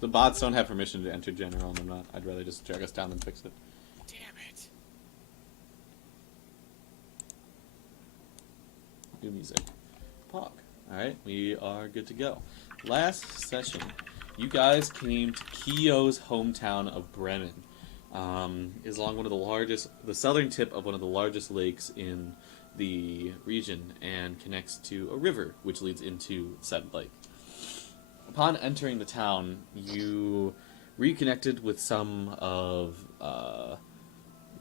The bots don't have permission to enter general, and I'm not. I'd rather just drag us down than fix it. Damn it. New music. Pog. Alright, we are good to go. Last session, you guys came to Keogh's hometown of Bremen. Is along one of the southern tip of one of the largest lakes in the region, and connects to a river which leads into said lake. Upon entering the town, you reconnected with some of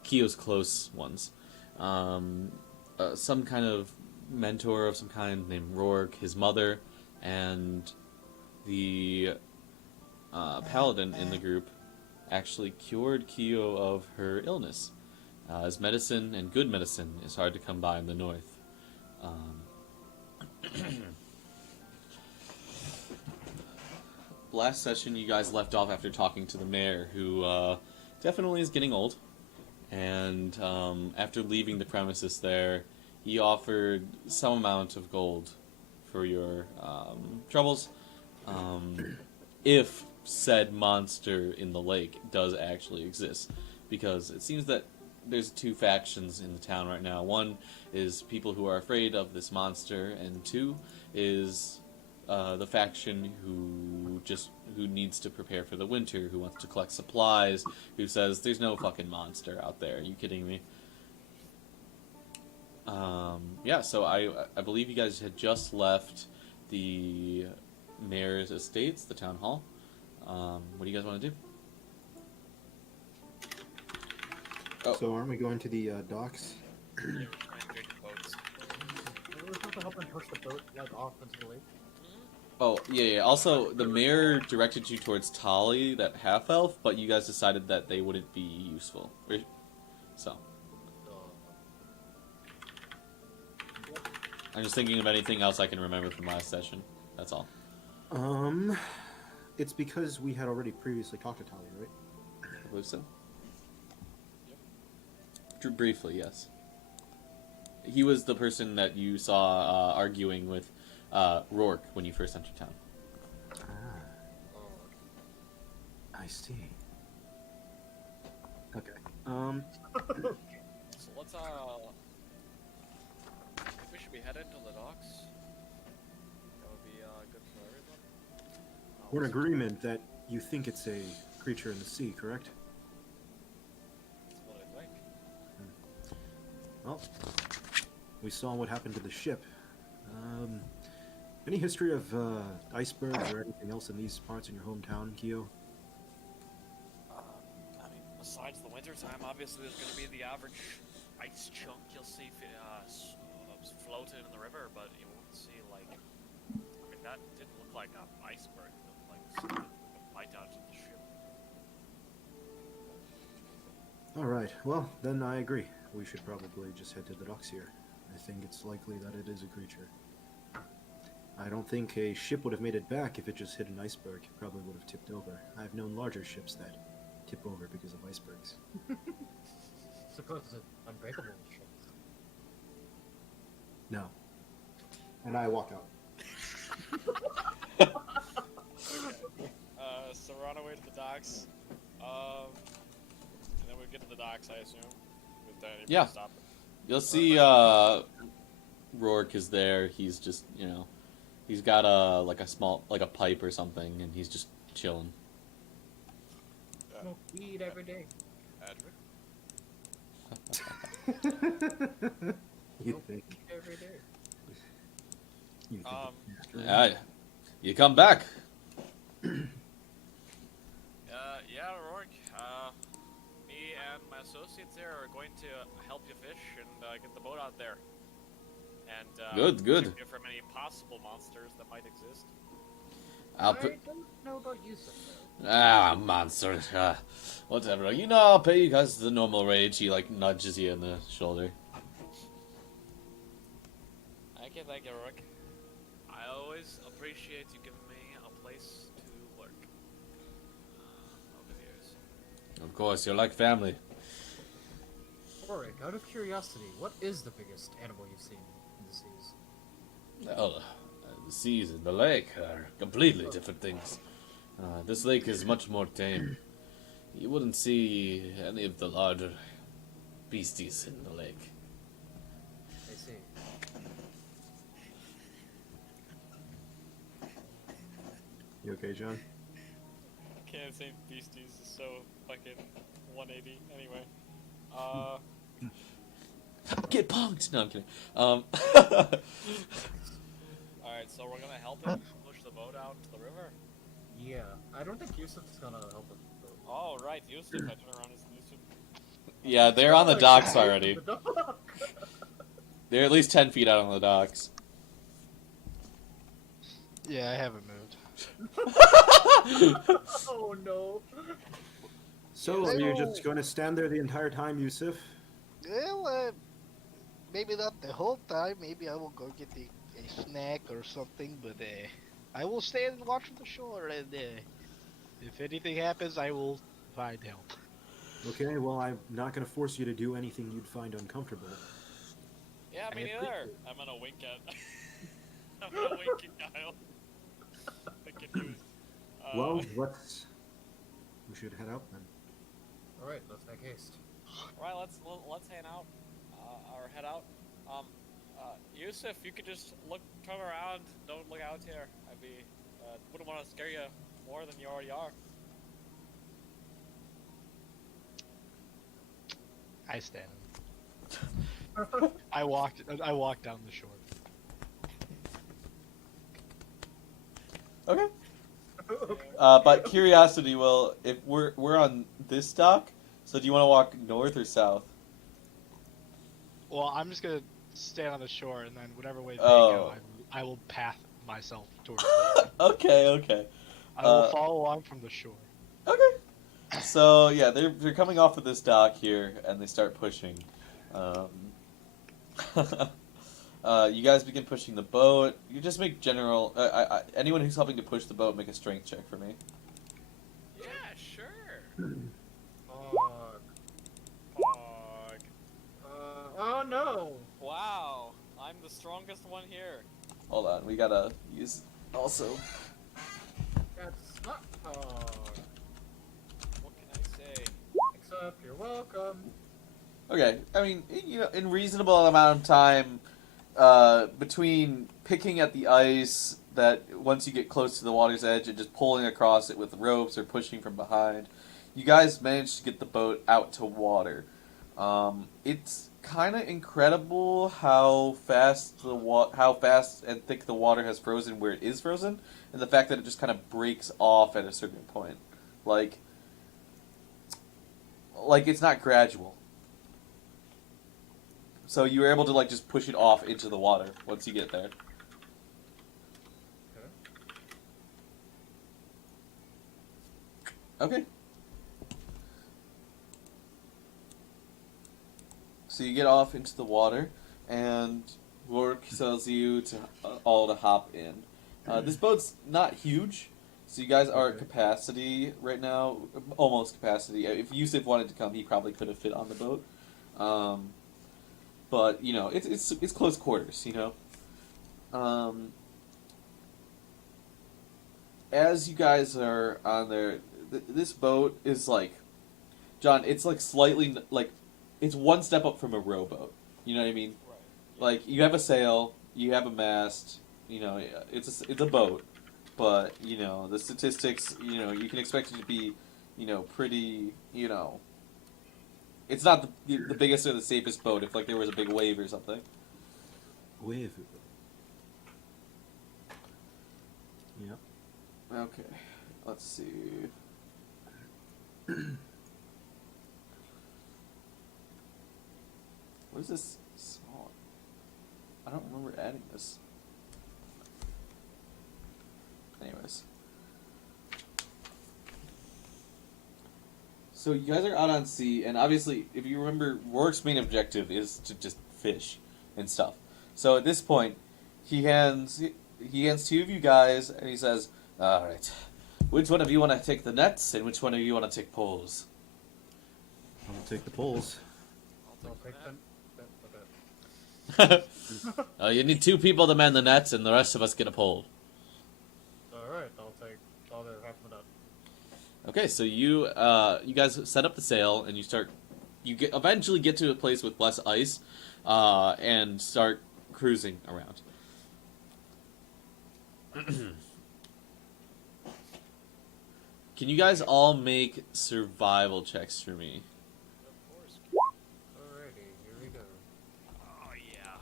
Keogh's close ones. Some kind of mentor of some kind named Rourke, his mother, and the paladin in the group actually cured Keogh of her illness. As medicine, and good medicine, is hard to come by in the north. Last session, you guys left off after talking to the mayor, who definitely is getting old. And after leaving the premises there, he offered some amount of gold for your troubles, if said monster in the lake does actually exist. Because it seems that there's two factions in the town right now. One is people who are afraid of this monster, and two is the faction who needs to prepare for the winter, who wants to collect supplies, who says there's no fucking monster out there. Are you kidding me? Yeah, so I believe you guys had just left the mayor's estates, the town hall. What do you guys want to do? Oh. So aren't we going to the docks? Yeah, we're trying to take the boats. We're supposed to help them push the boat off into the lake. Oh, yeah. Also, the mayor directed you towards Tali, that half-elf, but you guys decided that they wouldn't be useful. So. I'm just thinking of anything else I can remember from last session. That's all. It's because we had already previously talked to Tali, right? I believe so. Briefly, yes. He was the person that you saw arguing with Rourke when you first entered town. I see. Okay. So let's I think we should be headed to the docks. That would be good for everyone. We're in agreement that you think it's a creature in the sea, correct? That's what I think. Well, we saw what happened to the ship. Any history of icebergs or anything else in these parts in your hometown, Keogh? I mean, besides the winter time, obviously there's going to be the average ice chunk you'll see floating in the river, but you won't see, like, I mean, that didn't look like an iceberg. It looked like something that might out to the ship. Alright, well, then I agree. We should probably just head to the docks here. I think it's likely that it is a creature. I don't think a ship would have made it back if it just hit an iceberg. It probably would have tipped over. I've known larger ships that tip over because of icebergs. Suppose it's an unbreakable ship. No. And I walk out. So we're on our way to the docks. And then we get to the docks, I assume. With Danny Yeah. stop. You'll see Rourke is there. He's just, he's got a pipe or something, and he's just chilling. Smoke weed every day. Adric? You Smoke think? weed every day. You think You come back. Yeah, Rourke. Me and my associates here are going to help you fish and get the boat out there. And Good. check for any possible monsters that might exist. I'll I put. don't know about you, though. Monster. Whatever. I'll pay you guys the normal wage. He nudges you in the shoulder. Thank you, Rourke. I always appreciate you giving me a place to work. Over the years. Of course, you're like family. Oric, out of curiosity, what is the biggest animal you've seen in the seas? Well, the seas and the lake are completely different things. This lake is much more tame. You wouldn't see any of the larger beasties in the lake. I see. You okay, John? Can't say beasties is so fucking 180. Anyway, Get punked! No, I'm kidding. all right. So we're gonna help him push the boat out to the river. Yeah, I don't think Yusuf's gonna help us. Oh right, Yusuf. I turn around as Yusuf. Yeah, they're on the docks already. The dock. They're at least 10 feet out on the docks. Yeah, I haven't moved. Oh no. So, are you just going to stand there the entire time, Yusuf? Well, maybe not the whole time. Maybe I will go get a snack or something, but I will stand and watch from the shore, and if anything happens, I will find help. Okay, well, I'm not going to force you to do anything you'd find uncomfortable. Yeah, me I neither. I'm gonna wink at. I'm gonna wink at Kyle. The confused. Well, we should head out then. All right, let's make haste. All right, let's head out. Or head out. Yusuf, you could just turn around. Don't look out here. Wouldn't want to scare you more than you already are. I stand. I walk down the shore. Okay. But curiosity will, if we're on this dock, so do you want to walk north or south? Well, I'm just gonna stand on the shore, and then whatever way they Oh. go, I will path myself towards them. Okay. I will follow along from the shore. Okay. So yeah, they're coming off of this dock here, and they start pushing. You guys begin pushing the boat. You just make general. Anyone who's helping to push the boat, make a strength check for me. Yeah, sure. Pog. Oh no. Wow, I'm the strongest one here. Hold on, we gotta use also. That's not Pog. What can I say? Except you're welcome. Okay, I mean, in reasonable amount of time, between picking at the ice that once you get close to the water's edge and just pulling across it with ropes or pushing from behind, you guys managed to get the boat out to water. It's kind of incredible how fast and thick the water has frozen where it is frozen, and the fact that it just kind of breaks off at a certain point, like it's not gradual. So you were able to just push it off into the water once you get there. Okay. So you get off into the water, and Rourke tells you to all to hop in. This boat's not huge, so you guys are at capacity right now, almost capacity. If Yusuf wanted to come, he probably could have fit on the boat. But it's close quarters. As you guys are on there, this boat is John. It's slightly it's one step up from a rowboat. You know what I mean? Right. You have a sail, you have a mast. It's a boat, but the statistics. You can expect it to be, pretty. It's not the biggest or the safest boat if there was a big wave or something. Wave. Yep. Okay, let's see. What is this song? I don't remember adding this. Anyways. So you guys are out on sea, and obviously, if you remember, Rourke's main objective is to just fish and stuff. So at this point, he hands two of you guys, and he says, "All right, which one of you want to take the nets, and which one of you want to take poles?" I'll take the poles. I'll take them. Okay. You need two people to man the nets, and the rest of us get a pole. All right, I'll take all the half of Okay, so you guys set up the sail and you eventually get to a place with less ice, and start cruising around. Can you guys all make survival checks for me? Of course. Alrighty, here we go. Oh yeah.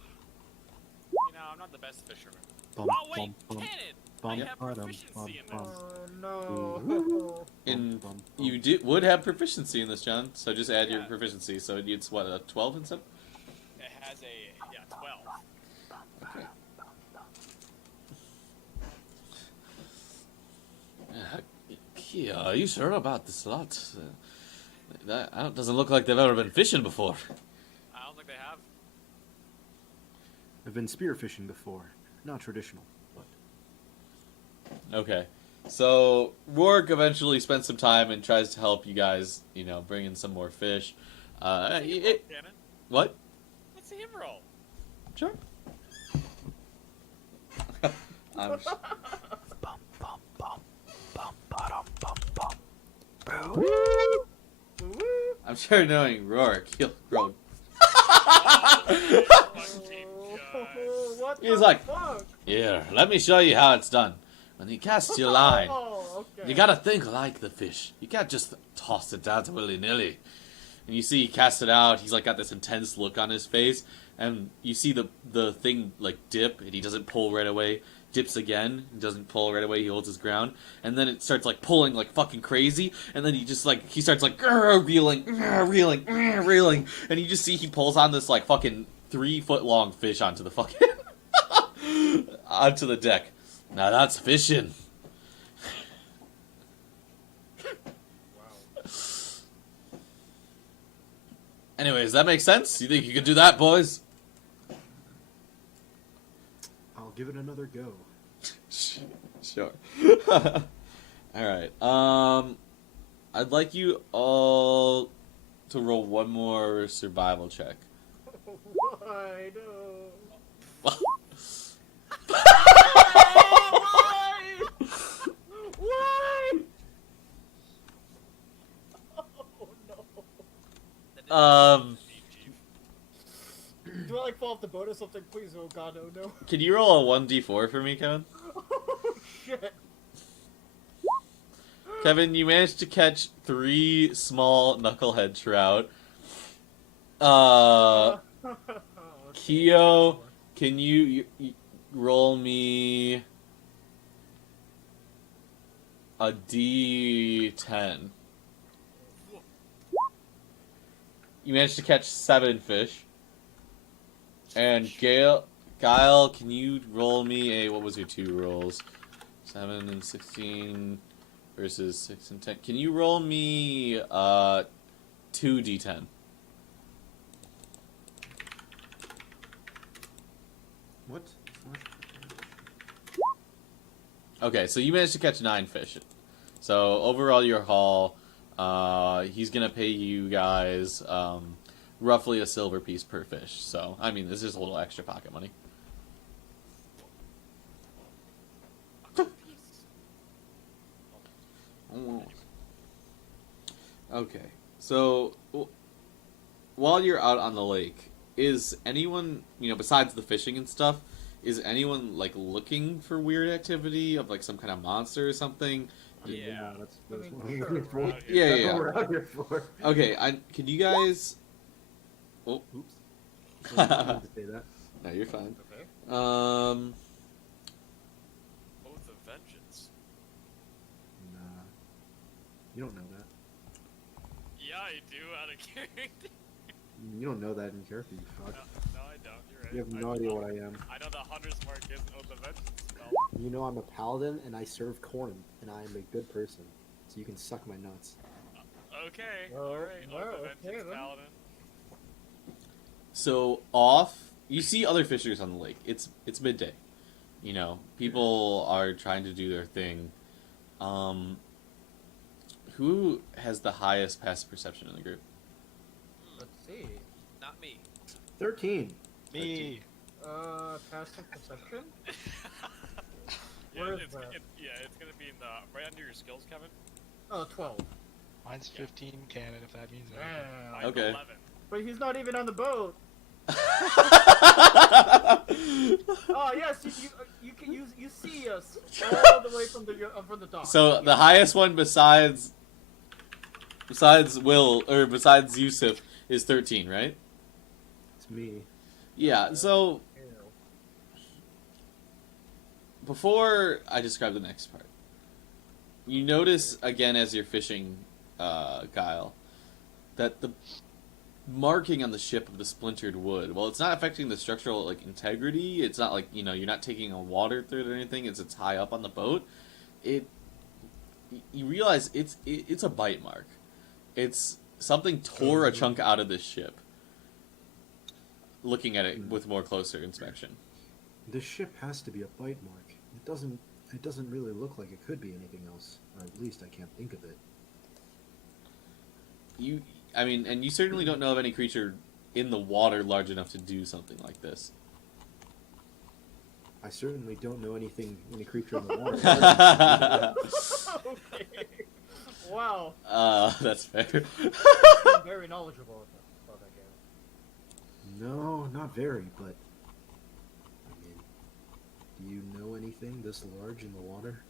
You know, I'm not the best fisherman. Bum, Oh wait, bum, bum, cannon! bum, I have bum, proficiency in bum, this. Oh no. And bum, bum. you would have proficiency in this, John. So just add your Yeah. proficiency. So it's what, a 12 instead? It has a 12. Okay. Kia, are you sure about this lot? That doesn't look like they've ever been fishing before. I don't think they have. I've been spearfishing before. Not traditional, but Okay. So, Rourke eventually spends some time and tries to help you guys, bring in some more fish. Cannon? What? Let's see him roll. Sure. I'm, I'm sure knowing Rourke, he'll roll. Fucking God. What He's the like- fuck? Here, let me show you how it's done. When you cast your line, Oh, okay. you gotta think like the fish. You can't just toss it out willy-nilly. And you see he casts it out, he's like got this intense look on his face, and you see the thing like dip, and he doesn't pull right away. Dips again, he doesn't pull right away, he holds his ground, and then it starts like pulling like fucking crazy, and then he starts like reeling, reeling, and you just see he pulls on this like fucking 3-foot long fish onto the fucking onto the deck. Now that's fishing. Wow. Anyways, that makes sense? You think you can do that, boys? I'll give it another go. Sure. Alright. I'd like you all to roll one more survival check. Why no? Why? Oh no. Do I like fall off the boat or something? Please, oh god, oh no. Can you roll a 1d4 for me, Kevin? Oh shit. Kevin, you managed to catch 3 small knucklehead trout. Okay. Keo, can you roll me a d10? You managed to catch 7 fish. And Guile, can you roll me what was your 2 rolls? 7 and 16 versus 6 and 10. Can you roll me 2d10? What? Okay, so you managed to catch 9 fish. So overall, your haul, he's gonna pay you guys roughly a silver piece per fish. So I mean, this is a little extra pocket money. Okay, so while you're out on the lake, is anyone, besides the fishing and stuff, is anyone like looking for weird activity of like some kind of monster or something? Yeah. That's I mean, what I'm sure, looking for. we're out here. Yeah, That's yeah. what we're out here for. Okay, can you guys? Oh, Oops. I didn't mean to say that. no, you're fine. Okay. Oath of Vengeance. Nah. You don't know that. Yeah, I do out of character. You don't know that in character, you fuck. No, I don't. You're right. You have no idea what I am. I know the Hunter's Mark is Oath of Vengeance spell. You know I'm a paladin and I serve corn, and I am a good person. So you can suck my nuts. Okay, Well, alright. well, Oath of okay Vengeance then. Paladin. So you see other fishers on the lake. It's midday. People are trying to do their thing. Who has the highest passive perception in the group? Let's see. Not me. 13. Me. Passive perception? Yeah, Where is it's that? it's gonna be in the right under your skills, Kevin. Oh, 12. Mine's 15 cannon, if that means anything. Damn. Mine's Okay. 11. But he's not even on the boat. Oh yes, you see us all the way from the dock. So the highest one besides Will or besides Yusuf is 13, right? It's me. Yeah. So Ew. before I describe the next part, you notice again as you're fishing, Guile, that the marking on the ship of the splintered wood, well, it's not affecting the structural integrity. It's not like you're not taking a water through it or anything. It's high up on the boat. You realize it's a bite mark. It's something tore a chunk out of this ship. Looking at it with more closer inspection. This ship has to be a bite mark. It doesn't really look like it could be anything else. Or at least I can't think of it. And you certainly don't know of any creature in the water large enough to do something like this. I certainly don't know any creature in the water. Okay. Wow. That's fair. I'm very knowledgeable about that game. No, not very, but I mean, do you know anything this large in the water?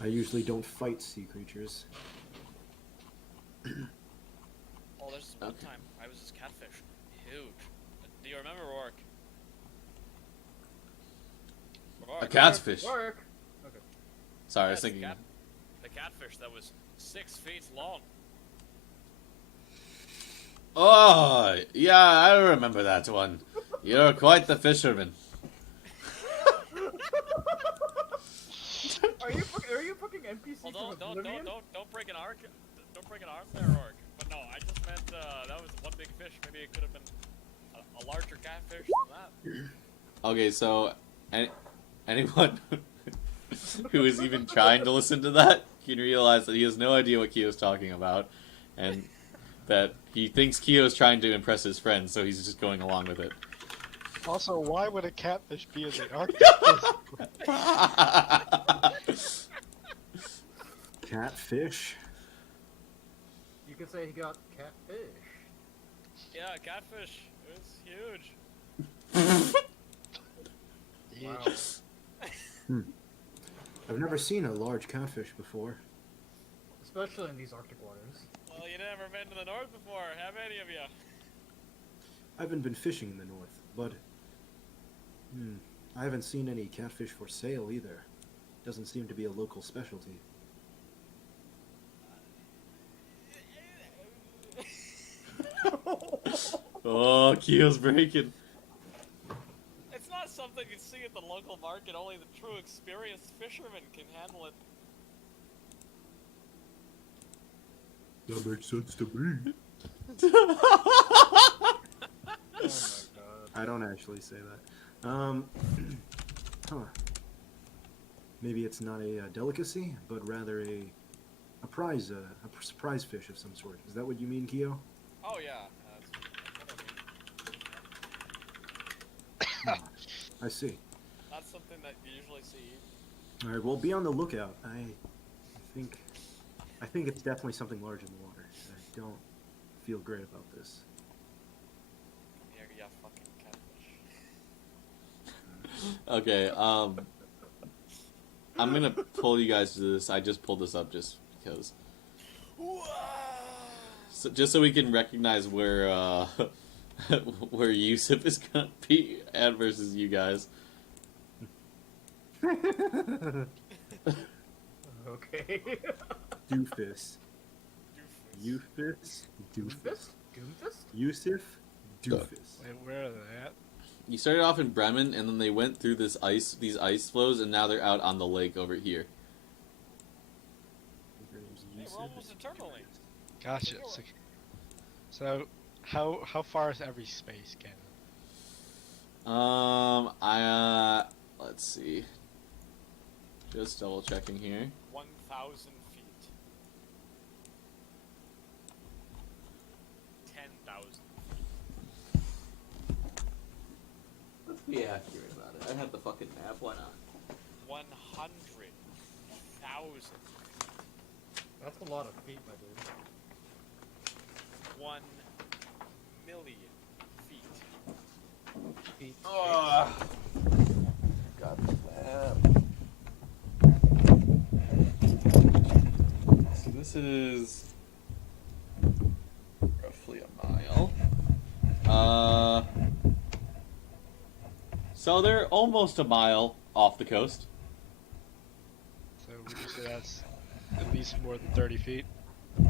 I usually don't fight sea creatures. Oh, there's this one Okay. time I was this catfish. Huge. Do you remember Rourke? A catfish. Work. Okay. Sorry, I was Yes, thinking. the catfish that was 6 feet long. Oh, yeah, I remember that one. You're quite the fisherman. Are you fucking NPC Well, from don't Oblivion? break an arc. Don't break an arm there, Rourke. But no, I just meant that was one big fish. Maybe it could have been a larger catfish than that. Okay, so anyone who is even trying to listen to that can realize that he has no idea what Kyo's talking about, and that he thinks Kyo's trying to impress his friends, so he's just going along with it. Also, why would a catfish be in the Arctic? Catfish? You could say he got catfish. Yeah, catfish. It was huge. Wow. I've never seen a large catfish before. Especially in these Arctic waters. Well, you never been to the north before, have any of you? I haven't been fishing in the north, but I haven't seen any catfish for sale either. Doesn't seem to be a local specialty. Oh, Kyo's breaking. It's not something you see at the local market. Only the true experienced fishermen can handle it. That makes sense to me. Oh my god. I don't actually say that. Huh. Maybe it's not a delicacy, but rather a surprise fish of some sort. Is that what you mean, Kyo? Oh yeah. I see. Not something that you usually see. All right. Well, be on the lookout. I think it's definitely something large in the water. I don't feel great about this. Here, you fucking catfish. Okay, I'm gonna pull you guys to this. I just pulled this up just because. Just so we can recognize where where Yusuf is gonna be at versus you guys. Okay. Doofus. Yusuf. Doofus. Goomfist? Goomfist? Yusuf. Doofus. Wait, where are they at? You started off in Bremen, and then they went through these ice flows, and now they're out on the lake over here. Hey, we're almost at Termalaine. Gotcha. So, how far is every space, Ken? Let's see. Just double checking here. 1,000 feet. 10,000. Let's be accurate about it. I have the fucking map. Why not? 100. That's a lot of feet, my dude. 1,000,000 feet. Feet. Got that. So this is roughly a mile. So they're almost a mile off the coast. So would you say that's at least more than 30 feet?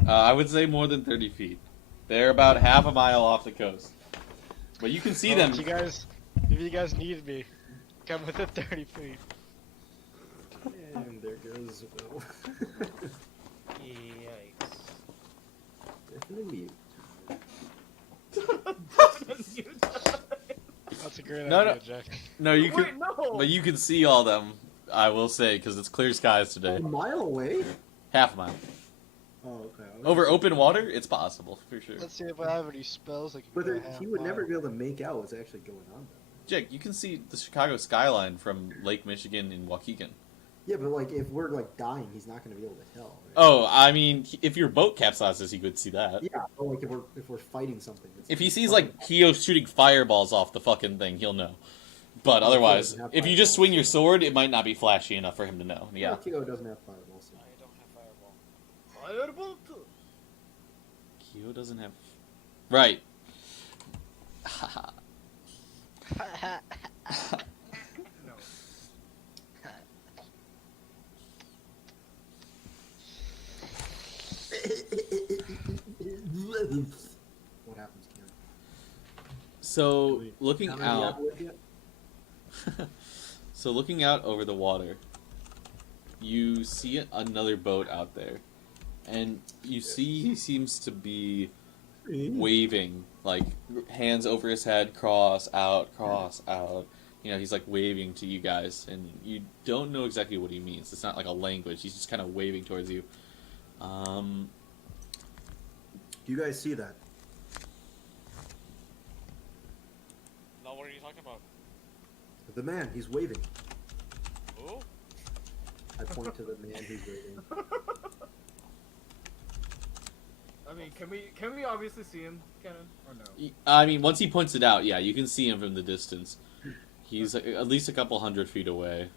I would say more than 30 feet. They're about half a mile off the coast. But you can see them. If you guys need me, come within 30 feet. And there goes Will. Yikes. Definitely. That's a great No, idea, no. Jack. No, you Wait, can. no! But you can see all them. I will say because it's clear skies today. A mile away? Half a mile. Oh, okay. Over open water, it's possible for sure. Let's see if I have any spells. I can But go there, half he would mile. never be able to make out what's actually going on though. Jake, you can see the Chicago skyline from Lake Michigan in Waukegan. Yeah, but like if we're like dying, he's not going to be able to tell. Right? Oh, I mean, if your boat capsizes, he could see that. Yeah, but like if we're fighting something. It's If he sees like Kyo shooting fireballs off the fucking thing, he'll know. But otherwise, doesn't have if you just fireballs. swing your sword, it might not be flashy enough for him to know. Yeah. Kyo doesn't have fireballs. So. I don't have fireball. Fireball too. Kyo doesn't have. Right. No. What happens, Karen? So looking Haven't you out. lived yet? So looking out over the water, you see another boat out there, and you see he seems to be waving, like hands over his head, cross out, cross out. You know, he's like waving to you guys, and you don't know exactly what he means. It's not like a language. He's just kind of waving towards you. Do you guys see that? No, what are you talking about? The man, he's waving. Who? I point to the man who's waving. I mean, can we obviously see him, Kenan, or no? I mean, once he points it out, yeah, you can see him from the distance. He's at least a couple 100 feet away.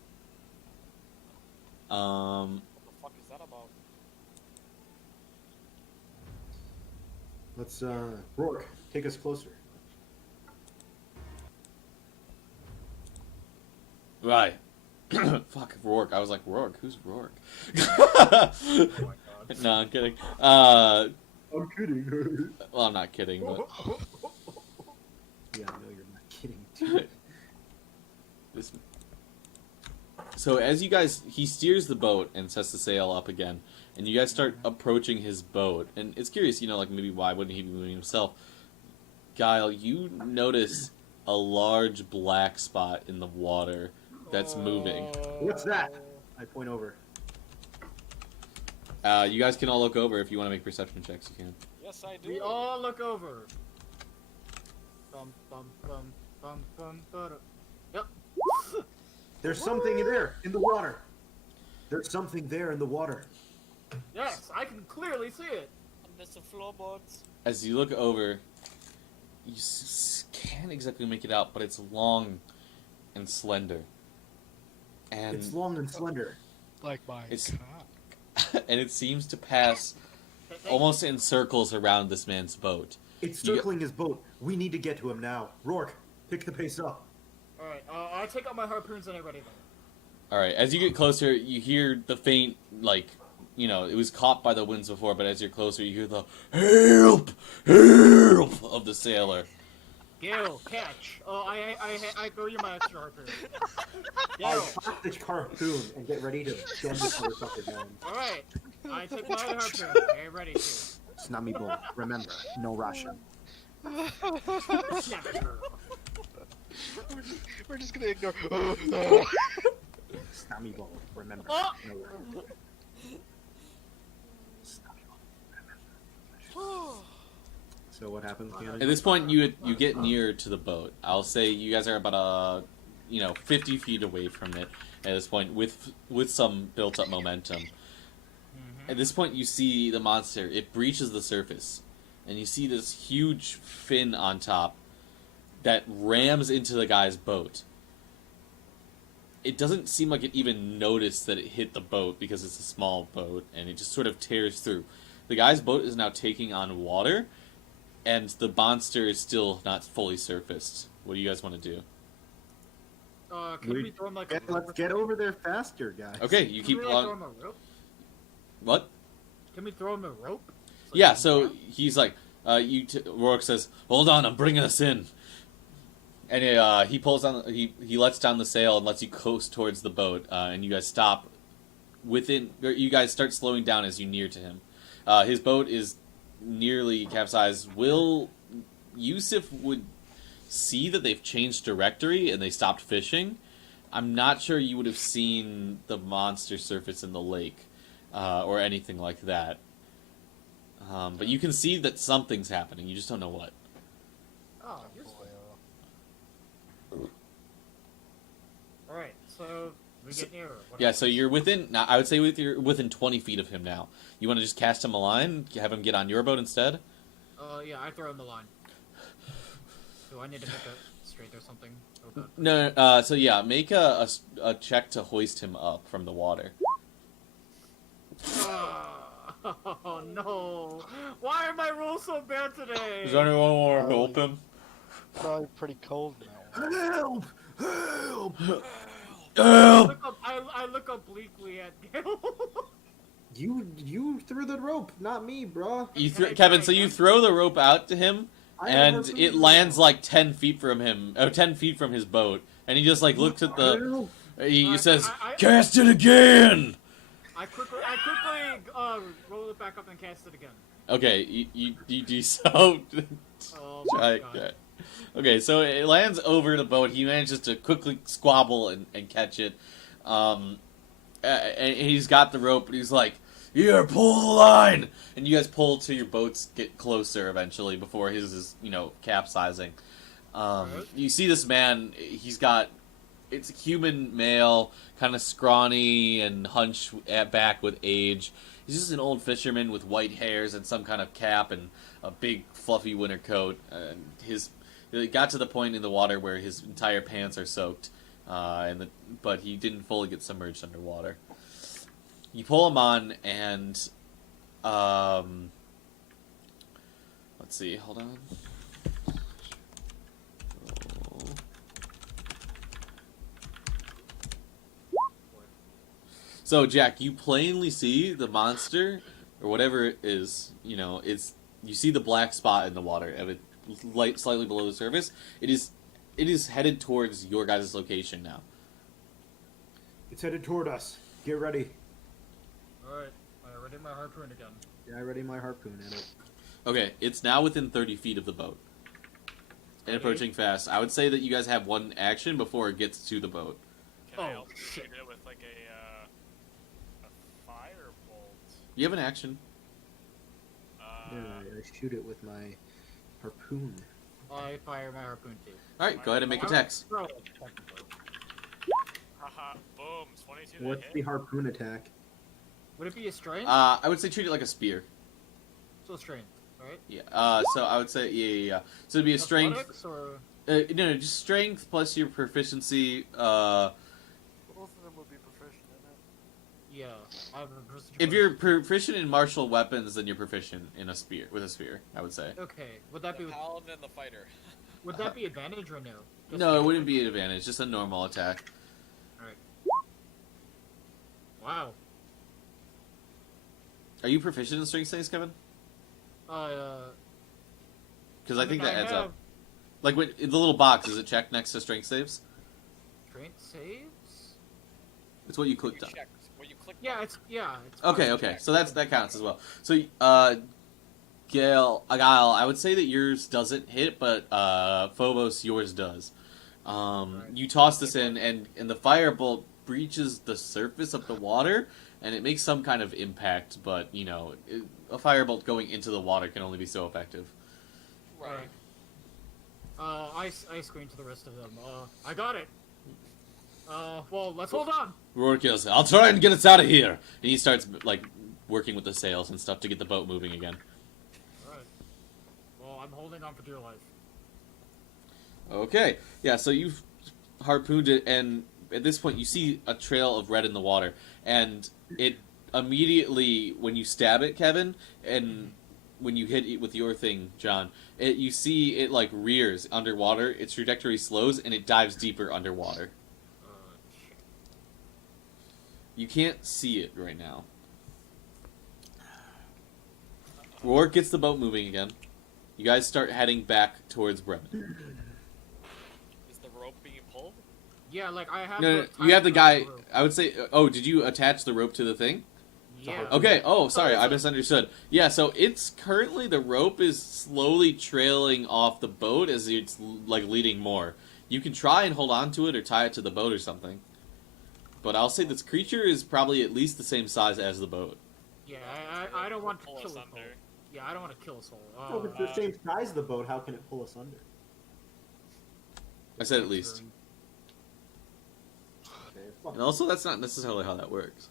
What the fuck is that about? Let's Rourke, take us closer. Right. Fuck, Rourke. I was like, Rourke? Who's Rourke? Oh my god. No, I'm kidding. I'm kidding. Well, I'm not kidding, but Yeah, I know you're not kidding. this. So as you guys, he steers the boat and sets the sail up again, and you guys start approaching his boat, and it's curious, you know, like maybe why wouldn't he be moving himself? Guile, you notice a large black spot in the water that's moving. What's that? I point over. You guys can all look over if you want to make perception checks. You can. Yes, I do. We all look over. Bum bum bum bum bum bum. Yep. There's something there in the water. There's something there in the water. Yes, I can clearly see it. Under some floorboards. As you look over, you can't exactly make it out, but it's long and slender. And It's long and slender. Like my It's- cock. and it seems to pass almost in circles around this man's boat. It's You- circling his boat. We need to get to him now. Rourke, pick the pace up. All right, I take out my harpoons and I'm ready then. All right, as you get closer, you hear the faint, like, you know, it was caught by the winds before, but as you're closer, you hear the help, help of the sailor. Gil, catch. Oh, I throw you my extra harpoon. I Gil. pop the harpoon and get ready to gun this motherfucker down. All right, I take my other harpoon. Okay, ready to. Snummy bull. Remember, no Russian. Snap it, girl. We're just gonna ignore. Snummy bull. Remember, Oh! no Russian. Snummy bull. So what happens, At Cannon? this point, you get near to the boat. I'll say you guys are about 50 feet away from it at this point with some built-up momentum. At this point, you see the monster. It breaches the surface, and you see this huge fin on top that rams into the guy's boat. It doesn't seem like it even noticed that it hit the boat because it's a small boat, and it just sort of tears through. The guy's boat is now taking on water, and the monster is still not fully surfaced. What do you guys want to do? Can we throw him like a rope? Let's get over there faster, guys. Okay, you Can keep we on. throw him a rope? What? Can we throw him a rope? Yeah, so he's like, Rourke says, "Hold on, I'm bringing us in." And he pulls on, he lets down the sail and lets you coast towards the boat, and you guys stop you guys start slowing down as you near to him. His boat is nearly capsized. Yusuf would see that they've changed directory and they stopped fishing. I'm not sure you would have seen the monster surface in the lake, or anything like that. But you can see that something's happening. You just don't know what. Oh, Alright, so we get nearer. What Yeah, else? so you're within. Now, I would say you're within 20 feet of him now. You want to just cast him a line, have him get on your boat instead? Yeah, I throw him the line. Do I need to make a straight or something? Okay. No. So yeah, make a check to hoist him up from the water. Oh no! Why are my rules so bad today? Does anyone want to help him? Probably pretty cold now. Help! Help! Help! I look obliquely at Gale. You threw the rope, not me, bruh. Kevin, so you throw the rope out to him, I and never it threw lands it. like 10 feet from him, 10 feet from his boat, and he just like looks at the. Help! He says, I- "Cast it again." I quickly roll it back up and cast it again. Okay, you do so. Oh Try my god. again. Okay, so it lands over the boat. He manages to quickly squabble and catch it. And he's got the rope, and he's like, "Here, pull the line!" And you guys pull till your boats get closer eventually before his is, capsizing. You see this man, it's a human male, kind of scrawny and hunched at back with age. He's just an old fisherman with white hairs and some kind of cap and a big fluffy winter coat. And it got to the point in the water where his entire pants are soaked, but he didn't fully get submerged underwater. You pull him on, and let's see. Hold on. So, Jack, you plainly see the monster, or whatever it is. You see the black spot in the water, of it slightly below the surface. It is headed towards your guys' location now. It's headed toward us. Get ready. Alright, I ready my harpoon again. Yeah, I ready my harpoon at it. Okay, it's now within 30 feet of the boat. And approaching fast. I would say that you guys have one action before it gets to the boat. Can I Oh, also shit. shoot it with like a firebolt? You have an action. Yeah, I shoot it with my harpoon. I fire my harpoon too. Alright, go ahead and make attacks. Throw it, technically. Haha, boom, 22 to What's hit. the harpoon attack? Would it be a strength? I would say treat it like a spear. So strength, right? Yeah. So I would say yeah. So it'd be a strength. Athletics or No, just strength plus your proficiency. Both of them would be proficient in it. yeah, I have a proficiency If bonus. you're proficient in martial weapons, then you're proficient in with a spear. I would say. Okay, would that be The paladin and the fighter. would that be advantage or no? Just No, it wouldn't be an advantage. Just a normal attack. Alright. Wow. Are you proficient in strength saves, Kevin? Because I think that adds up. Like in the little box, is it checked next to strength saves? Strength saves? It's what you clicked on. Check. Well, you click Yeah, it's Okay, fine. okay. So that counts as well. So, Gale, I would say that yours doesn't hit, but Phobos, yours does. You toss this in, and the firebolt breaches the surface of the water, and it makes some kind of impact. But a firebolt going into the water can only be so effective. Right. I scream to the rest of them. I got it. Well, let's hold on. Rourke yells, I'll try and get us out of here! And he starts, like, working with the sails and stuff to get the boat moving again. Alright. Well, I'm holding on for dear life. Okay, yeah, so you've harpooned it, and at this point you see a trail of red in the water, and it immediately, when you stab it, Kevin, and when you hit it with your thing, John, you see it, like, rears underwater, its trajectory slows, and it dives deeper underwater. Shit. You can't see it right now. Rourke gets the boat moving again. You guys start heading back towards Bremen. Is the rope being pulled? Yeah, like, I have No, the you have the guy. rope. I would say. Oh, did you attach the rope to the thing? Yeah. Okay. Oh, sorry, I misunderstood. Yeah, so it's currently the rope is slowly trailing off the boat as it's like leading more. You can try and hold on to it or tie it to the boat or something. But I'll say this creature is probably at least the same size as the boat. Yeah, I don't want to Pull kill us us all. under. Yeah, I don't want to kill us all. Oh, if it's the same size of the boat, how can it pull us under? I said at least. Okay, fuck And also, that's not necessarily how that works.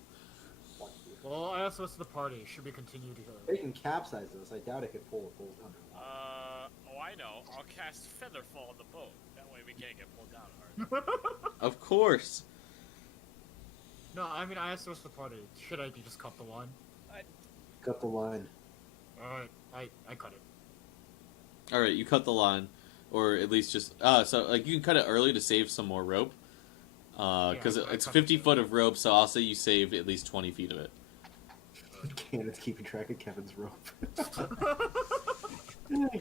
fuck you. Well, I asked what's the party. Should we continue to go? They can capsize us. I doubt it could pull a boat under. Oh, I know. I'll cast Featherfall on the boat. That way we can't get pulled down hard. Of course. No, I mean, I asked what's the party. Should I just cut the line? Cut the line. Alright, I cut it. All right, you cut the line, or at least just so like you can cut it early to save some more rope. Because Yeah, I it's cut 50 it. foot of rope, so I'll say you saved at least 20 feet of it. Cannon's keeping track of Kevin's rope.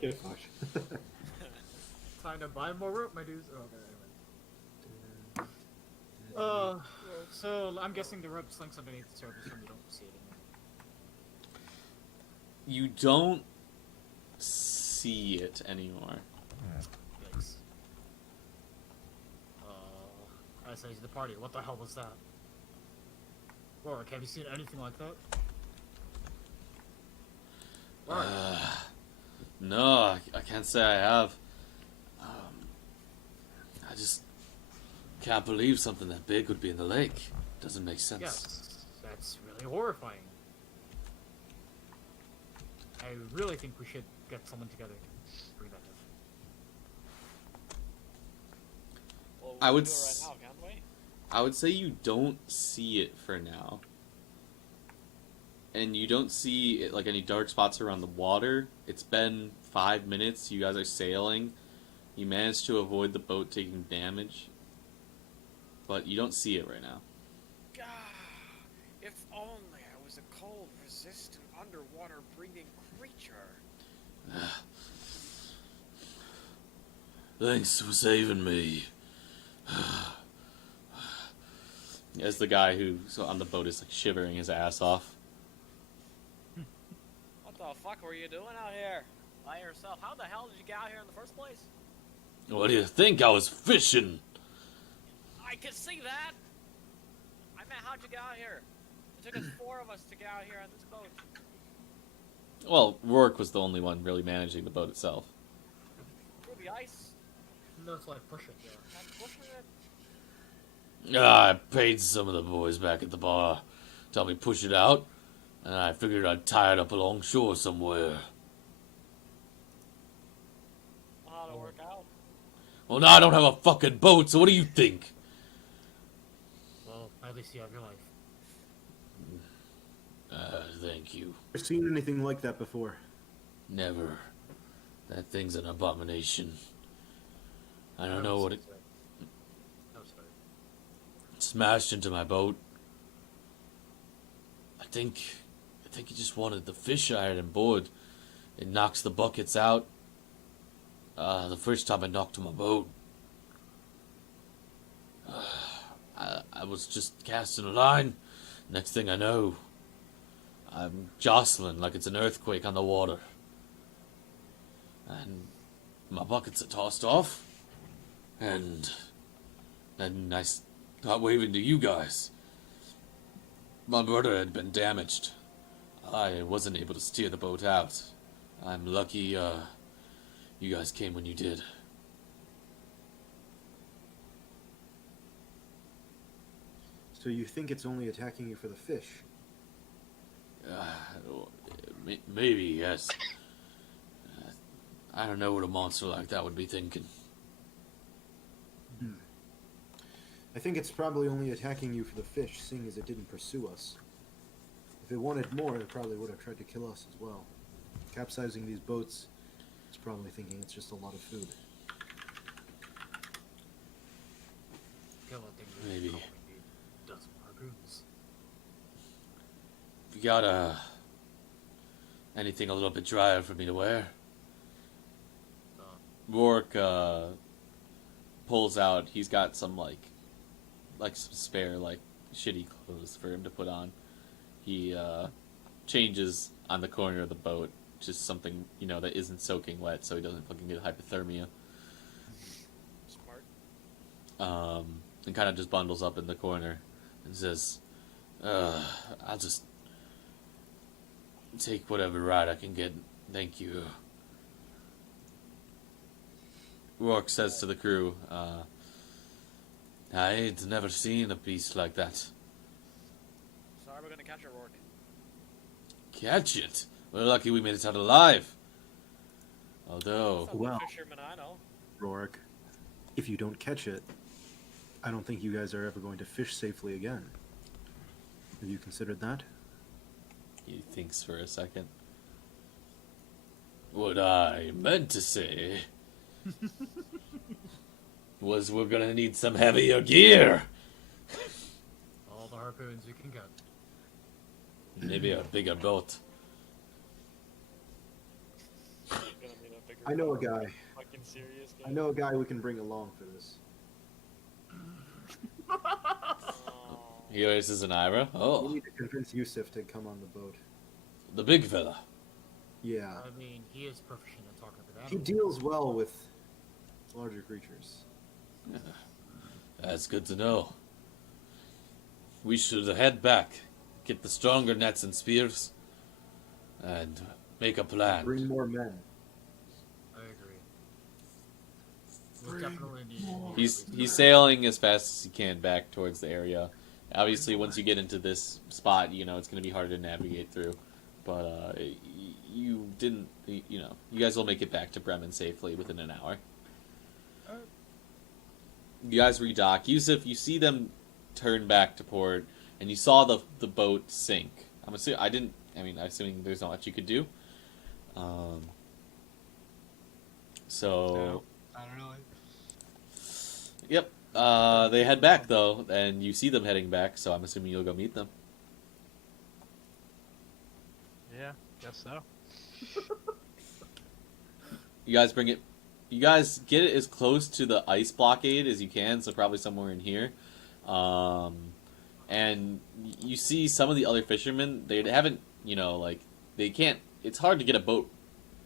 Get fucked. Time to buy more rope, my dudes. Oh, okay, anyway. So I'm guessing the rope slinks underneath the surface and you don't see it anymore. You don't see it anymore. Yikes. I say to the party, what the hell was that? Rourke, have you seen anything like that? Rourke, No, I can't say I have. I just can't believe something that big would be in the lake. Doesn't make sense. yes, that's really horrifying. I really think we should get someone together to bring that up. Well, we I can would do it s- right now, can't we? I would say you don't see it for now. And you don't see it, like any dark spots around the water. It's been 5 minutes. You guys are sailing. You managed to avoid the boat taking damage. But you don't see it right now. God, if only I was a cold, resistant, underwater breathing creature. Thanks for saving me. As the guy who's on the boat is like shivering his ass off. What the fuck were you doing out here? By yourself? How the hell did you get out here in the first place? What do you think? I was fishing. I can see that! I meant, how'd you get out here? It took us 4 of us to get out here on this boat. Well, Rourke was the only one really managing the boat itself. Through the ice. No, it's like push it, yeah. I'm pushing it. I paid some of the boys back at the bar. Tell me push it out. And I figured I'd tie it up along shore somewhere. How'd it work out? Well, now I don't have a fucking boat, so what do you think? Well, at least you have your life. Thank you. Never seen anything like that before. Never. That thing's an abomination. I don't know what it I'm sorry. smashed into my boat. I think he just wanted the fish I had on board. It knocks the buckets out. The first time I knocked my boat. I was just casting a line. Next thing I know, I'm jostling like it's an earthquake on the water. And my buckets are tossed off. And then I start waving to you guys. My brother had been damaged. I wasn't able to steer the boat out. I'm lucky, you guys came when you did. So you think it's only attacking you for the fish? Maybe, yes. I don't know what a monster like that would be thinking. I think it's probably only attacking you for the fish, seeing as it didn't pursue us. If it wanted more, it probably would have tried to kill us as well. Capsizing these boats, it's probably thinking it's just a lot of food. Maybe. Dozen harpoons. You got anything a little bit drier for me to wear? Rourke pulls out. He's got some like some spare shitty clothes for him to put on. He changes on the corner of the boat, just something that isn't soaking wet, so he doesn't fucking get hypothermia. Smart. And kind of just bundles up in the corner and says, "I'll just take whatever ride I can get. Thank you." Rourke says to the crew, "I ain't never seen a beast like that." Sorry, we're gonna catch a Rourke. Catch it? We're lucky we made it out alive. Although, Some Well. fisherman I know. Rourke, if you don't catch it, I don't think you guys are ever going to fish safely again. Have you considered that? he thinks for a second. What I meant to say was we're gonna need some heavier gear. All the harpoons you can get. Maybe a bigger boat. Gonna need a bigger I know a boat. guy. Fucking serious I know a guy we can bring along for this. Oh. He raises an eyebrow. We Oh, need to convince Yusuf to come on the boat. the big fella. Yeah. I mean, he is proficient in talking with He animals. deals well with larger creatures. That's good to know. We should head back, get the stronger nets and spears, and make a plan. Bring more men. I agree. We'll definitely need He's sailing as fast as he can back towards the area. Obviously, once you get into this spot, it's going to be harder to navigate through. But you didn't, you guys will make it back to Bremen safely within an hour. Alright. You guys redock. Yusuf, you see them turn back to port, and you saw the boat sink. I'm assuming there's not much you could do. So, Not really. yep. They head back though, and you see them heading back. So I'm assuming you'll go meet them. Yeah, guess so. You guys bring it. You guys get it as close to the ice blockade as you can, so probably somewhere in here. And you see some of the other fishermen. They haven't, they can't. It's hard to get a boat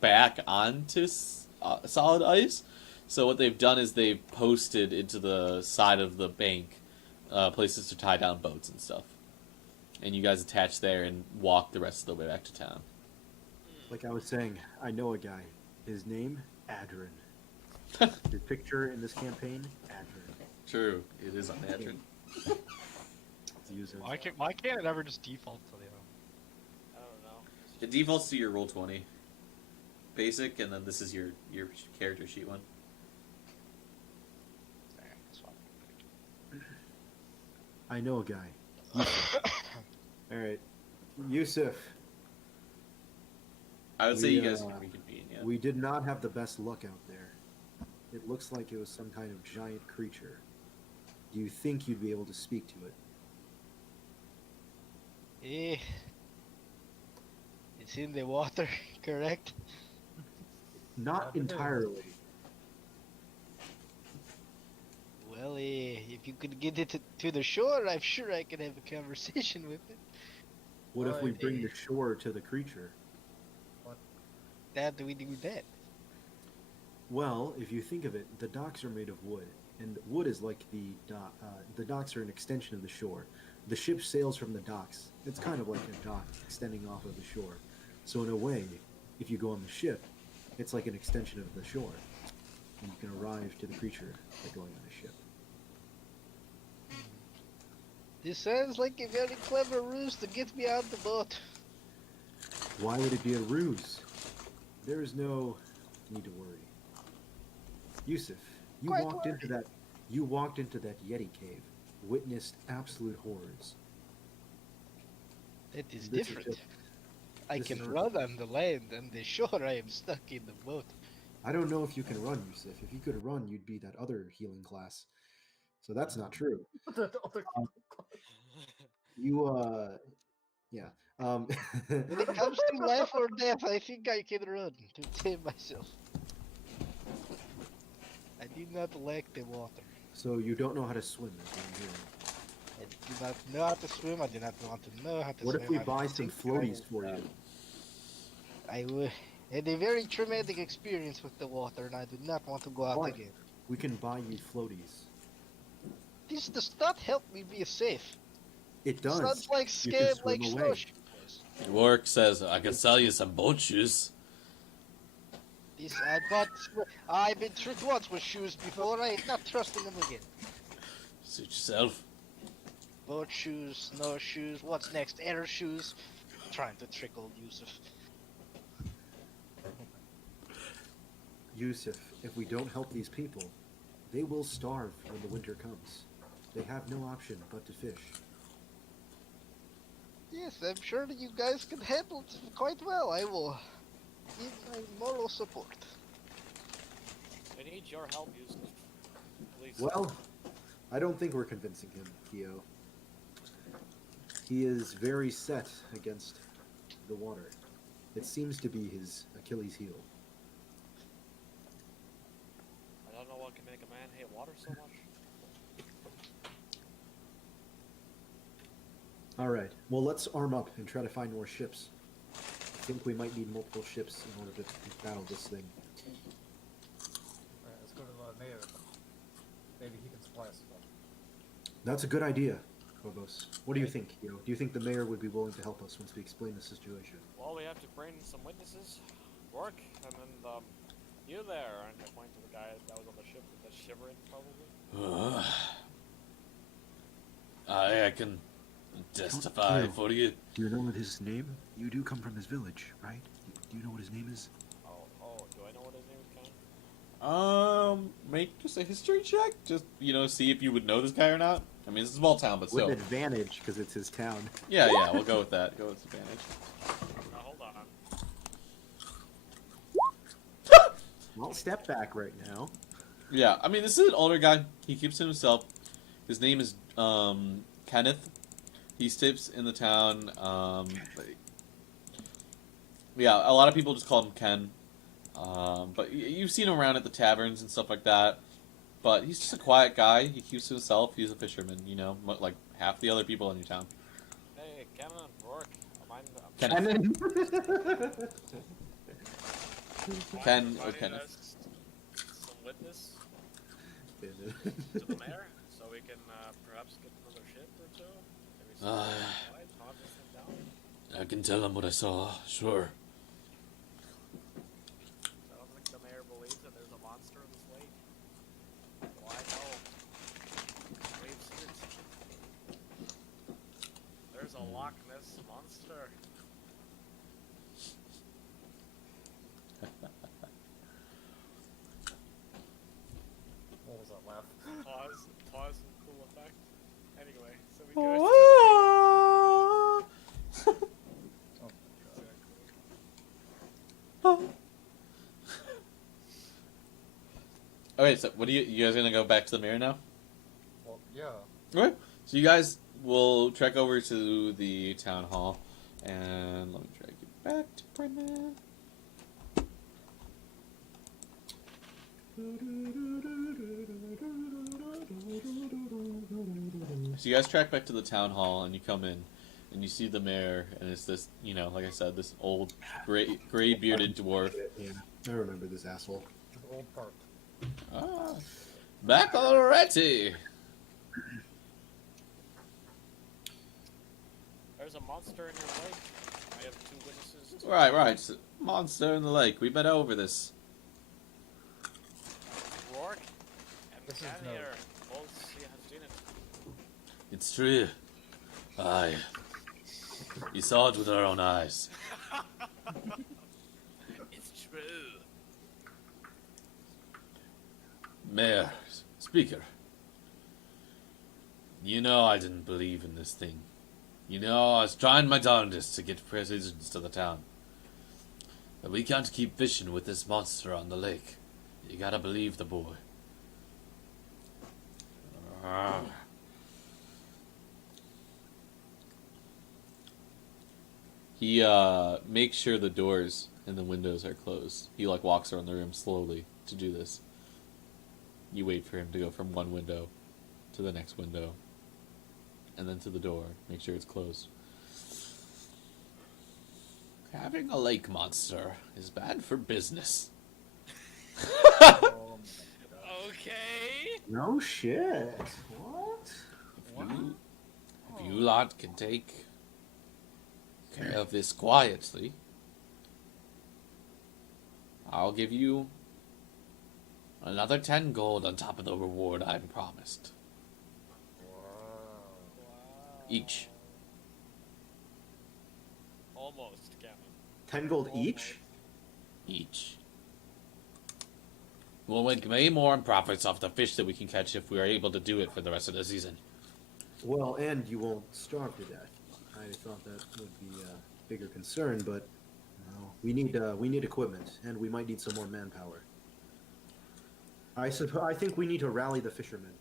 back onto solid ice. So what they've done is they've posted into the side of the bank places to tie down boats and stuff. And you guys attach there and walk the rest of the way back to town. Like I was saying, I know a guy. His name, Adrin. His picture in this campaign, Adrin. True, it is on Adrin. Let's use him. Why can't it ever just default to the I don't know. It defaults to your roll 20 basic, and then this is your character sheet one. I know a guy. Alright. Yusuf, I would say We, you guys uh, can reconvene. Yeah. we did not have the best luck out there. It looks like it was some kind of giant creature. Do you think you'd be able to speak to it? It's in the water, correct? Not Yeah, it is. entirely. Well, if you could get it to the shore, I'm sure I could have a conversation with it. What if we Right. bring the shore to the creature? How do we do that? Well, if you think of it, the docks are made of wood, and wood is like the docks are an extension of the shore. The ship sails from the docks. It's kind of like a dock extending off of the shore. So in a way, if you go on the ship, it's like an extension of the shore, and you can arrive to the creature by going on a ship. This sounds like a very clever ruse to get me on the boat. Why would it be a ruse? There is no need to worry. Yusuf, you Quite walked into worried. that. You walked into that Yeti cave, witnessed absolute horrors. That is This is different. just- I this can is- run on the land, and the shore I am stuck in the boat. I don't know if you can run, Yusuf. If you could run, you'd be that other healing class. So that's not true. The other Yeah. When it comes to life or death, I think I can run to save myself. I do not like the water. So you don't know how to swim, is what I'm hearing. I do not know how to swim. I do not want to know how to What swim. if we I buy don't some think I will floaties for drown. you? I had a very traumatic experience with the water, and I do not want to go out Why? again. We can buy you floaties. This does not help me be safe. It does. Sounds like You can scam, like swim away. snowshoes. Work says I can sell you some boat shoes. This I've been tricked once with shoes before. I am not trusting them again. Suit yourself. Boat shoes, snow shoes. What's next? Air shoes. Trying to trick old Yusuf. Yusuf, if we don't help these people, they will starve when the winter comes. They have no option but to fish. Yes, I'm sure that you guys can handle it quite well. I will give my moral support. I need your help, Yusuf. Please. Well, I don't think we're convincing him, Kyo. He is very set against the water. It seems to be his Achilles heel. I don't know what can make a man hate water so much. Alright, well, let's arm up and try to find more ships. I think we might need multiple ships in order to battle this thing. Alright, let's go to the mayor. Maybe he can supply us stuff. That's a good idea, Phobos. What do you think, Kyo? Do you think the mayor would be willing to help us once we explain the situation? Well, we have to bring some witnesses, work, and then you there, and I point to the guy that was on the ship with the shivering, probably. I can testify Kyo, for you. do you know his name? You do come from his village, right? Do you know what his name is? Oh, do I know what his name is, Ken? Make just a history check. Just see if you would know this guy or not. I mean, it's a small town, but With still. an advantage, because it's his town. Yeah, we'll go with that. Go with advantage. Now, hold on. Well, step back right now. Yeah, I mean, this is an older guy. He keeps to himself. His name is Kenneth. He sleeps in the town. Yeah, a lot of people just call him Ken. But you've seen him around at the taverns and stuff like that. But he's just a quiet guy. He keeps to himself. He's a fisherman, like half the other people in your town. Hey, Kevin, work. Kenneth. Ken or Kenneth. Some witness to the mayor, so we can perhaps get another ship or two. Maybe some supplies, hog this thing down. I can tell him what I saw, sure. I don't think the mayor believes that there's a monster in this lake. Well, I know. We've seen it. There's a Loch Ness monster. What was that laugh? Pause and cool effect. Anyway, so we go. Oh, Exactly. Okay, so what you guys gonna go back to the mayor now? well, yeah. Okay. So you guys will trek over to the town hall, and let me drag you back to Brennan. So you guys track back to the town hall, and you come in, and you see the mayor, and it's this, like I said, this old, gray bearded dwarf. Yeah, I remember this asshole. The old part. Ah, back already. There's a monster in your lake. I have two witnesses. Right. So, monster in the lake. We've been over this. Rourke and This is Ken no- here both have seen it. It's true. Aye. We saw it with our own eyes. It's true. Mayor, Speaker. You know I didn't believe in this thing. You know I was trying my darndest to get citizens to the town. But we can't keep fishing with this monster on the lake. You gotta believe the boy. He makes sure the doors and the windows are closed. He walks around the room slowly to do this. You wait for him to go from one window to the next window, and then to the door. Make sure it's closed. Having a lake monster is bad for business. Oh Okay. No shit. What? If you lot can take care of this quietly, I'll give you another 10 gold on top of the reward I promised. Each. Almost, Kevin. 10 gold each? Each. We'll make way more in profits off the fish that we can catch if we are able to do it for the rest of the season. Well, and you won't starve to death. I thought that would be a bigger concern, but no, we need equipment, and we might need some more manpower. I think we need to rally the fishermen.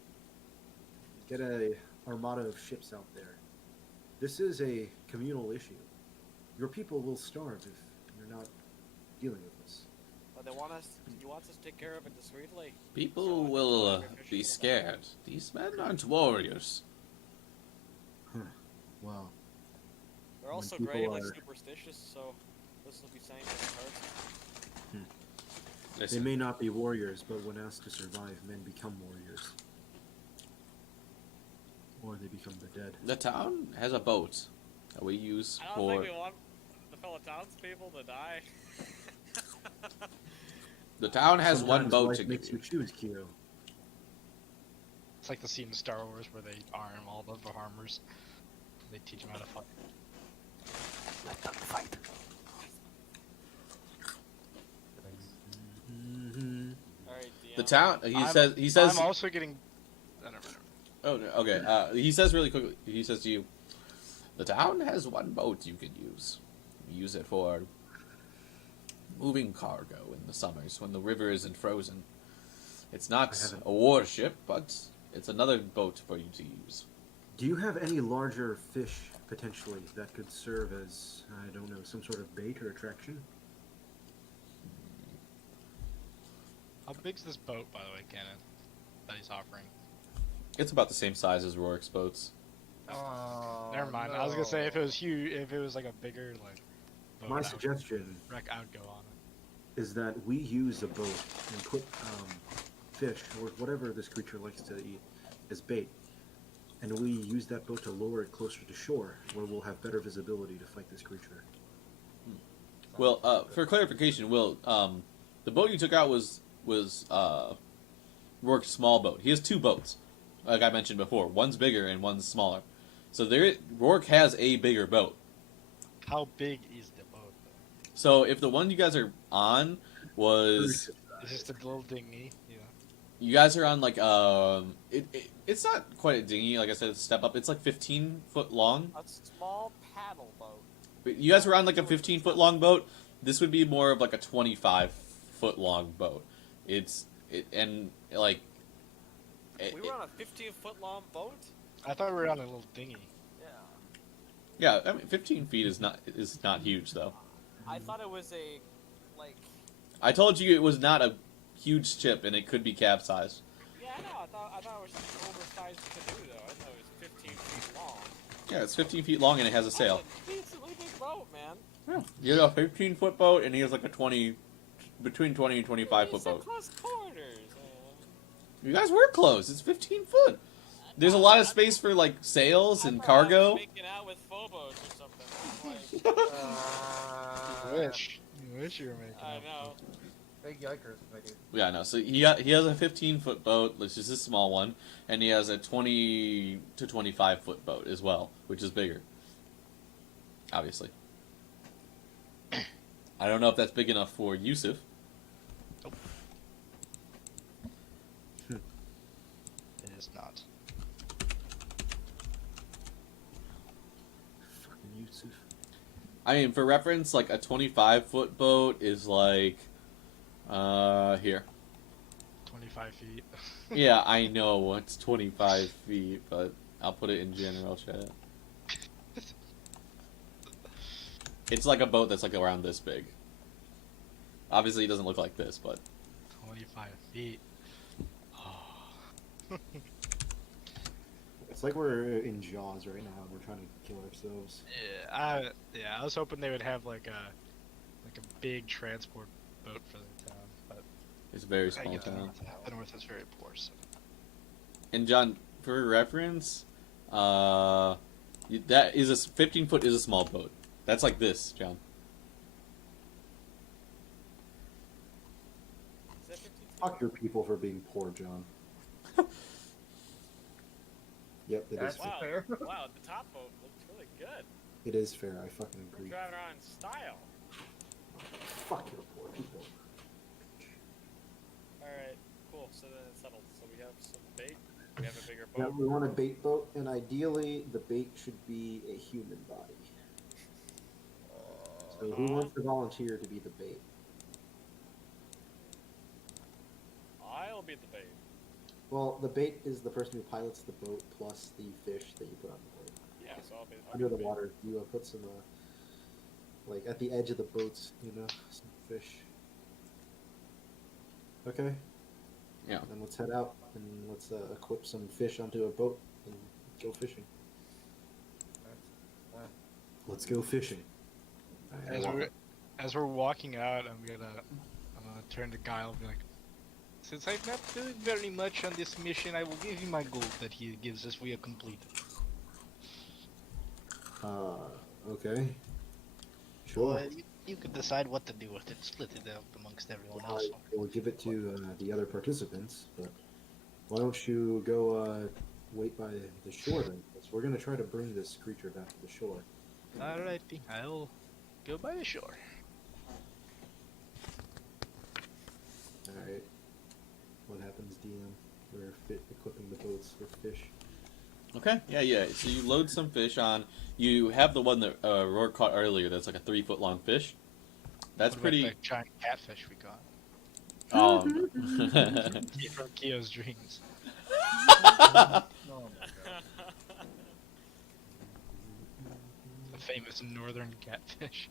Get a armada of ships out there. This is a communal issue. Your people will starve if you're not dealing with this. But they want us. You want us to take care of it discreetly. People will be scared. These men aren't warriors. Wow. They're When also people gravely are- superstitious, so this will be saying that it hurts. They Listen, may not be warriors, but when asked to survive, men become warriors. Or they become the dead. the town has a boat that we use I don't for... think we want the fellow townspeople to die. The town has one Sometimes boat life to give makes you. you choose, Kiro. It's like the scene in Star Wars where they arm all the farmers. They teach them how to fight. Alright, The town, he says, I'm also getting. I don't know. oh, no, okay, he says really quickly, he says to you, the town has one boat you can use. Use it for moving cargo in the summers when the river isn't frozen. It's not a warship, but it's another boat for you to use. Do you have any larger fish, potentially, that could serve as, I don't know, some sort of bait or attraction? How big's this boat, by the way, Cannon? That he's offering. It's about the same size as Rorik's boats. Oh, Never mind. I was gonna say if it was huge, if it was like a bigger like. Boat, My I suggestion would go on it. is that we use a boat and put fish, or whatever this creature likes to eat, as bait. And we use that boat to lower it closer to shore, where we'll have better visibility to fight this creature. Well, for clarification, Will, the boat you took out was Rorik's small boat. He has two boats, like I mentioned before. One's bigger and one's smaller. So Rorik has a bigger boat. How big is the boat? Though? So if the one you guys are on was, Is this the little dinghy? Yeah. you guys are on like it's not quite a dinghy. Like I said, it's a step up. It's like 15 foot long. A small paddle boat. But you guys were on like a 15 foot long boat. This would be more of like a 25 foot long boat. We were on a 15-foot long boat? I thought we were on a little dinghy. Yeah. Yeah, I mean 15 feet is not huge though. I thought it was a, like... I told you it was not a huge ship and it could be capsized. Yeah, I know. I thought it was just an oversized canoe, though. I thought it was 15 feet long. Yeah, it's 15 feet long and it has a sail. That's a decently big boat, man. Yeah. You have a 15 foot boat and he has like a between 20 and 25 foot boat. Close quarters, You guys were close. It's 15 foot. There's a lot of space for like sails and cargo. Making out with Phobos or something. Like, You wish. You wish you were making. I up. know. Big yikers, my dude. Yeah, no. So he has a 15-foot boat, which is a small one, and he has a 20 to 25-foot boat as well, which is bigger. Obviously. I don't know if that's big enough for Yusuf. It is not. Fucking Yusuf. I mean, for reference, like a 25-foot boat is like, here. 25 feet. Yeah, I know it's 25 feet, but I'll put it in general chat. It's like a boat that's like around this big. Obviously, it doesn't look like this, but 25 feet. It's like we're in Jaws right now and we're trying to kill ourselves. I was hoping they would have like a big transport boat for the town, but it's a very I small guess town. the north is very poor. So. And John, for reference, that is a 15-foot is a small boat. That's like this, John. Is that 15 feet? Fuck your people for being poor, John. Yep, it is. That's Fair. Wow, fair. wow, the top boat looks really good. It is fair. I fucking We're agree. driving around in style. Fuck your poor people. Alright, cool. So then it's settled. So we have some bait. We have a bigger Yeah, boat. we want a bait boat, and ideally the bait should be a human body. So who wants to volunteer to be the bait? I'll be the bait. Well, the bait is the person who pilots the boat plus the fish that you put on the boat. Yeah, so I'll be Under the bait. water, you put some, like at the edge of the boats, some fish. Okay. Yeah. Then let's head out and let's equip some fish onto a boat and go fishing. Let's go fishing. As we're walking out, I'm gonna turn to Guile and be like, since I'm not doing very much on this mission, I will give you my gold that he gives us we are completed. Okay. Sure. Well, you can decide what to do with it, split it up amongst everyone else. I will give it to the other participants, but why don't you go wait by the shore then? 'Cause we're gonna try to bring this creature back to the shore. Alrighty, I'll go by the shore. Alright. What happens, DM? We're equipping the boats with fish. Okay, yeah. So you load some fish on. You have the one that Rourke caught earlier. That's like a 3-foot long fish. That's What pretty. about that giant catfish we got? From Kyo's dreams. Oh my god. The famous northern catfish.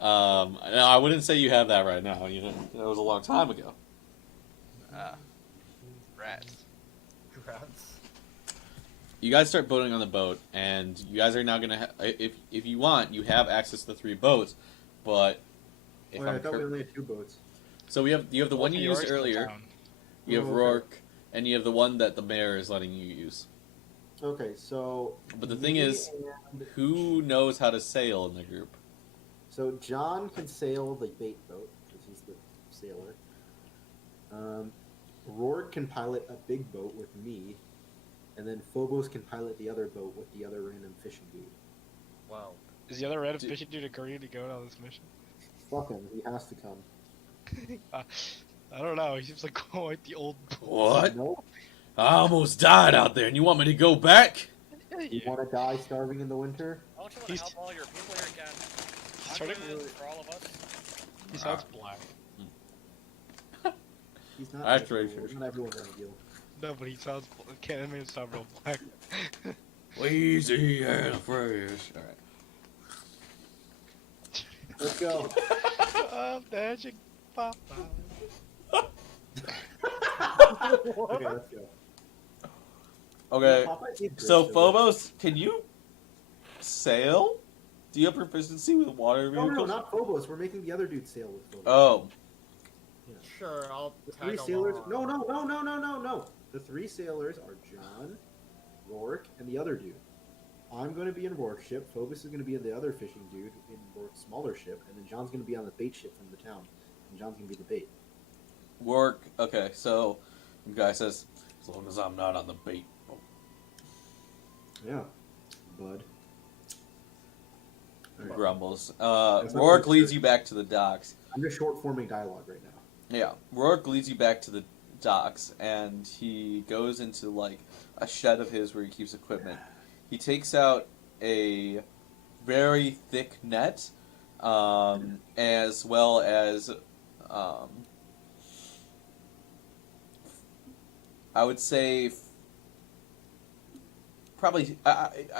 I wouldn't say you have that right now. You know, that was a long time ago. Rats. Rats. You guys start boating on the boat, and you guys are now gonna. If you want, you have access to 3 boats, but if I thought we only had 2 boats. so you have the one you used earlier. You have Oh, okay. Rourke, and you have the one that the mayor is letting you use. Okay, so... But the thing me is, and- who knows how to sail in the group? So John can sail the bait boat, because he's the sailor. Rourke can pilot a big boat with me, and then Phobos can pilot the other boat with the other random fishing dude. Wow. Is the other random fishing dude agree to go on this mission? Fuck him, he has to come. I don't know. He seems like quite the old. What? Nope. I almost died out there, and you want me to go back? You want to die starving in the winter? I want you to help all your people here again. He's I'm starting doing to. this for all of us. He sounds black. He's not. That's ideal. racist. Not everyone's ideal. No, but he sounds. Can't even sound real black. Easy and fresh. All right. Let's go. Magic Papa. Okay, let's go. Okay. Popeye did great, So though. Phobos, can you sail? Do you have proficiency with water No, vehicles? no, not Phobos. We're making the other dude sail with Phobos. Oh, Sure, I'll The tag 3 sailors. along. No. The 3 sailors are John, Rourke, and the other dude. I'm going to be in Rourke's ship. Phobos is going to be in the other fishing dude in Rourke's smaller ship, and then John's going to be on the bait ship from the town. And John's going to be the bait. Work. Okay, so the guy says, as long as I'm not on the bait. Yeah, bud. Alright. Grumbles. That's not Rourke really leads you back to the docks. I'm just short forming dialogue right now. Yeah, Rourke leads you back to the docks, and he goes into like a shed of his where he keeps equipment. He takes out a very thick net, as well as I would say probably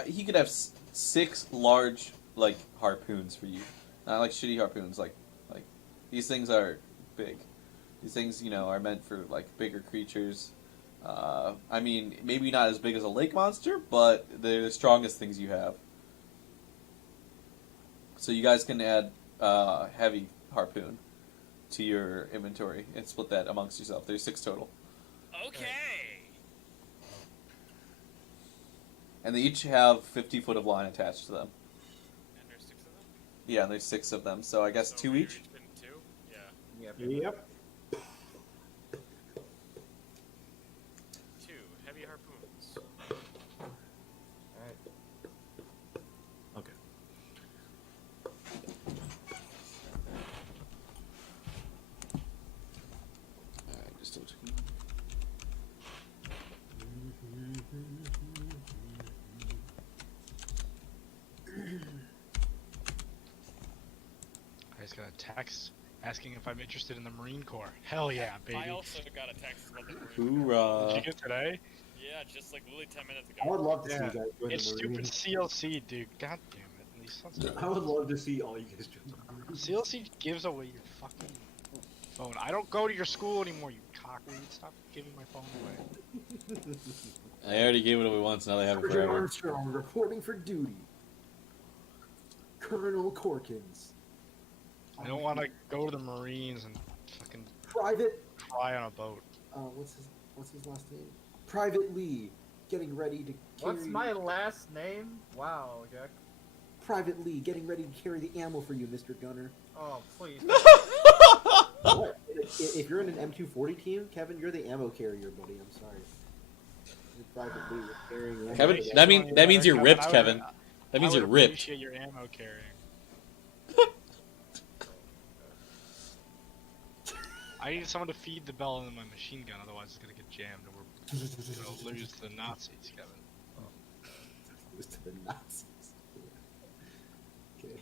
he could have 6 large like harpoons for you, not like shitty harpoons. Like these things are big. These things, you know, are meant for like bigger creatures. I mean, maybe not as big as a lake monster, but they're the strongest things you have. So you guys can add heavy harpoon to your inventory and split that amongst yourself. There's 6 total. Okay. And they each have 50 foot of line attached to them. And there's 6 of them. Yeah, and there's 6 of them, so I guess So 2 we've each? been 2? Yeah. Yep. 2 heavy harpoons. Alright. Okay. Alright, just double checking. I just got a text asking if I'm interested in the Marine Corps. Hell yeah, baby. I also got a text about the Marine Corps. Did Hoorah. you get today? Yeah, just like literally 10 minutes I would ago. love to see Yeah. you guys join It's the stupid Marines. CLC, dude. God damn it. These sons of I would love to see all you guys join the Marines. CLC gives away your fucking phone. I don't go to your school anymore, you cockweed. Stop giving my phone away. I already gave it away once, now they have it Sergeant forever. Armstrong reporting for duty. Colonel Corkins. I don't want to go to the Marines and fucking Private. cry on a boat. What's his last name? Private Lee, getting ready to carry. What's my last name? Wow, Jack. Private Lee, getting ready to carry the ammo for you, Mr. Gunner. Oh, please. What? If you're in an M240 team, Kevin, you're the ammo carrier, buddy. I'm sorry. You're Private Lee, you're carrying ammo. Kevin, Yeah. that means you're ripped, I would- Kevin. That means I would you're ripped. appreciate your ammo carrying. I need someone to feed the bell in my machine gun, otherwise it's gonna get jammed and we're gonna lose to the Nazis, Kevin. Lose to the Nazis. Okay.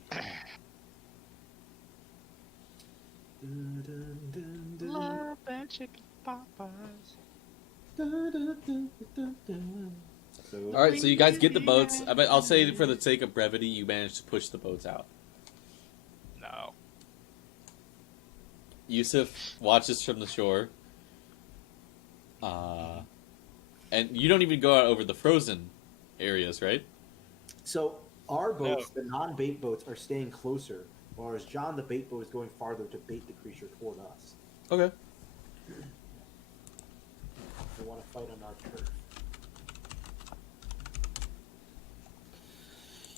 Dun, dun, dun, dun. Love that chicken Popeyes. Dun, dun, dun, dun, dun. So, Alright, so you guys get the boats. I'll say for the sake of brevity, you managed to push the boats out. No. Yusuf watches from the shore. And you don't even go out over the frozen areas, right? so our boats, the non-bait boats, are staying closer, whereas John, the bait boat, is going farther to bait the creature toward us. Okay. They want to fight on our turf.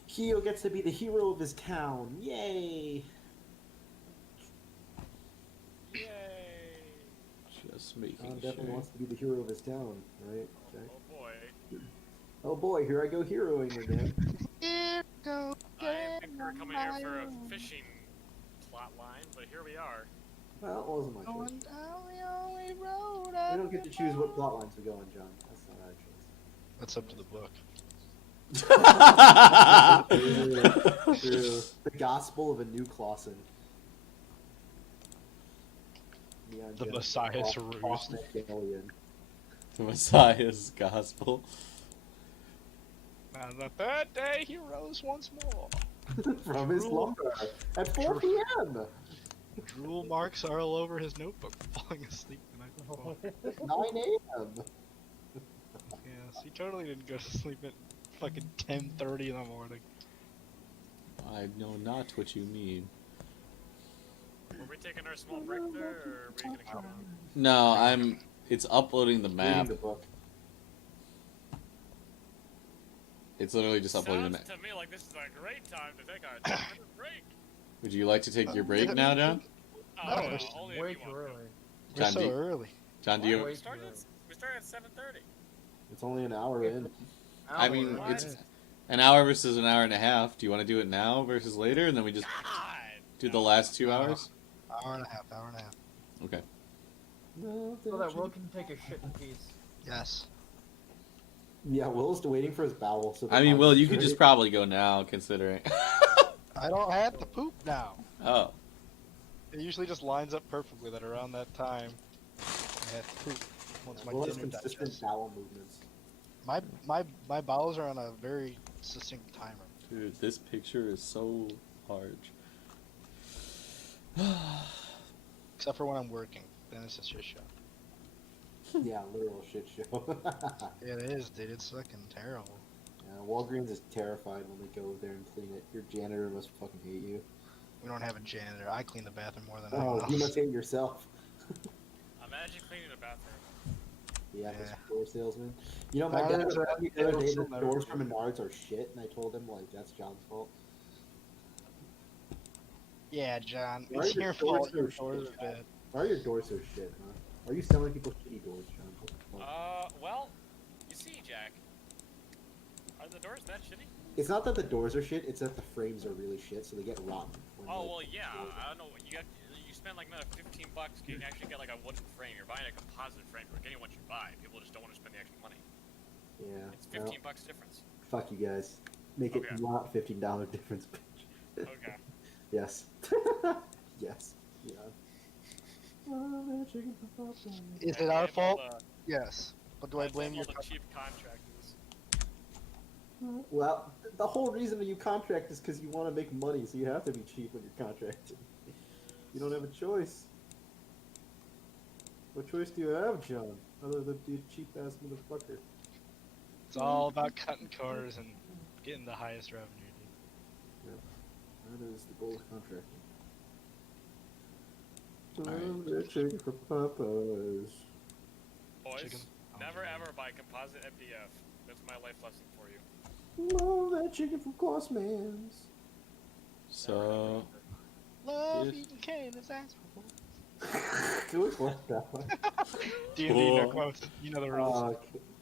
Keo gets to be the hero of his town. Yay! Yay! Just making John definitely sure. wants to be the hero of his town, right, Jack? Oh boy. Oh boy, here I go heroing again. Here go I think we're coming here for a fishing plot line, but here we are. Well, it wasn't my choice. Going down the only road We don't get to choose what plot lines we go on, John. That's not our choice. That's up to the book. True. The Gospel of a New Clausen. The Messiah's ruse. The Messiah's gospel. On the third day, he rose once more. From his lumber at 4 p.m. Drool marks are all over his notebook for falling asleep the night before. 9 a.m. Yes, he totally didn't go to sleep at fucking 10:30 in the morning. I know not what you mean. Were we taking our small break there, or are we gonna go on? No, it's uploading the Reading map. the book. It's literally just uploading Sounds the. to me like this is a great time to take a 10-minute break. Would you like to take your break now, John? Oh, No, no, it's only if Way you too want to. early. We're John, so do you, early. John, do you? Way We too started, early. we started at 7:30. It's only an hour in. I mean, Hour. it's an hour versus an hour and a half. Do you want to do it now versus later, and then we just God! do the last 2 hours? Hour and a half. Hour and a half. Okay. So that Will can take a shit in peace. Yes. Yeah, Will's waiting for his bowel. So I mean, Will, you could just probably go now, considering. I don't have to poop now. Oh. It usually just lines up perfectly that around that time I have to poop once my Will has dinner consistent digests. bowel movements. My bowels are on a very succinct timer. Dude, this picture is so large. Except for when I'm working. Then it's a shit show. Yeah, literal shit show. It is, dude. It's fucking terrible. Yeah, Walgreens is terrified when they go there and clean it. Your janitor must fucking hate you. We don't have a janitor. I clean the bathroom more than Oh, anyone you else. must hate yourself. Imagine cleaning a bathroom. Yeah, this Yeah. door salesman. You know, my Nah, dad that's was telling me the other day it'll that never doors be. from Menards are shit, and I told him, like, that's John's fault. Yeah, John. Why It's are your your doors fault. so Your shit, doors are John? bad. Why are your doors so shit, huh? Are you selling people shitty doors, John? What the fuck? Well, you see, Jack. Are the doors that shitty? It's not that the doors are shit, it's that the frames are really shit, so they get rotten. when, Oh, like, well, yeah. I don't know. You spend like another $15, you can actually get like a wooden frame. You're buying a composite frame. You're getting what you buy. People just don't want to spend the extra money. Yeah. It's well, 15 bucks difference. fuck you guys. Make it Okay. not $15 difference, bitch. Okay. Yes. Yes. Yeah. Is I it our blame fault? all Yes. But do I blame all your the cheap contractors? Well, the whole reason you contract is because you want to make money, so you have to be cheap when you're contracting. You don't have a choice. What choice do you have, John? Other than be a cheap ass motherfucker. It's all about cutting corners and getting the highest revenue, dude. That is the goal of contracting. Alright. They're chicken for Popeyes. Boys, Chicken. never ever buy composite MDF. That's my life lesson for you. Love that chicken from Crossman's. So, love Yes. eating Candace asshole? Which one's that one? D&D Cool. no quotes. You know the rules.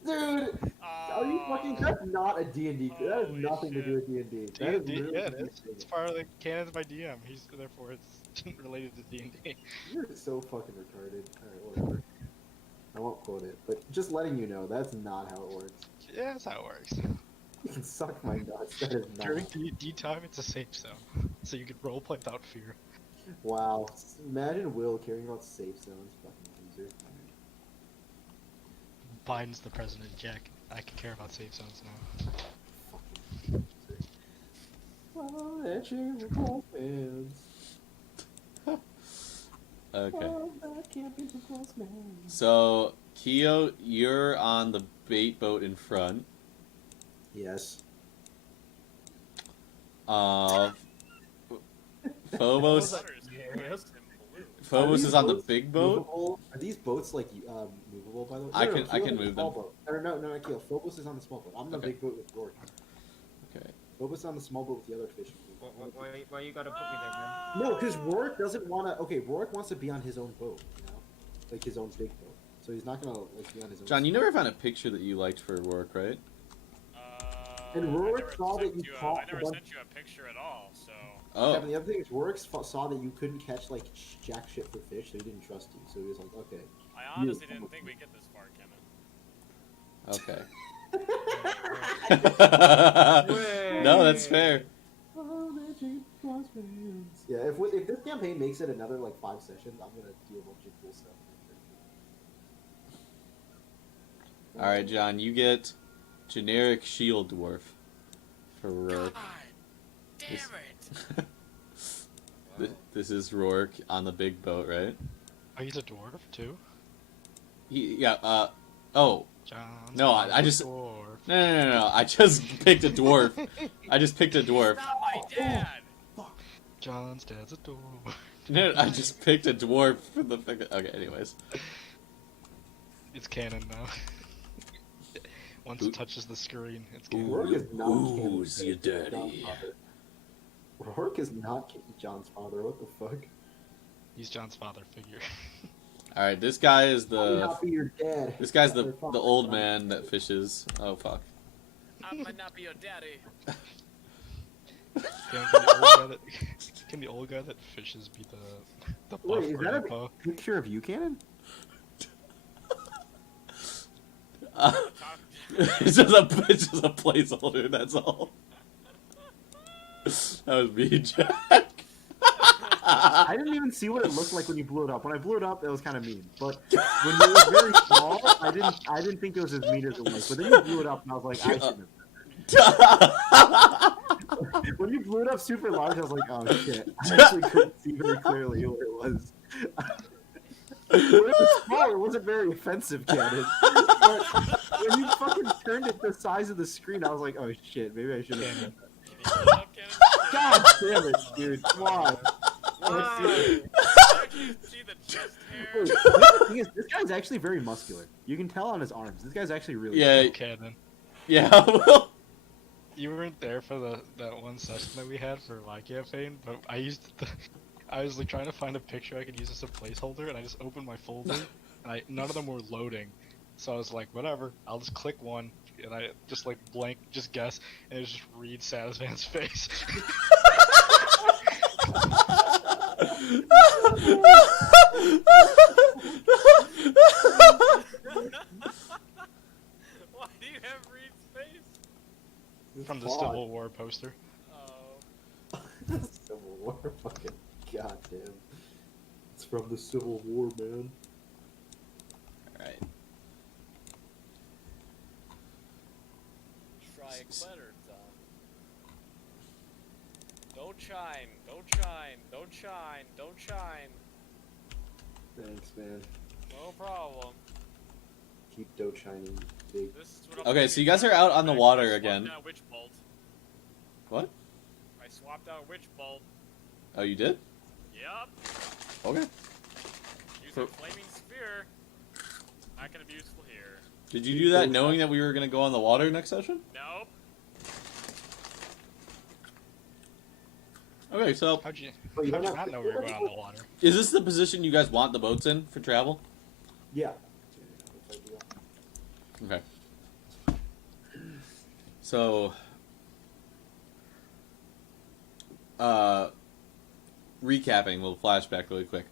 Dude, are you fucking? That's not a D&D. That has Holy nothing to do with D&D. That is D&D, really yeah, it is. D&D. It's part of the canons by DM. He's therefore it's related to D&D. You're so fucking retarded. Alright, whatever. I won't quote it, but just letting you know, that's not how it works. Yeah, that's how it works. You can suck my nuts. That is not. During D&D time, it's a safe zone, so you can roleplay without fear. Wow. Imagine Will caring about safe zones. Fucking loser. Biden's the president, Jack. I can care about safe zones now. Fucking loser. Oh, that chicken from Crossman's. okay. Oh, that camping from Crossman's. So, Keo, you're on the bait boat in front. Yes. Phobos, Water is Yes. bright and blue. Phobos these is on the boats big boat. Movable? Are these boats like movable? By the way, I No, can- I Keel's can on the move small them. Boat. No, not Keel. Phobos is on the small boat. I'm on the Okay. big boat with Rourke. Okay. Phobos is on the small boat with the other fish. Why you gotta put me there, man? No, because Rourke doesn't want to. Okay, Rourke wants to be on his own boat. You know, like his own big boat. So he's not gonna like be on his own. John, you never found a picture that you liked for work, right? And I Rourke never saw that sent you I caught never a bunch- sent you a picture at all, so. Oh, Kevin, the other thing is, Rourke saw that you couldn't catch like jack shit for fish, so he didn't trust you. So he was like, okay. I honestly didn't think we'd get this far, Kevin. okay. Way. No, that's fair. Yeah, if this campaign makes it another like 5 sessions, I'm gonna do a bunch of cool stuff. All right, John, you get generic shield dwarf for Rourke. Damn This- it! This is Rourke on the big boat, right? Oh, he's a dwarf too? Yeah. Oh, John's No, a I just- dwarf. no. I just picked a dwarf. I just picked a dwarf. Not my dad! John's dad's a dwarf. No, I just picked a dwarf for the. Okay, anyways. It's canon now. Once Ooh. it touches the screen, it's Ooh. game. Rourke is not Who's canon. your daddy? John's father. Rourke is not John's father. What the fuck? He's John's father figure. All right, this guy is How would the. not be your dad? This guy's Your the father, old John. man that fishes. Oh fuck. I might not be your daddy. Can the old guy that fishes be the buff Wait, is that grandpa? a picture of you, Cannon? It's just a placeholder. That's all. That was me, Jack. I didn't even see what it looked like when you blew it up. When I blew it up, it was kind of mean. But when it was very small, I didn't think it was as mean as it was. But then you blew it up, and I was like, I shouldn't have. When you blew it up super large, I was like, oh shit. I actually couldn't see very clearly what it was. When it was small, it wasn't very offensive, Cannon. But when you fucking turned it the size of the screen, I was like, oh shit, maybe I should have. Can you hold up, Cannon? God damn it, dude. Come on. Why? You see the chest hair? Wait, the thing is, this guy's actually very muscular. You can tell on his arms. This guy's actually really Yeah. Cannon. Yeah. Well. You weren't there for that one session that we had for my campaign, but I was like trying to find a picture I could use as a placeholder, and I just opened my folder, and none of them were loading, so I was like, whatever, I'll just click one, and I just like blank, just guess, and it was just read Satisvan's face. Why do you have Reed's face? From the Civil War poster. Oh. Civil War, fucking goddamn. It's from the Civil War, man. All right. Try it better, Tom. Don't chime, don't chime, don't chime, don't chime. Thanks, man. No problem. Keep dough shining big. This is what I'm Okay, doing. so you guys are out on the water I swapped again. out witch bolt. What? I swapped out witch bolt. Oh, you did? Yep. Okay. Using flaming sphere. Not gonna be useful here. Did you do that knowing that we were gonna go on the water next session? Nope. Okay, so How'd you But you don't not have know we were going on the water? is this the position you guys want the boats in for travel? Yeah. Okay. So, recapping, we'll flashback really quick.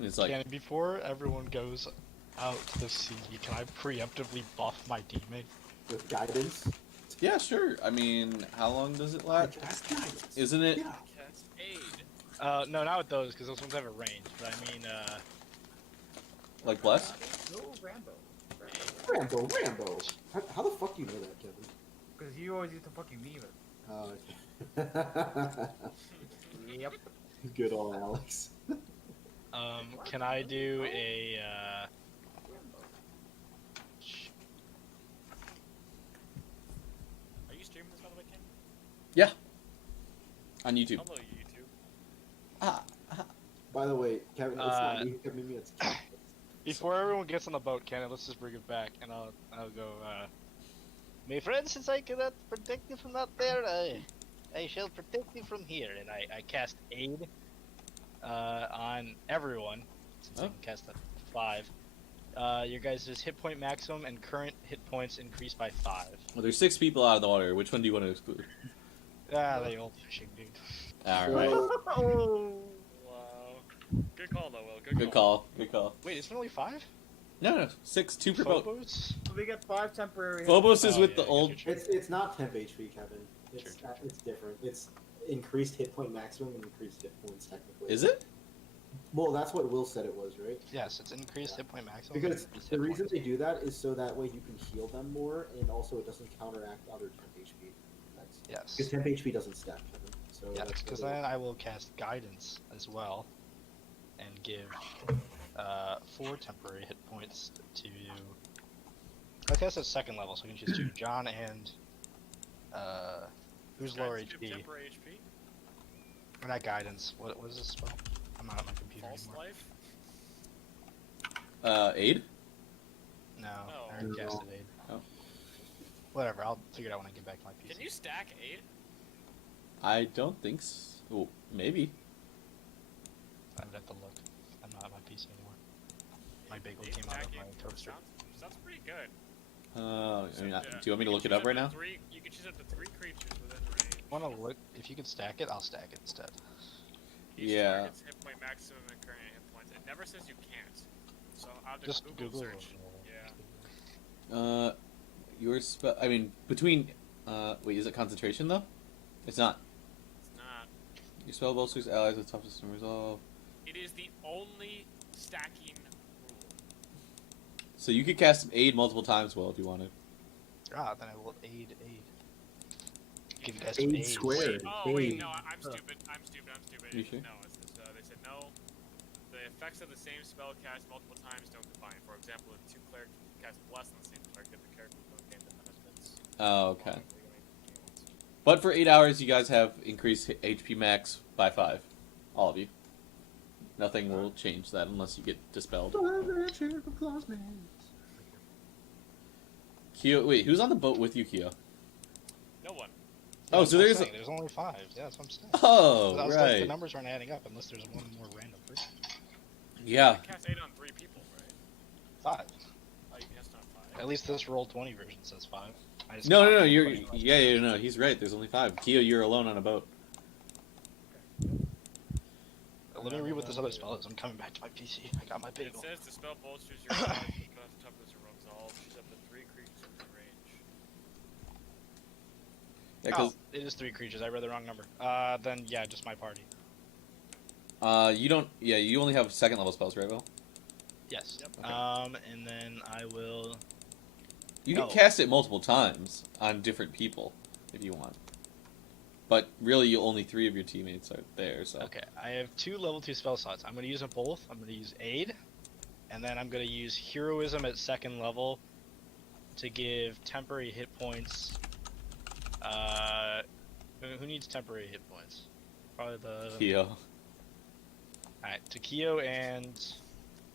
It's like, Can before everyone goes out to sea, can I preemptively buff my teammate? With guidance. yeah, sure. I mean, how long does it last? That's guidance. Isn't it? Yeah. Cast aid. No, not with those, because those ones have a range. But I mean, Like bless? No Rambo. Rambo. How the fuck do you know that, Kevin? Because you always used to fucking meme it. Oh, Yep. good old Alex. can I do a, Are you streaming this, by the way, King? Yeah. On YouTube. Hello, YouTube. By the way, Kevin, it's not me, Kevin, it's Kevin. before everyone gets on the boat, Cannon, let's just bring it back, and I'll go, My friend, since I cannot protect you from out there, I shall protect you from here. And I cast aid on everyone, since I Oh. can cast up to 5. Your guys' hit point maximum and current hit points increased by 5. Well, there's 6 people out of the water. Which one do you want to exclude? the old fishing dude. Alright. Oh. Wow. Good call, though, Will. Good call. Good call. Wait, isn't it only 5? No, 6, 2 per boat. Phobos? We get 5 temporary. Phobos is Oh, with yeah, the I old. get you. It's not temp HP, Kevin. It's Sure. it's different. It's increased hit point maximum and increased hit points technically. Is it? Well, that's what Will said it was, right? Yes, it's increased hit point maximum. and Because increased the hit reason points. they do that is so that way you can heal them more, and also it doesn't counteract other temp HP. Yes. Because temp HP doesn't stack, Kevin. So Yes, that's because what it then I will cast guidance as well, and give 4 temporary hit points to. I'll cast at 2nd level, so I can choose 2. John and who's lower Guys, give HP? temporary HP. Or not guidance. What is this spell? I'm not on my computer False anymore. life. Aid? No, No. I already casted aid. Whatever, I'll figure it out when I get back to my PC. Can you stack 8? I don't think so. Oh, maybe. I'd have to look. I'm not at my PC anymore. My bagel Eight came out of stacking my toaster. Sounds pretty good. I mean, Yeah, do you want me to can look it choose up right to now? You can choose up to 3 creatures within range. Wanna look? If you can stack it, I'll stack it instead. Each Yeah. target's hit point maximum and current hit points. It never says you can't. So I'll Just Google Google. search. Yeah. Your spell. I mean, between. Wait, is it concentration though? It's not. It's not. Your spell bolsters allies with toughness and resolve. It is the only stacking rule. So you could cast aid multiple times, well, if you wanted. Ah, then I will aid. Give you guys Aid some aids. squared. Wait, Aid. no, I'm stupid. I'm stupid. You sure? No, they said no. The effects of the same spell cast multiple times don't combine. For example, if 2 clerics cast bless on the same target, the character will gain the benefits. Oh, okay. But for 8 hours, you guys have increased HP max by 5. All of you. Nothing will change that unless you get dispelled. Kyo, wait, who's on the boat with you, Kyo? No one. Oh, That's so what I'm there's saying, there's only 5. Yeah, that's what I'm saying. Oh, I was like, the right. numbers aren't adding up unless there's one more random person. Yeah. Cast 8 on 3 people, right? 5. Oh, that's not 5. At least this roll 20 version says 5. I just No, copied you're 20 last yeah, no, he's right. There's only 5. Kyo, you're alone on a boat. Let me read what this other spell is. I'm coming back to my PC. I got my It bagel. says the spell bolsters your toughness or resolve. Choose up to 3 creatures within range. Yeah, Oh, 'cause it is 3 creatures. I read the wrong number. Then yeah, just my party. you don't. Yeah, you only have 2nd level spells, right, Will? Yes. Yep. Okay. And then I will. You can No. cast it multiple times on different people if you want. But really, only 3 of your teammates are there. So Okay, I have 2 level 2 spell slots. I'm going to use them both. I'm going to use Aid, and then I'm going to use Heroism at 2nd level to give temporary hit points. Who needs temporary hit points? Probably the. Kyo. Alright, to Keo and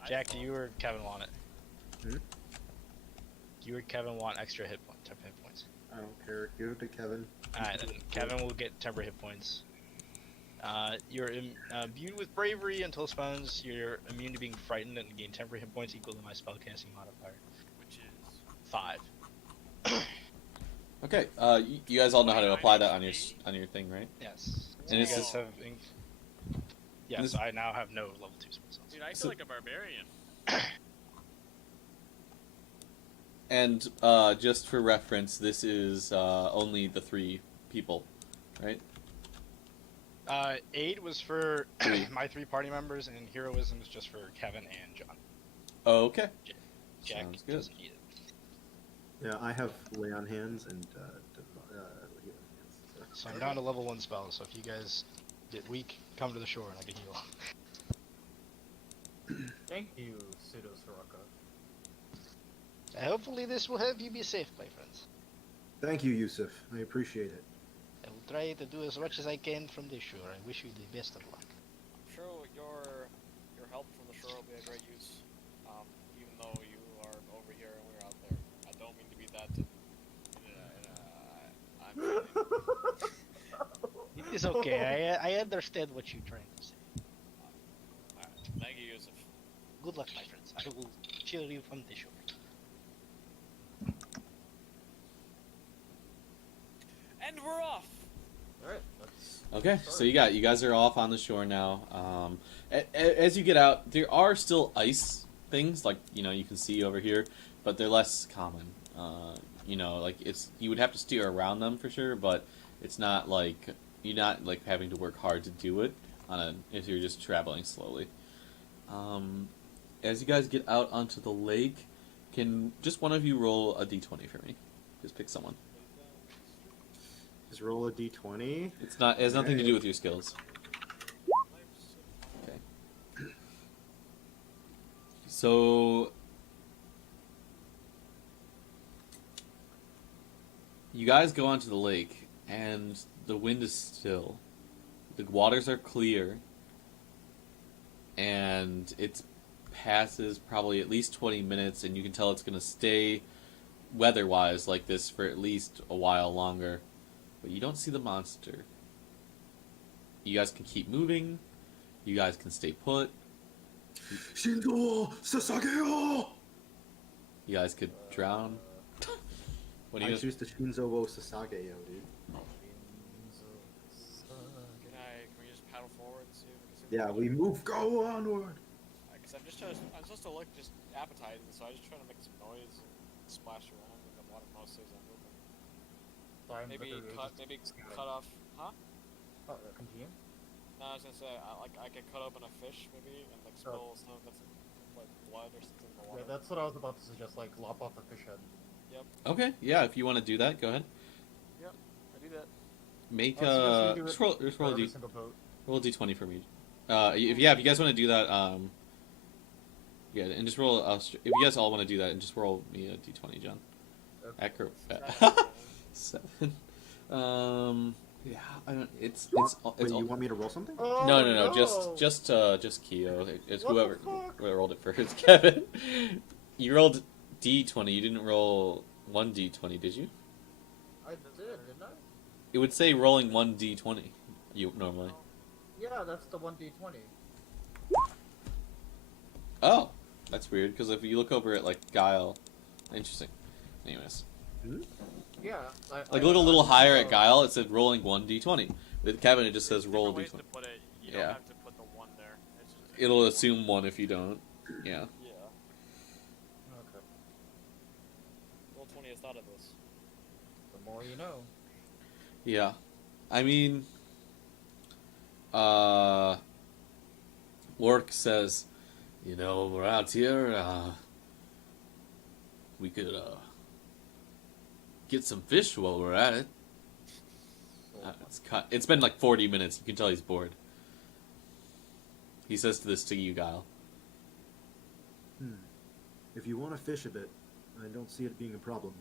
Jack, do you or Kevin want it? Hmm? You or Kevin want extra temporary hit points? I don't care. Give it to Kevin. Alright, then Kevin will get temporary hit points. You're imbued with bravery until spawns. You're immune to being frightened and gain temporary hit points equal to my spellcasting modifier. Which is 5. Okay. You guys all know how to apply that on your thing, right? Yes. And you it's guys just- have. Yes, this- I now have no level 2 spell slots. dude, I feel So- like a barbarian. And just for reference, this is only the 3 people, right? Aid was for 3. my 3 party members, and Heroism is just for Kevin and John. Oh, okay. Jack Sounds good. doesn't need it. Yeah, I have lay on hands and healing hands. So I'm down to level 1 spells, so if you guys get weak, come to the shore and I can heal. Thank you, Pseudo Soraka. Hopefully this will help you be safe, my friends. Thank you, Yusuf. I appreciate it. I will try to do as much as I can from the shore. I wish you the best of luck. I'm sure your help from the shore will be a great use. Even though you are over here and we're out there. I don't mean to be that. It is okay. I understand what you're trying to say. Alright, thank you, Yusuf. Good luck, my friends. I will cheer you from the shore. And we're off. Alright, let's. Okay, so you guys are off on the shore now. As you get out, there are still ice things like you can see over here, but they're less common. Like you would have to steer around them for sure, but it's not like you're not like having to work hard to do it if you're just traveling slowly. As you guys get out onto the lake, can just one of you roll a d20 for me? Just pick someone. Just roll a d20. It has nothing to do with your skills. Okay. So you guys go onto the lake, and the wind is still. The waters are clear, and it passes probably at least 20 minutes, and you can tell it's going to stay weather-wise like this for at least a while longer, but you don't see the monster. You guys can keep moving. You guys can stay put. Shinzo Sasageo! You guys could drown. What do I you? choose the Shinzo wo Sasageo, dude. Can we just paddle forward and see if we can see? Yeah, we move. Go onward. Because I'm supposed to look just appetizing, so I was just trying to make some noise and splash around in the water mostly as I'm moving. Maybe cut off, huh? Continue. No, I was gonna say I could cut open a fish maybe and like spill some of its like blood or something in the water. Yeah, that's what I was about to suggest. Like lop off the fish head. Yep. Okay, yeah. If you want to do that, go ahead. Yep. I do that. Make I'll suggest you do just it roll, for every single boat. roll a d20 for me. If you guys want to do that, yeah, and just roll. If you guys all want to do that, and just roll me a d20, John. Okay. Acrobat. 7. Yeah, I don't. It's Wait, all. you want me to roll something? Oh, No. Just Keo. It's What whoever the fuck? rolled it first. Kevin, you rolled d20. You didn't roll 1d20, did you? I did, didn't I? It would say rolling 1d20. You normally. Yeah, that's the 1d20. Oh, that's weird. Because if you look over at like Guile, interesting. Anyways, Yeah. like look a little higher at Guile. It said rolling 1d20. With Kevin, it just says roll Different ways d20. to put it. You Yeah. don't have to put the one there. It's just It'll assume 1 if you don't. Yeah. Yeah. Okay. Roll 20 has thought of this. The more you know. Yeah. I mean, Lork says, you know, we're out here, we could, get some fish while we're at it. It's been like 40 minutes. You can tell he's bored. He says to this to you, Guile. If you want to fish a bit, I don't see it being a problem.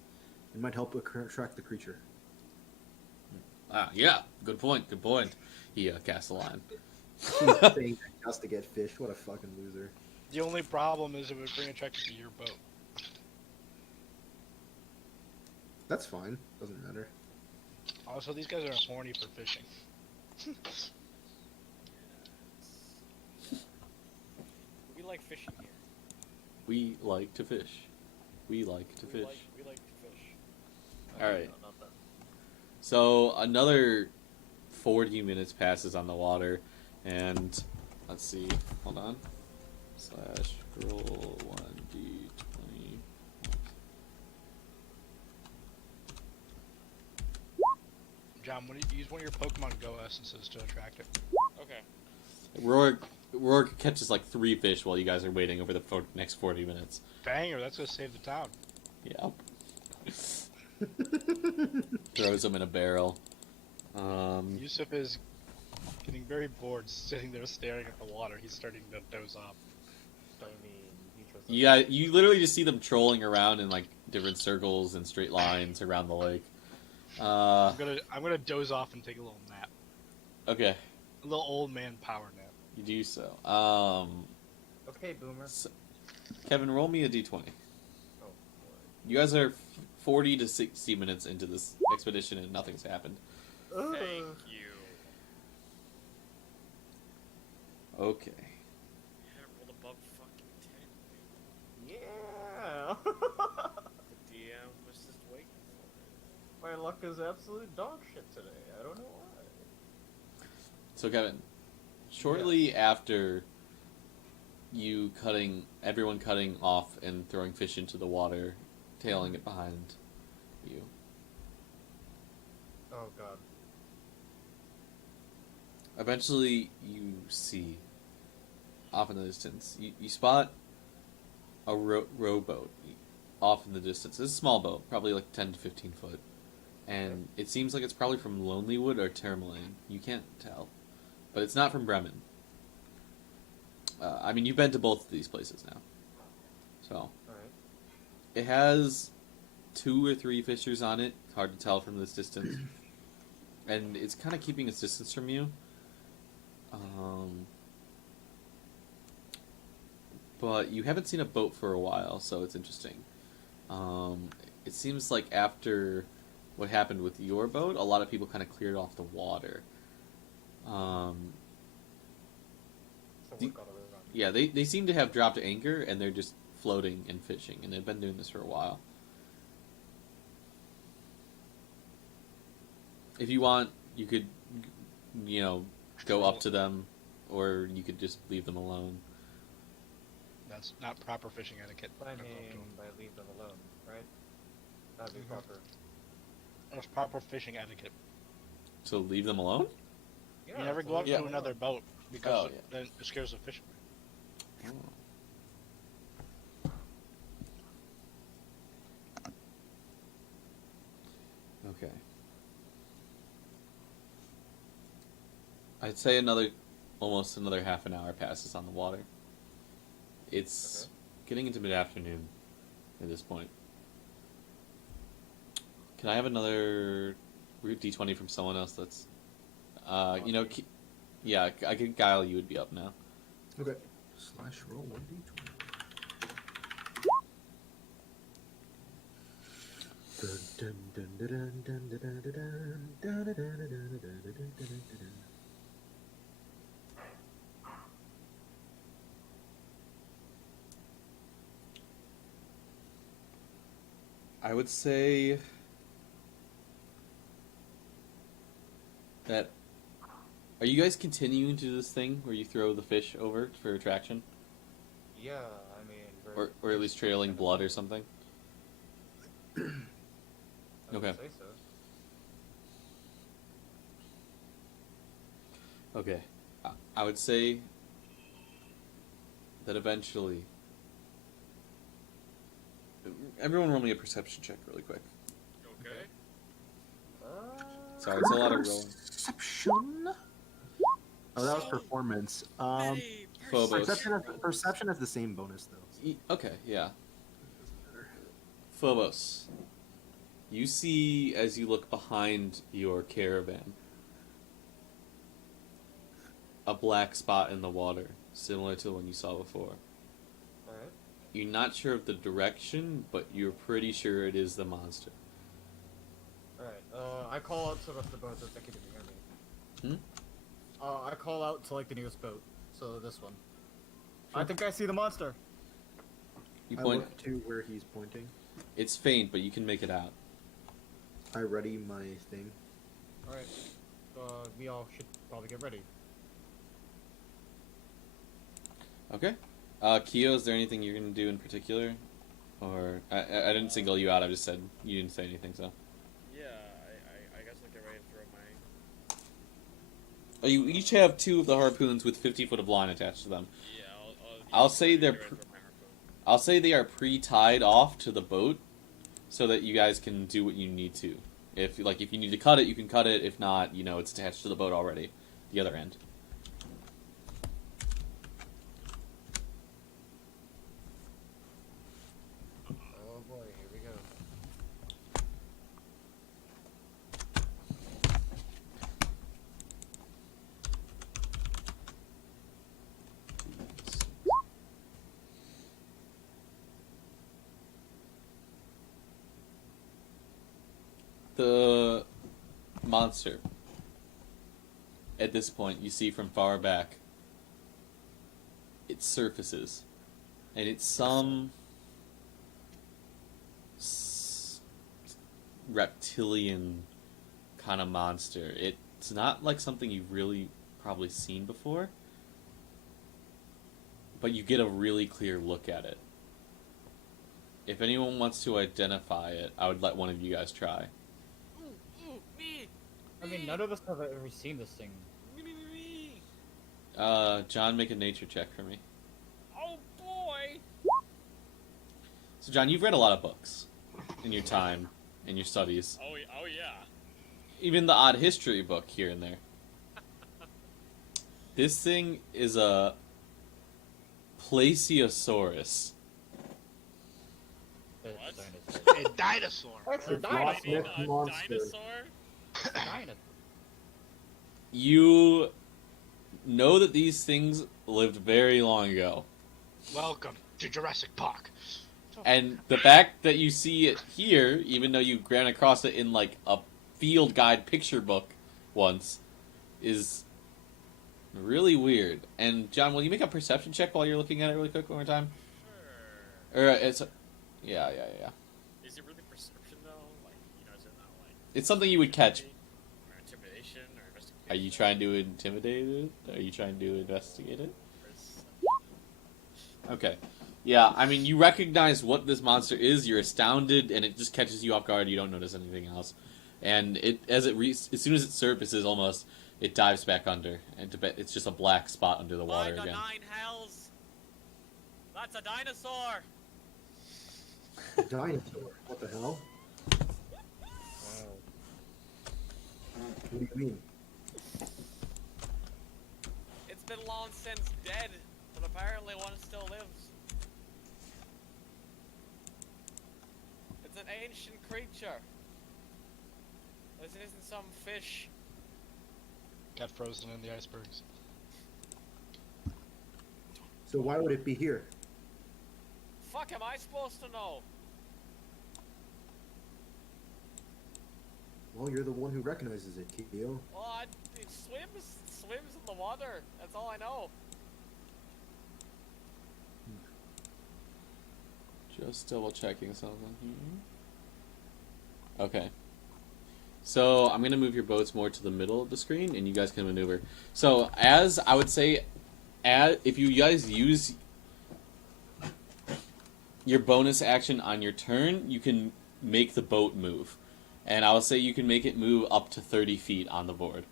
It might help attract the creature. Yeah, good point. He casts a line. Saying that just to get fish. What a fucking loser. The only problem is it would bring a tractor to your boat. That's fine. Doesn't matter. Also, these guys are horny for fishing. We like fishing here. We like to fish. We like to fish. We like to fish. All right. No, not that. So another 40 minutes passes on the water, and let's see. Hold on. / roll 1d20. John, use one of your Pokemon Go essences to attract it. Okay. Rourke catches like 3 fish while you guys are waiting over the next 40 minutes. Banger, that's gonna save the town. Yep. Throws them in a barrel. Yusuf is getting very bored, sitting there staring at the water. He's starting to doze off. I mean, You literally just see them trolling around in like different circles and straight lines around the lake. I'm gonna doze off and take a little nap. Okay, A little old man power nap. you do so. Okay, Boomer. Kevin, roll me a d20. Oh, boy. You guys are 40 to 60 minutes into this expedition and nothing's happened. Thank you. Okay. Yeah, rolled above fucking 10. Yeah. The DM was just waiting for it. My luck is absolute dog shit today. I don't know why. So Kevin, shortly after everyone cutting off and throwing fish into the water, tailing it behind you, Oh god. eventually you see, off in the distance, you spot a rowboat off in the distance. It's a small boat, probably like 10 to 15 foot. And it seems like it's probably from Lonelywood or Termalaine. You can't tell. But it's not from Bremen. I mean, you've been to both of these places now. So, Alright. it has 2 or 3 fishers on it. Hard to tell from this distance. And it's kind of keeping its distance from you. But you haven't seen a boat for a while, so it's interesting. it seems like after what happened with your boat, a lot of people kind of cleared off the water. So The- we're gonna run. Yeah, they seem to have dropped anchor and they're just floating and fishing, and they've been doing this for a while. If you want, you could, go up to them, or you could just leave them alone. That's not proper fishing etiquette. But I Go up to mean, 'em. by leave them alone, right? That'd be Mhm. proper. That's proper fishing etiquette. So leave them alone? Yeah, You never so go up leave to them another alone. boat because Oh, yeah. then it scares the fish away. Okay. I'd say almost another half an hour passes on the water. It's getting into mid-afternoon at this point. Can I have another root d20 from someone else that's, yeah, I could guile you would be up now. Okay. Slash roll 1d20. Dun, dun, dun, dun, dun, dun, dun, dun, dun, dun, dun, dun, dun, dun, dun, dun, dun, dun. I would say that. Are you guys continuing to do this thing where you throw the fish over for attraction? Yeah, I mean, we're Or at least trailing blood or something? I would Okay. say so. Okay. I would say that eventually. Everyone roll me a perception check really quick. Okay. Sorry, it's a lot of rolling. Perception. Oh, that was performance. Phobos. Perception has the same bonus though. Okay, yeah. Phobos. You see as you look behind your caravan a black spot in the water, similar to the one you saw before. Alright. You're not sure of the direction, but you're pretty sure it is the monster. Alright, I call out to the rest of the boat so they can hear me. I call out to, like, the nearest boat. So, this one. I think I see the monster. You I point. look to where he's pointing. It's faint, but you can make it out. I ready my thing. Alright. We all should probably get ready. Okay. Keo, is there anything you're gonna do in particular? Or I didn't single you out. I just said you didn't say anything. So. Yeah, I guess I'll get ready to throw my. Oh, you each have 2 of the harpoons with 50 foot of line attached to them. Yeah, I'll say get they're ready to throw my harpoon. I'll say they are pre-tied off to the boat, so that you guys can do what you need to. If you need to cut it, you can cut it. If not, it's attached to the boat already. The other end. Oh boy, here we go. The monster. At this point, you see from far back. It surfaces, and it's some reptilian kind of monster. It's not like something you've really probably seen before, but you get a really clear look at it. If anyone wants to identify it, I would let one of you guys try. Ooh, me! I mean, none of us have ever seen this thing. Me! John, make a nature check for me. Oh boy! So, John, you've read a lot of books in your time, in your studies. Oh yeah. Even the odd history book here and there. This thing is a Plesiosaurus. What? A dinosaur. That's a It's dinosaur. lost Smith A monster. dinosaur? Dinosaur. You know that these things lived very long ago. Welcome to Jurassic Park. And the fact that you see it here, even though you ran across it in like a field guide picture book once, is really weird. And John, will you make a perception check while you're looking at it really quick one more time? Sure. Or it's yeah. Is it really perception though? Like, is it not like? It's something you would catch. Or intimidation or investigation? Are you trying to intimidate it? Are you trying to investigate it? Okay. Yeah, I mean, you recognize what this monster is. You're astounded, and it just catches you off guard. You don't notice anything else, and as soon as it surfaces, almost it dives back under, and it's just a black spot under the water By the again. 9 hells! That's a dinosaur! A dinosaur. What the hell? What do you mean? It's been long since dead, but apparently one still lives. It's an ancient creature. This isn't some fish. Got frozen in the icebergs. So why would it be here? Fuck, am I supposed to know? Well, you're the one who recognizes it, Kyo. Well, it swims in the water. That's all I know. Just double checking something here. Okay. So I'm gonna move your boats more to the middle of the screen, and you guys can maneuver. So as I would say, if you guys use your bonus action on your turn, you can make the boat move, and I would say you can make it move up to 30 feet on the board.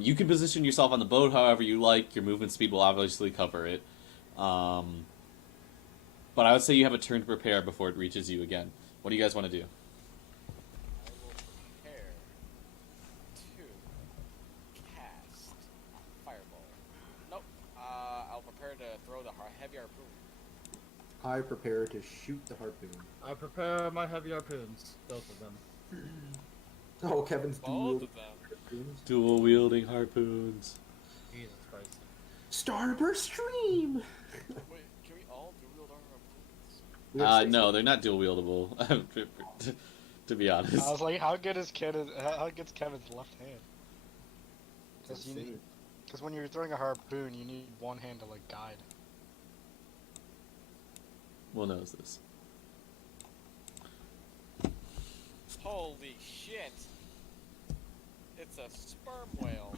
You can position yourself on the boat however you like. Your movement speed will obviously cover it. But I would say you have a turn to prepare before it reaches you again. What do you guys want to do? I will prepare to cast Fireball. Nope. I'll prepare to throw the heavy harpoon. I prepare to shoot the harpoon. I prepare my heavy harpoons, both of them. Oh, Kevin's Both of them. harpoons. Dual wielding harpoons. Jesus Christ. Starburst stream! Wait, can we all dual our harpoons? No, they're not dual wieldable. To be honest. I was like, how good's Kevin's left hand? Because when you're throwing a harpoon, you need one hand to like guide. Will knows this. Holy shit! It's a sperm whale.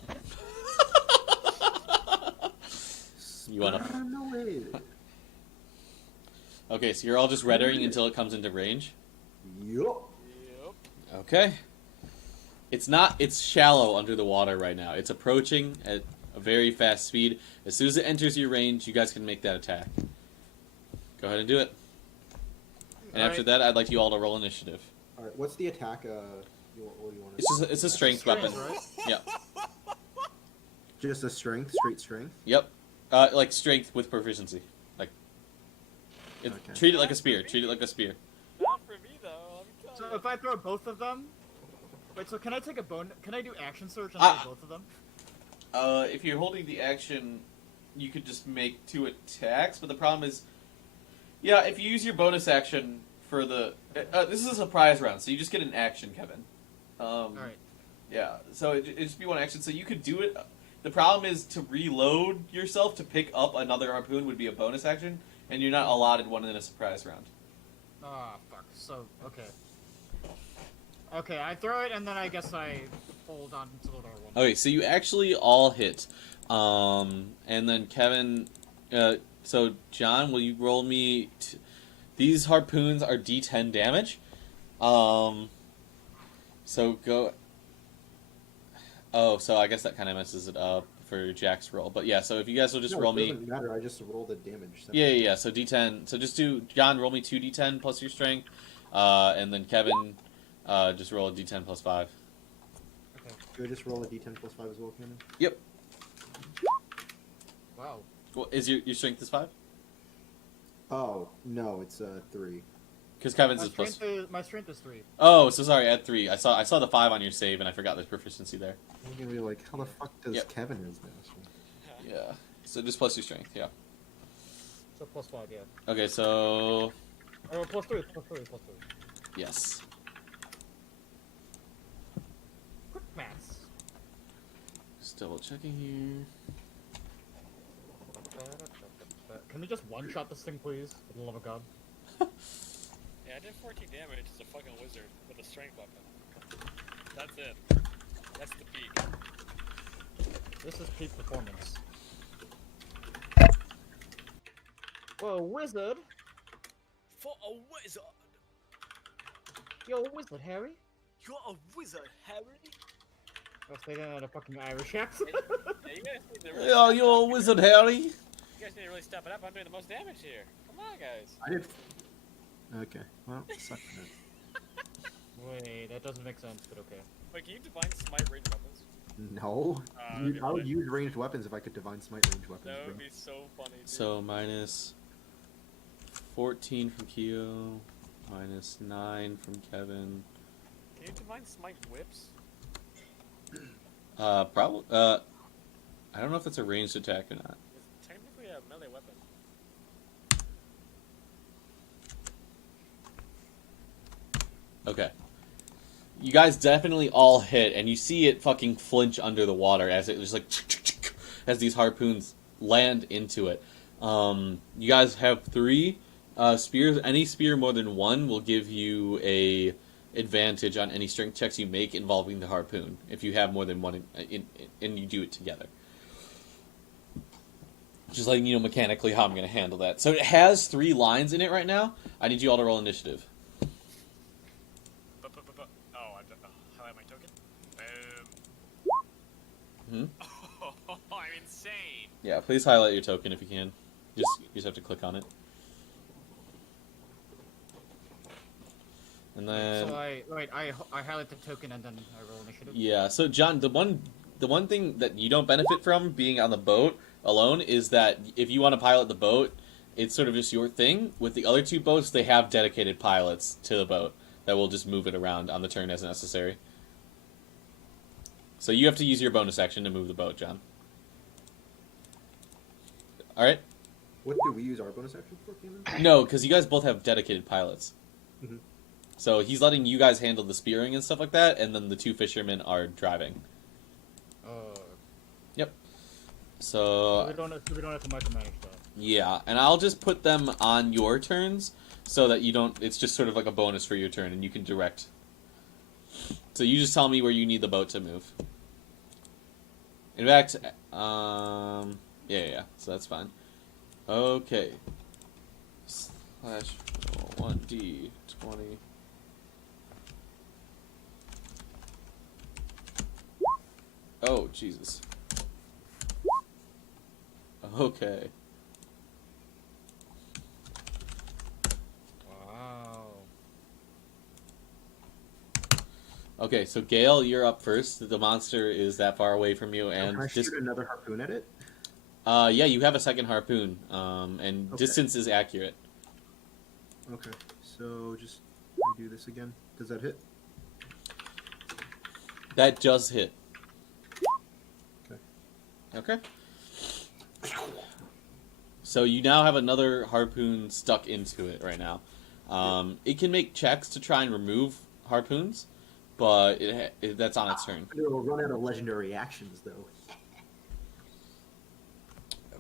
You wanna? No way. Okay, so you're all just reddering until it comes into range. Yup. Yep. Okay. It's shallow under the water right now. It's approaching at a very fast speed. As soon as it enters your range, you guys can make that attack. Go ahead and do it. And after that, I'd like you all to roll initiative. Alright, what's the attack? What do you want to It's a strength weapon. Right? Yep. Just a strength, straight strength? Yep. Like strength with proficiency. Like, Okay. treat it like a spear. Treat it like a spear. Not for me though. So if I throw both of them... Wait, so can I take a bone... Can I do action surge and Ah. throw both of them? If you're holding the action, you could just make 2 attacks, but the problem is, yeah, if you use your bonus action for the... this is a surprise round, so you just get an action, Kevin. Alright. Yeah, so it'd just be 1 action, so you could do it. The problem is to reload yourself to pick up another harpoon would be a bonus action, and you're not allotted one in a surprise round. Ah, fuck. So, okay. Okay, I throw it and then I guess I hold on to the lower one. Okay, so you actually all hit. And then Kevin... so, John, will you roll me... These harpoons are D10 damage. So go... Oh, so I guess that kind of messes it up for Jack's roll. But yeah, so if you guys will just roll it me... doesn't matter, I just roll the damage. Yeah, so D10. So just do... John, roll me 2D10 plus your strength. And then Kevin, just roll a D10 plus 5. Okay. Do I just roll a d10 plus 5 as well, Cameron? Yep. Wow. Well, is your strength is 5? Oh, no, it's 3. Because Kevin's is plus... My strength is 3. Oh, so sorry, add 3. I saw the 5 on your save, and I forgot there's proficiency there. I'm gonna be like, how the fuck does Yep. Kevin is this? Yeah. So just plus your strength, yeah. So +5, yeah. Okay, so Or +3. yes. Quick maths. Just double checking here. Can we just one-shot this thing, please? For the love of God. Yeah, I did 14 damage as a fucking wizard with a strength weapon. That's it. That's the peak. This is peak performance. Whoa, wizard! For a wizard! Yo, wizard, Harry? You're a wizard, Harry! I was thinking at a fucking Irish accent. Yeah, you guys need to really Oh, you old wizard, Harry. You guys need to really step it up. I'm doing the most damage here. Come on, guys. I did. Okay, well, suck it. Wait, that doesn't make sense, but okay. Wait, can you divine smite ranged weapons? No. that'd be I would lit. use ranged weapons if I could divine smite ranged weapons, That bro. would be so funny, dude. So minus 14 from Keo, minus 9 from Kevin. Can you divine smite whips? Probably. I don't know if that's a ranged attack or not. It's technically a melee weapon. Okay. You guys definitely all hit, and you see it fucking flinch under the water as it just like as these harpoons land into it. You guys have 3 spears. Any spear more than 1 will give you a advantage on any strength checks you make involving the harpoon. If you have more than 1 and you do it together. Just letting you know mechanically how I'm going to handle that. So it has 3 lines in it right now. I need you all to roll initiative. Oh, I highlight my token. Boom. Hmm? Oh, I'm insane. Yeah, please highlight your token if you can. You just have to click on it. And then So I highlight the token and then I roll initiative. yeah, so John, the one thing that you don't benefit from being on the boat alone is that if you want to pilot the boat, it's sort of just your thing. With the other 2 boats, they have dedicated pilots to the boat that will just move it around on the turn as necessary. So you have to use your bonus action to move the boat, John. All right? What do we use our bonus action for, Keelan? No, because you guys both have dedicated pilots. Mhm. So he's letting you guys handle the spearing and stuff like that, and then the 2 fishermen are driving. Yep. So So we don't have to micromanage that. yeah, and I'll just put them on your turns so that you don't. It's just sort of like a bonus for your turn, and you can direct. So you just tell me where you need the boat to move. In fact, yeah. So that's fine. Okay. Slash 1d20. Oh, Jesus. Okay. Wow. Okay, so Gale, you're up first. The monster is that far away from you, and Can I shoot another harpoon at it? yeah, you have a second harpoon, and Okay. distance is accurate. Okay, so just do this again. Does that hit? That does hit. Okay. Okay. So you now have another harpoon stuck into it right now. It can make checks to try and remove harpoons, but that's on its turn. It'll run out of legendary actions, though.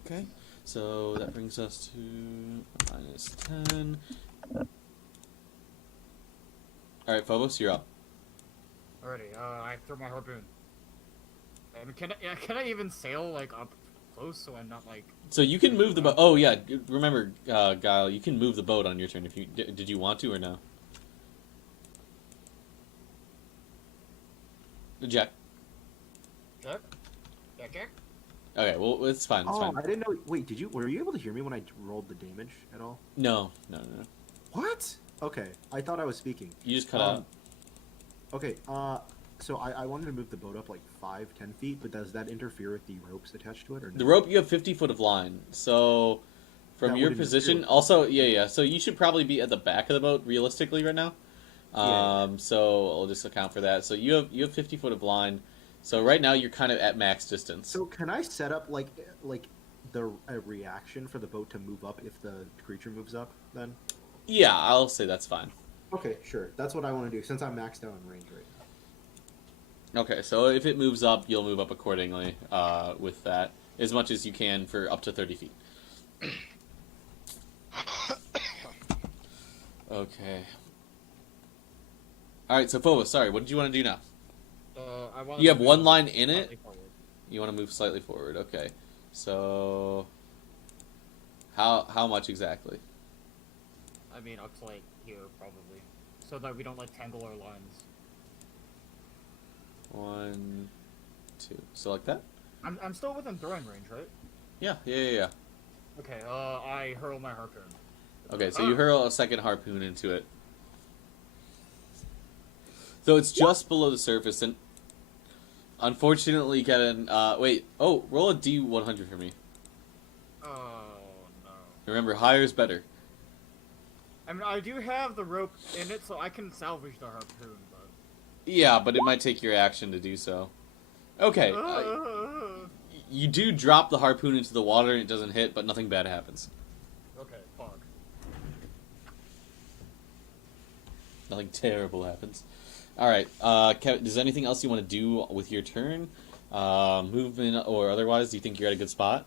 Okay, so that brings us to minus 10. Alright, Phobos, you're up. Alrighty, I throw my harpoon. I mean, can I even sail like up close so I'm not like? So you can move the boat. Oh yeah, remember, Guile, you can move the boat on your turn if you did. You want to or no? Jack. Jack? Jack? Okay, well it's fine. It's Oh, fine. I didn't know. Wait, were you able to hear me when I rolled the damage at all? No. What? Okay, I thought I was speaking. You just cut out. Okay, so I wanted to move the boat up like 5-10 feet, but does that interfere with the ropes attached to it, or no? The rope, you have 50 foot of line. So from That your wouldn't position, interfere. also yeah. So you should probably be at the back of the boat realistically right now. Yeah. So I'll just account for that. So you have 50 foot of line. So right now you're kind of at max distance. So can I set up like a reaction for the boat to move up if the creature moves up? Then. Yeah, I'll say that's fine. Okay, sure. That's what I want to do since I'm maxed out on range right now. Okay, so if it moves up, you'll move up accordingly with that, as much as you can for up to 30 feet. Okay. Alright, so Phobos, sorry, what did you want to do now? I want. You have one line in it? slightly forward. You want to move slightly forward, okay. So... How much exactly? I mean, up to like here probably, so that we don't like tangle our lines. 1, 2. So like that? I'm still within throwing range, right? Yeah. Okay. I hurl my harpoon. Okay, so you hurl a second harpoon into it. So it's just below the surface, and unfortunately, Kevin, wait. Oh, roll a D100 for me. Oh no. Remember, higher is better. I mean, I do have the rope in it, so I can salvage the harpoon, but... Yeah, but it might take your action to do so. Okay, you do drop the harpoon into the water and it doesn't hit, but nothing bad happens. Okay, fog. Nothing terrible happens. Alright, Kevin, is there anything else you want to do with your turn? Movement or otherwise? Do you think you're at a good spot?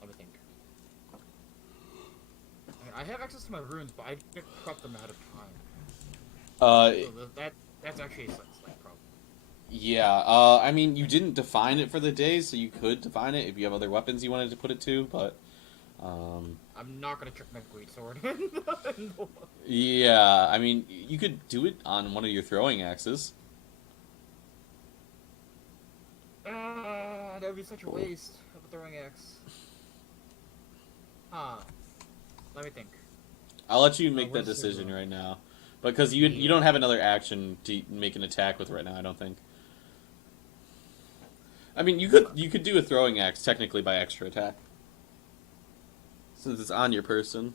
Let me think. I mean, I have access to my runes, but I get cut them out of time. So that's actually a slight problem. Yeah, I mean, you didn't define it for the day, so you could define it if you have other weapons you wanted to put it to, but... I'm not gonna trick my great sword in the Yeah, I mean, you could do it on one of your throwing axes. That would be such a waste of a throwing axe. Let me think. I'll let you make what that is your decision rule? right now. Because you don't have another action to make an attack with right now, I don't think. I mean, you could do a throwing axe technically by extra attack. Since it's on your person.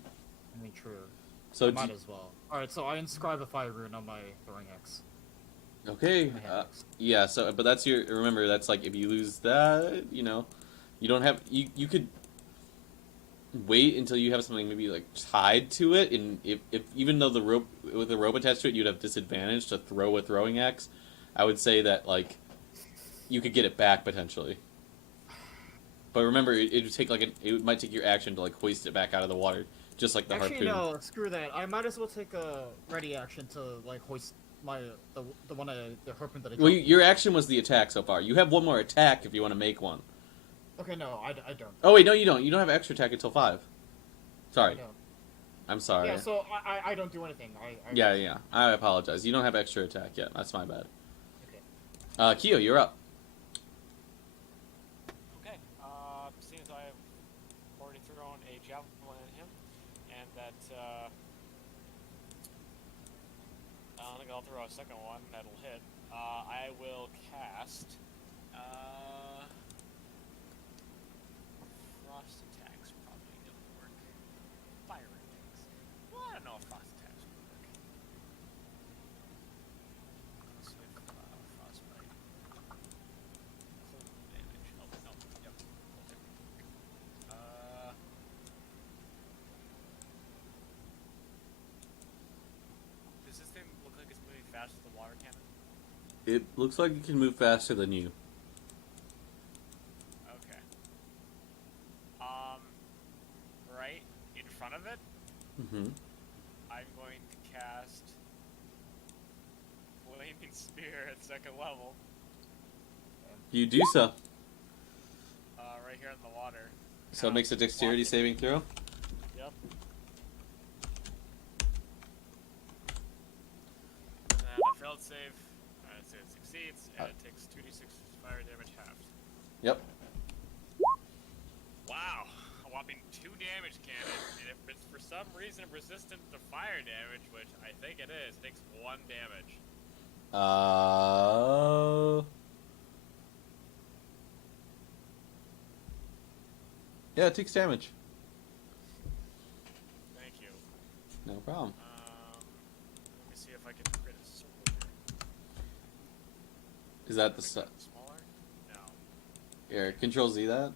I mean, true. So I might as well. Alright, so I inscribe a fire rune on my throwing axe. okay. My hand axe. Yeah, so but that's your remember that's like if you lose that, you know, you don't have you could wait until you have something maybe like tied to it, and if even though the rope with the rope attached to it, you'd have disadvantage to throw a throwing axe. I would say that like you could get it back potentially. But remember, it would take it might take your action to like hoist it back out of the water, just like the Actually, harpoon. no, screw that. I might as well take a ready action to like hoist my the harpoon that I. Well, dropped. your action was the attack so far. You have one more attack if you want to make one. Okay, no, I don't. Oh wait, no, you don't. You don't have extra attack until 5. Sorry, I don't. I'm sorry. Yeah, so I don't do anything. Yeah. I apologize. You don't have extra attack yet. That's my bad. Okay. Kyo, you're up. Okay, seeing as I have already thrown a javelin at him, and that, I think I'll throw a second one that'll hit. I will cast, frost attacks probably don't work. Fire attacks. Well, I don't know if frost attacks would work. Let's see if, frostbite. Cold damage. Oh, no. Yep. Cold damage. Does this thing look like it's moving fast as the water cannon? It looks like it can move faster than you. Okay. Right in front of it, Mm-hmm. I'm going to cast Flaming Spear at 2nd level. You do so. Right here in the water. So it makes a dexterity saving throw. Yep. And a failed save. So it succeeds, and it takes 2d6 fire damage halved. Yep. Wow, a whopping 2 damage cannon, and if it's for some reason resistant to fire damage, which I think it is, it takes 1 damage. Yeah, it takes damage. Thank you. No problem. Let me see if I can create a circle here. Is that the Make su- that smaller? No. Here, Control Z that,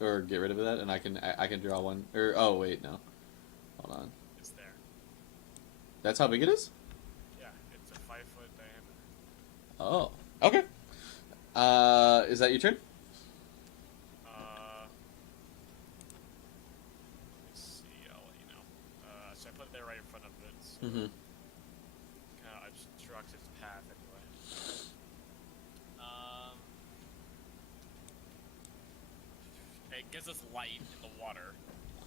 or get rid of that, and I can draw one. Or oh wait, no, hold on. It's there. That's how big it is. Yeah, it's a 5-foot diameter. Oh, okay. Is that your turn? Let's see. I'll let you know. So I put it there right in front of it. So Mm-hmm. kind of obstructs its path anyway. It gives us light in the water,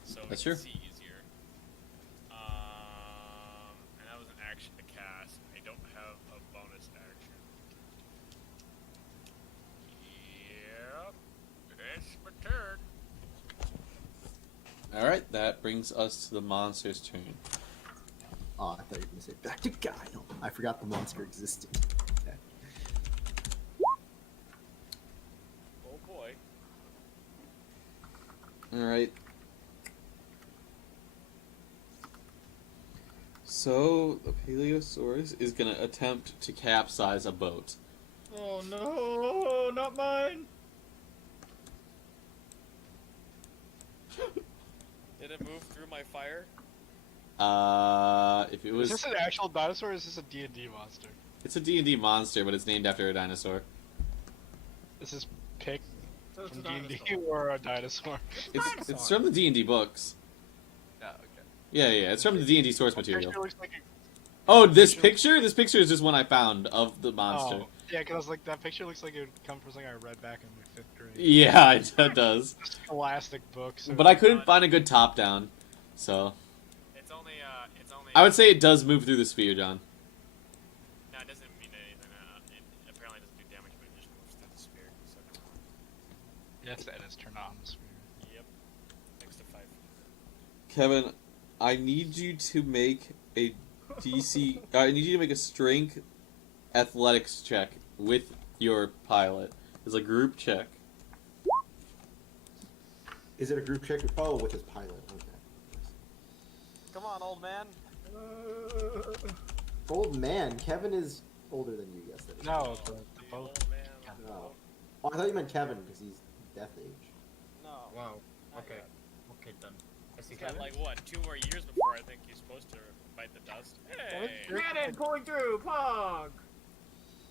so That's we true. can see easier. And that was an action to cast. I don't have a bonus action. Yep, it's my turn. All right, that brings us to the monster's turn. Oh, I thought you were gonna say back to Guile. I forgot the monster existed. Okay. Oh boy. All right. So the Paleosaurus is gonna attempt to capsize a boat. Oh no, not mine. Did it move through my fire? If it Is was, this an actual dinosaur or is this a D&D monster? it's a D&D monster, but it's named after a dinosaur. Is this pick So it's from a D&D dinosaur. or a dinosaur? It's from the D&D books. Yeah, okay. Yeah, it's from the D&D source material. Picture looks like Oh, this picture? This picture is just one I found of the monster. Oh, yeah, because like that picture looks like it would come from something I read back in like 5th grade. Yeah, it does. Scholastic books. But I couldn't find a good top down, so It's only. I would say it does move through the sphere, John. No, it doesn't mean anything. It apparently doesn't do damage, but it just moves through the sphere. So. Yes, that is turned on the sphere. Yep. Next to 5. Kevin, I need you to make a DC. I need you to make a strength athletics check with your pilot. It's a group check. Is it a group check? Oh, with his pilot. Okay. Come on, old man. Old man, Kevin is older than you. Yes. That is. No, the boat. Old man. Oh. Oh, I thought you meant Kevin because he's death age. No. Wow. Not Okay. yet. Okay, done. I see He's got Kevin. like what, 2 more years before I think he's supposed to bite the dust. Hey. Get it! Pulling through! Pog!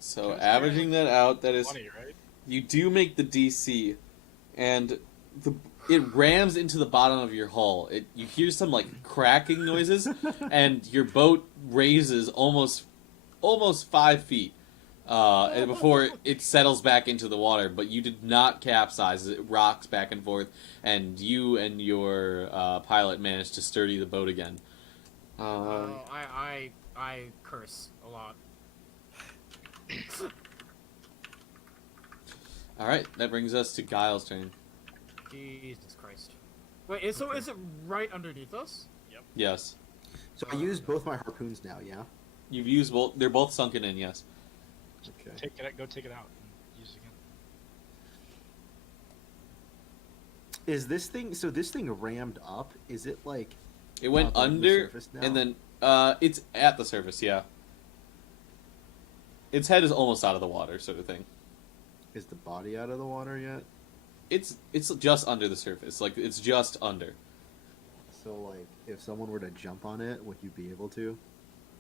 So Just averaging that out, that is, 20, right? you do make the DC, and it rams into the bottom of your hull. You hear some like cracking noises, and your boat raises almost 5 feet and before it settles back into the water. But you did not capsize; it rocks back and forth, and you and your pilot managed to sturdy the boat again. I curse a lot. All right, that brings us to Guile's turn. Jesus Christ. Wait, is it right underneath us? Yes, So I used both my harpoons now. Yeah. you've used both. They're both sunken in. Yes. Okay. Go take it out and use it again. Is this thing? So this thing rammed up? Is it like? It went up on the under, surface now? and then it's at the surface. Yeah. Its head is almost out of the water, sort of thing. Is the body out of the water yet? It's just under the surface. Like it's just under. So like, if someone were to jump on it, would you be able to?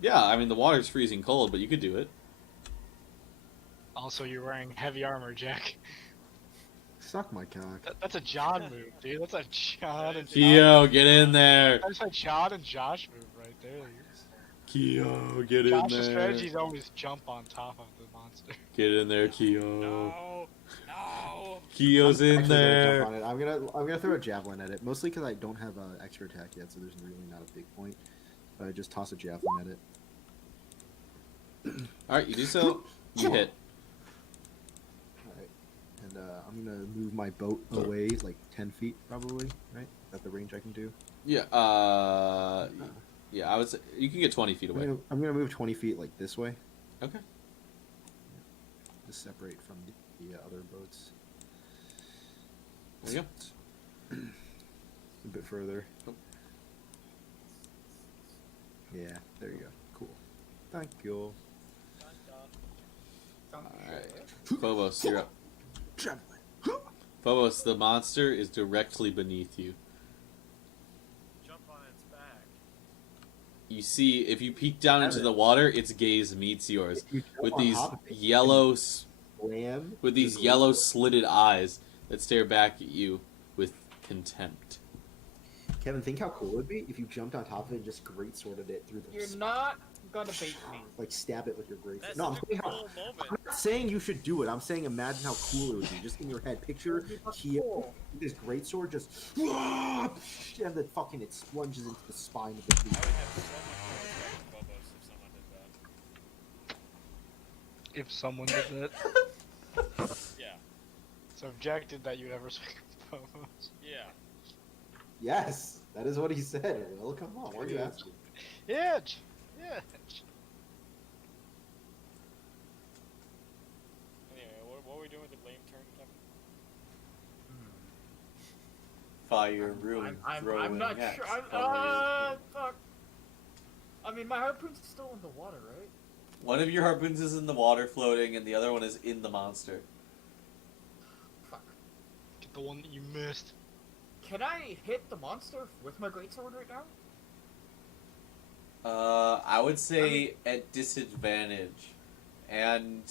Yeah, I mean the water's freezing cold, but you could do it. Also, you're wearing heavy armor, Jack. Suck my cock. That's a John move, dude. That's a John and Kyo, get in there. That's a John and Josh move right there. Kyo, get in Josh's there. strategy is always jump on top of the monster. Get in there, Kyo. No. No. Kyo's in Actually gonna there. jump on it. I'm gonna throw a javelin at it, mostly because I don't have extra attack yet, so there's really not a big point. Just toss a javelin at it. All right, you do so. You hit. Alright. And I'm gonna move my boat away like 10 feet, probably, right? Is that the range I can do? Yeah. Yeah. I would say you can get 20 feet away. I'm gonna move 20 feet like this way, Okay. to separate from the other boats. There you go. A bit further. Oh. Yeah, there you go. Cool. Thank you. All right. Phobos, you're up. Javelin. Phobos, the monster is directly beneath you. Jump on its back. You see, if you peek down into the water, its gaze meets yours If you jump with on these top of it, yellow, Slam. with these the yellow greatsword. slitted eyes that stare back at you with contempt. Kevin, think how cool it would be if you jumped on top of it and just greatsworded it through the. You're not gonna bait me. Like stab it with your greatsword. That's No, I'm such a saying how. cool moment. I'm not saying you should do it. I'm saying imagine how cool it would be, just in your head. Picture Kyo Cool. with his greatsword just, and then fucking it plunges into the spine of the I beast. would have so much more respect for Phobos if someone did that. If someone did that, Yeah. it's objected that you ever speak of Phobos. Yeah. Yes, that is what he said. Well, come on, what are you asking? Yeah. Anyway, what were we doing with the blame turn, Kevin? Fire, ruin, I'm throwing, not axe, sure. fire. Fuck. I mean, my harpoon's still in the water, right? One of your harpoons is in the water floating, and the other one is in the monster. Fuck. Get the one that you missed. Can I hit the monster with my greatsword right now? I would say at disadvantage. And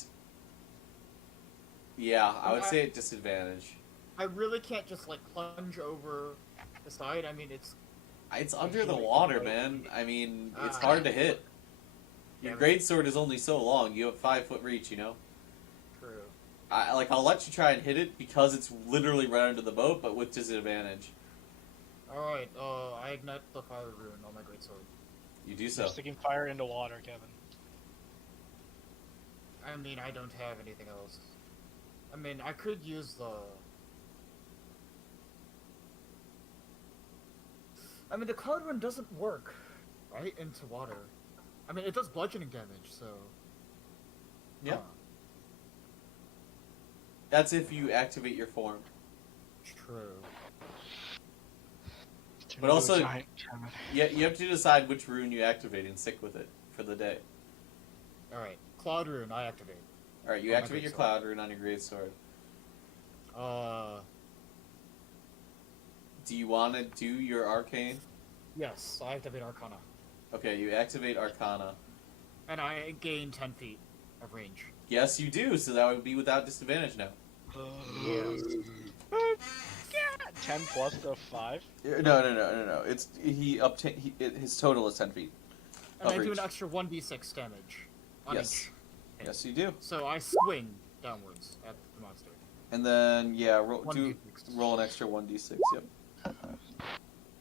yeah, I would say at disadvantage. I really can't just like plunge over the side. I mean, it's It's under the water, man. I mean, it's Ah. hard to hit. Your Damn it. greatsword is only so long. You have 5-foot reach, you know? true. I'll let you try and hit it because it's literally right under the boat, but with disadvantage. All right. I ignite the fire rune on my greatsword. You do You're so. sticking fire into water, Kevin. I mean, I don't have anything else. I mean, I could use the. I mean, the cloud rune doesn't work, right, into water. I mean, it does bludgeoning damage, so. Yeah. Huh. That's if you activate your form. True. Turn But into a also- giant German. Yeah, you have to decide which rune you activate and stick with it for the day. All right, cloud rune, I activate. Alright, you On my activate your greatsword. cloud rune on your greatsword. Do you want to do your arcane? Yes, I activate Arcana, Okay, you activate Arcana. and I gain 10 feet of range. Yes, you do, so that would be without disadvantage now. Yes. 10 plus the 5? No. It's his total is 10 feet. And Of I do reach. an extra 1d6 damage on Yes. each. Yes, you do. So I swing downwards at the monster. And then yeah, roll 1d6. an extra 1d6. Yep.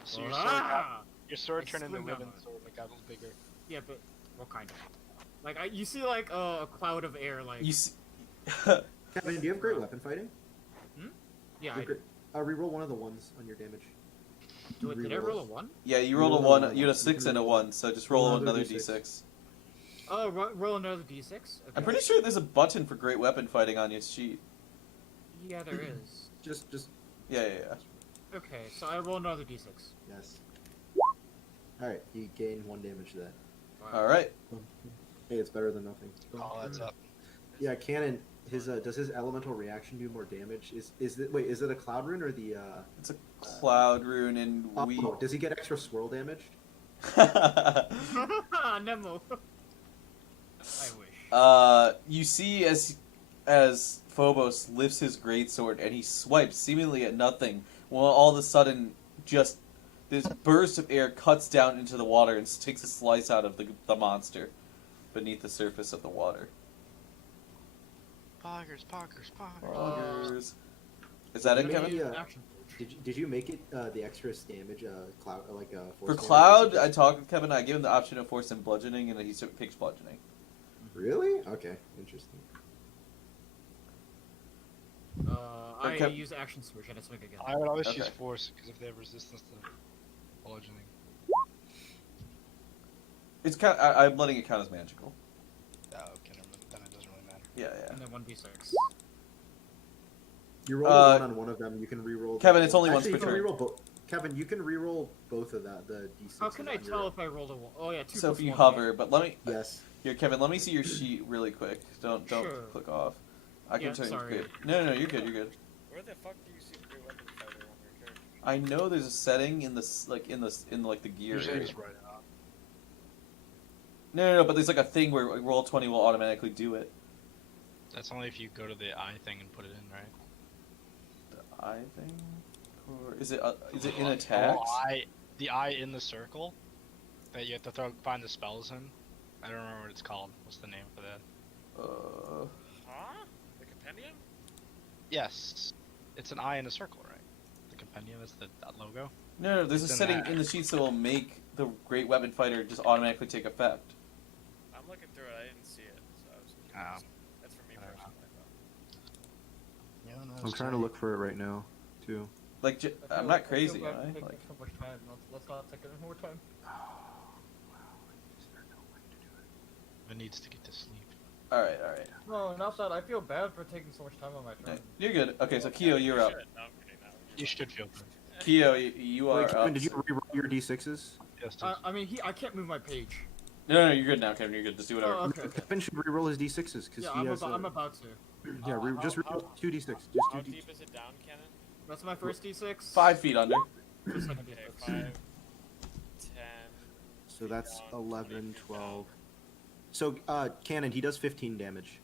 So your Ah! sword I turned into swing ribbon, downward. so it got bigger. Yeah, but what kind of? Like you see like a cloud of air, like You see, Kevin, do you have great weapon fighting? yeah. Reroll one of the ones on your damage. Did I roll a 1? yeah, you rolled a Roll one. another You had a one. 6 and a 1, so just Roll roll another another D6. d6. Oh, roll another d6. Okay. I'm pretty sure there's a button for great weapon fighting on your sheet. Yeah, there is. Just Yeah. Okay, so I roll another d6. yes. All right, you gain 1 damage to that. Wow. All right. Hey, it's better than nothing. Oh, that's up. Yeah, Cannon. His does his elemental reaction do more damage? Is it a cloud rune or the? It's a cloud rune, and we. Oh, does he get extra swirl damage? Nemo. I wish. You see as Phobos lifts his greatsword and he swipes seemingly at nothing, while all of a sudden just this burst of air cuts down into the water and takes a slice out of the monster beneath the surface of the water. Poggers. Poggers. Is that it, Maybe, Kevin? Action surge. Did you make it the extra damage cloud For force Cloud, damage? I talked with Kevin. I gave him the option of force and bludgeoning, and he picks bludgeoning. Really? Okay, interesting. I Okay. use action surge and I swing again. I would always Okay. use force because if they have resistance to bludgeoning. It's kind. I'm letting it count as magical. Oh, okay, never mind. Then it doesn't really matter. Yeah. And then 1d6. You roll a 1 on one of them. You can reroll. Kevin, it's only once Actually, per you can turn. reroll Kevin, you can reroll both of that. The d6. How can I tell if I rolled a 1? Oh yeah, 2 So plus if you 1, hover, but let me. Yes. Here, Kevin, let me see your sheet really quick. Don't Sure. click off. I can Yeah, turn sorry. you good. No, you're good. Where the fuck do you see I know there's a setting in this, like in the gear Usually area. just write it out. No, but there's like a thing where roll 20 will automatically do it. That's only if you go to the eye thing and put it in, right? The eye thing, or is it in attacks? The eye in the circle that you have to find the spells in. I don't remember what it's called. What's the name for that? Huh? The compendium? Yes, it's an eye in a circle, right? The compendium is that logo. No, there's a It's in setting that. in the sheets that will make the Great Weapon Fighter just automatically take effect. I'm looking through it. I didn't see it, so I was Oh. curious. That's for me I don't know. personally, though. I'm trying to look for it right now, too. Like, I'm not crazy, am I? Like, so much time. Let's not take any more time. It needs to get to sleep. all right. No, not that. I feel bad for taking so much time on my turn. You're good. Okay, so Keo, you're up. Shit, no, I'm kidding. No, You should feel good. Keo, you are Wait, Kevin, up. did you reroll your d6s? Yes, I mean, I can't move my page. No, you're good now, Kevin. You're good. Just do whatever. Oh, okay. Kevin should reroll his d6s because Yeah, he has. I'm about to. Yeah, just how- reroll 2d6. Just How 2d6. deep is it down, Kenan? That's my first d6. 5 feet under. The second Okay, d6. 5, 10. So that's down, 11, 20 feet 12. So, Cannon, he does 15 damage.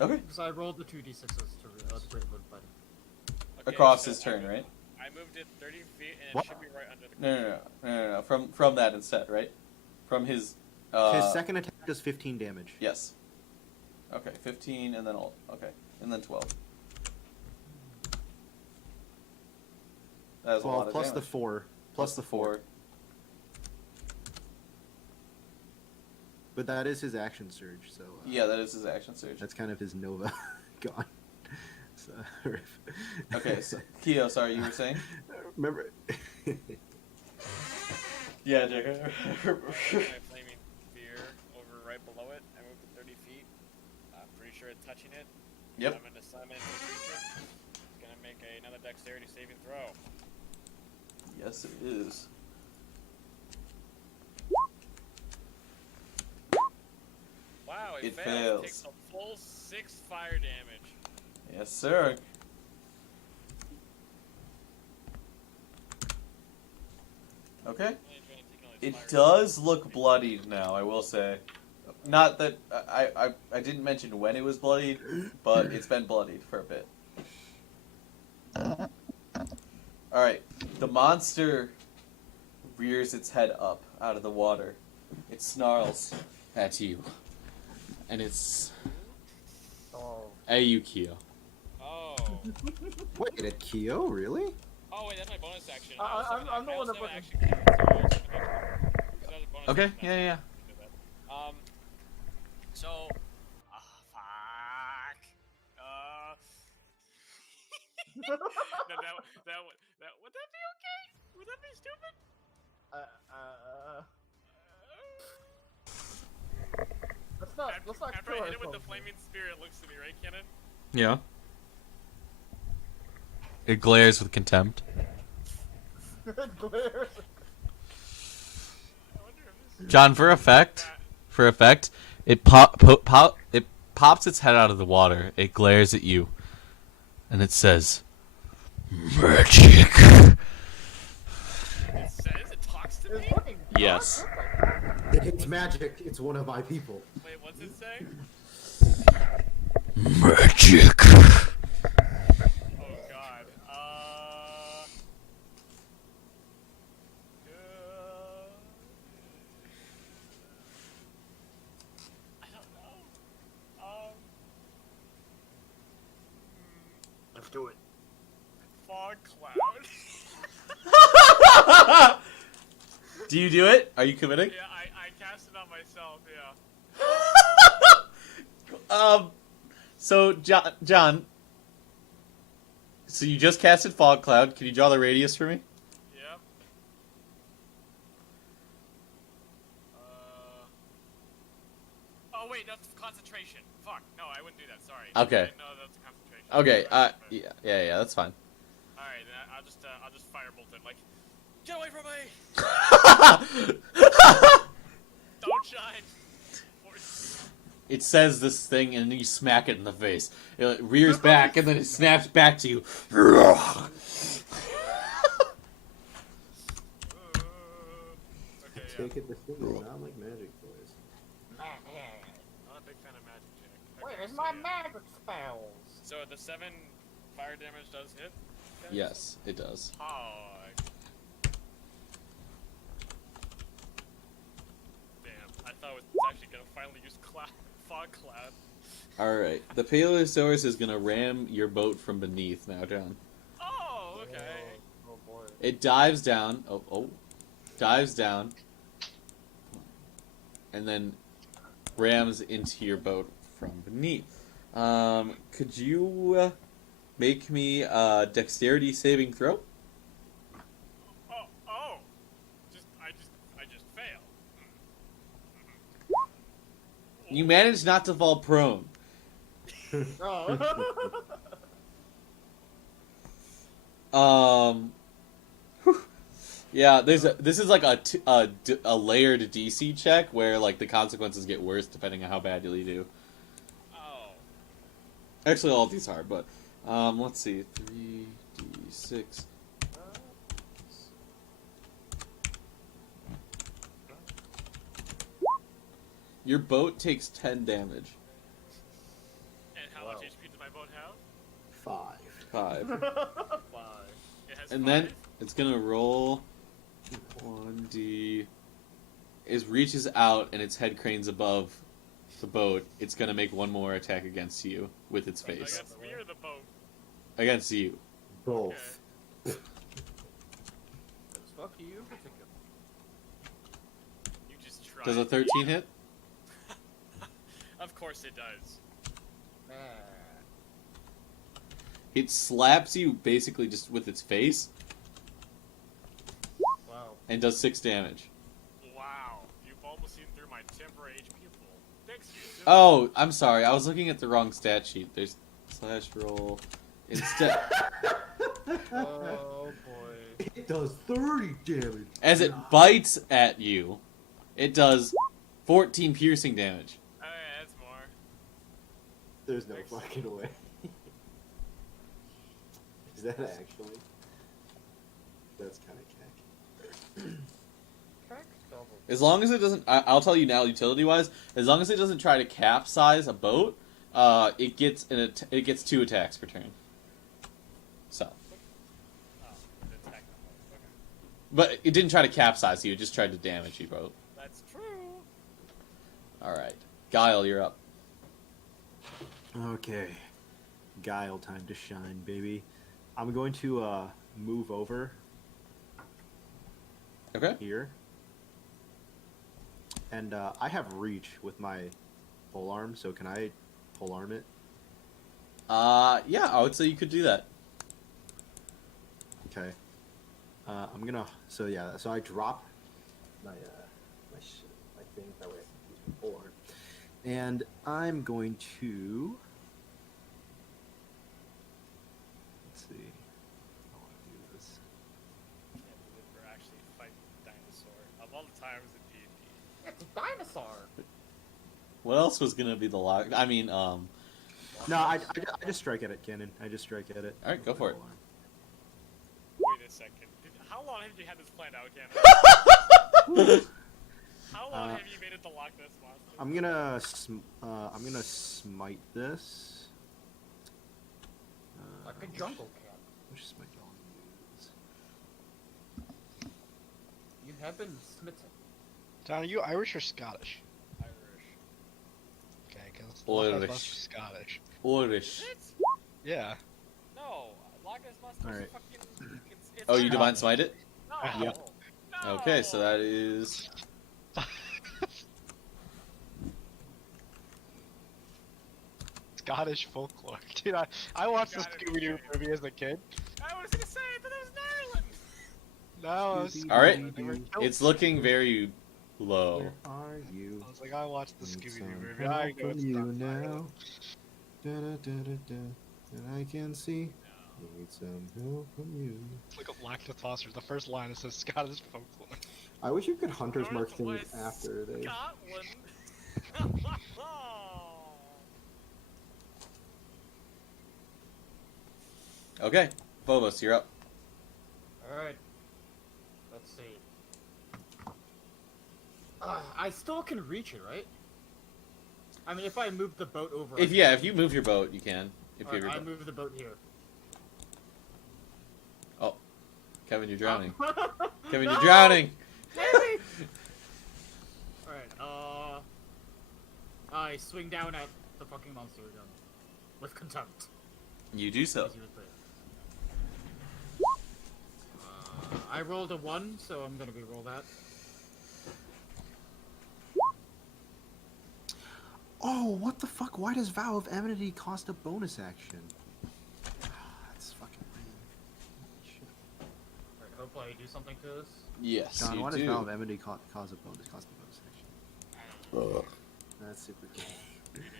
Okay. Because I rolled the 2d6s to Great Wood Fighting. Okay, Across so his turn, I right? I moved it 30 feet, and What? it should be right under the No. From that instead, right? From his. His second attack does 15 damage. Yes. Okay, 15, and then and then 12. That is a lot 12 of plus the damage. 4. Plus the 4. But that is his action surge, so. Yeah, that is his action surge. That's kind of his Nova gone. So, Okay, so Keo, sorry, you were saying? Remember. Yeah, Jack. my flaming spear over right below it. I moved it 30 feet. I'm pretty sure it's touching it. Yep. I'm going to summon the creature. It's going to make another dexterity saving throw. Yes, it is. Wow, It it fails. fails. It takes a full 6 fire damage. Yes, sir. Okay. Only advantage taking only It fire does look bloodied now, I will say. Not that I didn't mention when it was bloodied, but it's been bloodied for a bit. Alright, the monster rears its head up out of the water. It snarls at you. And it's Oh. Ayukio. Oh. Wait, at Kyo? Really? Oh, wait, that's my bonus action. I'm the one that put- action. Sorry, I was gonna- 'cause that was a bonus Okay, action. yeah. So, fuck. No, would that be okay? Would that be stupid? Let's not After kill I hit it with the ourselves. flaming spear, it looks to me, right, Kenan? Yeah. It glares with contempt. Glares. I wonder if this John, for effect, it it pops its head out of the water. It glares at you, and it says, "Magic." it says, it talks to It's me? fucking Yes. It's magic. It's one of my people. Wait, what's it say? Magic. Oh god. I don't know. Let's do it. Fog cloud. Do you do it? Are you committing? Yeah, I cast it on myself, yeah. So John. So you just casted Fog Cloud. Can you draw the radius for me? Yep. Oh wait, that's concentration. Fuck, no, I wouldn't do that, sorry. Okay. I didn't know that's concentration. Okay. Sorry. Yeah. That's fine. Alright, then I'll just firebolt it, like, get away from me! Don't shine! It says this thing, and then you smack it in the face. It rears back, and then it snaps back to you. take it. This thing is not like magic toys. Not a big fan of magic, Jack. Okay, Where's so my yeah. magic spells? So the 7 fire damage does hit? guys? Yes, it does. Oh. Damn, I thought it was actually gonna finally use fog cloud. Alright, the Paleosaurus is gonna ram your boat from beneath now, John. Oh, okay. Oh boy. It dives down. Dives down. And then rams into your boat from beneath. Could you make me a dexterity saving throw? Oh. I just failed. You managed not to fall prone. Oh. Yeah, this is like a layered DC check where like the consequences get worse depending on how badly you do. Oh. Actually, all of these are, but let's see, 3d6. Your boat takes 10 damage. And how much HP does my boat have? 5. 5. 5. It has And 5? then it's gonna roll 1d. It reaches out and its head cranes above the boat. It's gonna make one more attack against you with its face. Against me or the boat? Against you. Both. Fuck you in particular. You just tried. Does a 13 hit? Of course it does. It slaps you basically just with its face Wow. and does 6 damage. Wow. You've almost seen through my temporary HP pool. Thanks, you. Oh, I'm sorry. I was looking at the wrong stat sheet. There's slash roll. Instead, Oh boy. It does 30 damage. as it bites at you, it does 14 piercing damage. Oh yeah, that's more. There's no fucking way. Is that actually? That's kind of cacky. As long as it doesn't, I'll tell you now, utility-wise, as long as it doesn't try to capsize a boat, it gets 2 attacks per turn. So, Oh, an attack number. Okay. but it didn't try to capsize you; it just tried to damage you, boat. That's true. All right, Guile, you're up. Okay. Guile time to shine, baby. I'm going to move over Okay. here. And I have reach with my polearm, so can I polearm it? Yeah, I would say you could do that. Okay. I'm gonna. So yeah. So I drop my my thing that way I can use my polearm, and I'm going to. Let's see. I want to do this. I can't believe we're actually fighting a dinosaur. Of all the times in D&D. It's a dinosaur. What else was gonna be the lock? I mean, No, I just strike at it, Cannon. I just strike at it. All right, go for it. Wait a second. How long have you had this planned out, Cannon? How long have you made it the Loch Ness monster? I'm gonna smite this. Like a jungle cat. Which smite do I wanna use? You have been smitten. John, are you Irish or Scottish? Irish. Okay, because Irish. Scottish. Irish. What? Yeah. No, Loch Ness monster Alright. fucking... It's Oh, you divine smite it? No! Yep. No! Okay, so that is Scottish folklore. Dude, I watched the Gotta be Scooby-Doo kidding. movie as a kid. I was gonna say, I thought it was in Ireland! No, it was Scooby-Doo. all right. they were killed. It's looking very low. Where are you? I was like, I watched the Need Scooby-Doo some movie. help I know from it's you not now. Da-da-da-da-da. And I can see. Need some help from you. Look up Loch Ness Monsters. The first line it says Scottish folklore. I wish you could hunters mark things Northwest after they. Scotland. Okay, Phobos, you're up. Alright. Let's see. I still can reach it, right? I mean, if I move the boat over. If you move your boat, you can. If you I move the boat here. Oh, Kevin, you're drowning. Kevin, you're drowning. Alright, I swing down at the fucking monster again. With contempt. You do so. As you would say. I rolled a 1, so I'm gonna re-roll that. Oh, what the fuck? Why does Vow of Enmity cost a bonus action? That's fucking lame. Shit. Alright, hopefully I do something to this. Yes, John, you why do. does Vow of Enmity cost a bonus action? That's super cool.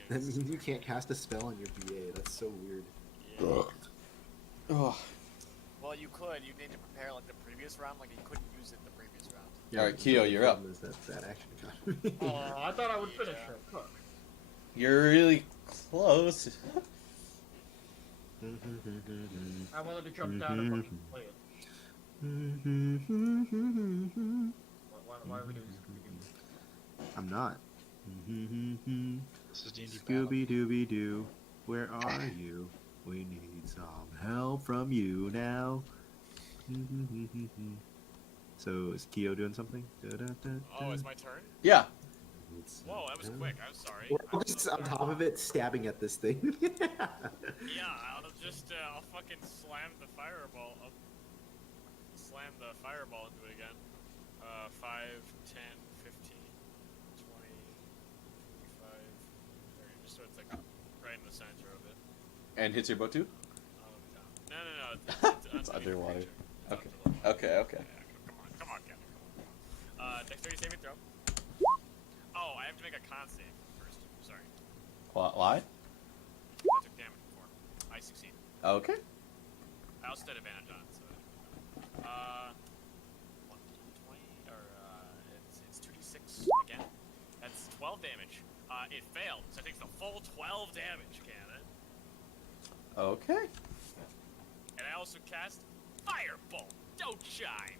That means you can't cast a spell on your BA. That's so weird. Yeah. Oh. Well, you could. You need to prepare like the previous round, like you couldn't use it the previous round. Yeah, Alright, the Keo, you're up. problem is that action economy. Oh, I thought I would finish it. Fuck. You're really close. I wanted to jump down and fucking play it. Why are we doing this? I'm not. This is D&D Scooby Dooby Doo, where are you? We need some help from you now. So is Keo doing something? Oh, it's my turn? Yeah. Whoa, that was quick. I'm sorry. We're just on top of it, stabbing at this thing. Yeah, I'll just, I'll fucking slam the fireball up. Slam the fireball into it again. 5, 10, 15, 20, 25, 30. Just so it's like right in the center of it. And hits your boat too? No. No. It's underwater. It's Okay. under the water. Okay. Yeah, come on, Kevin. Come on. Dexterity saving throw. Oh, I have to make a con save first. Sorry. Why? I took damage before. I succeed. Okay. I also had advantage on it, so. 120, or, it's 2d6 again. That's 12 damage. It failed, so it takes the full 12 damage, Cannon. Okay. And I also cast Firebolt. Don't shine.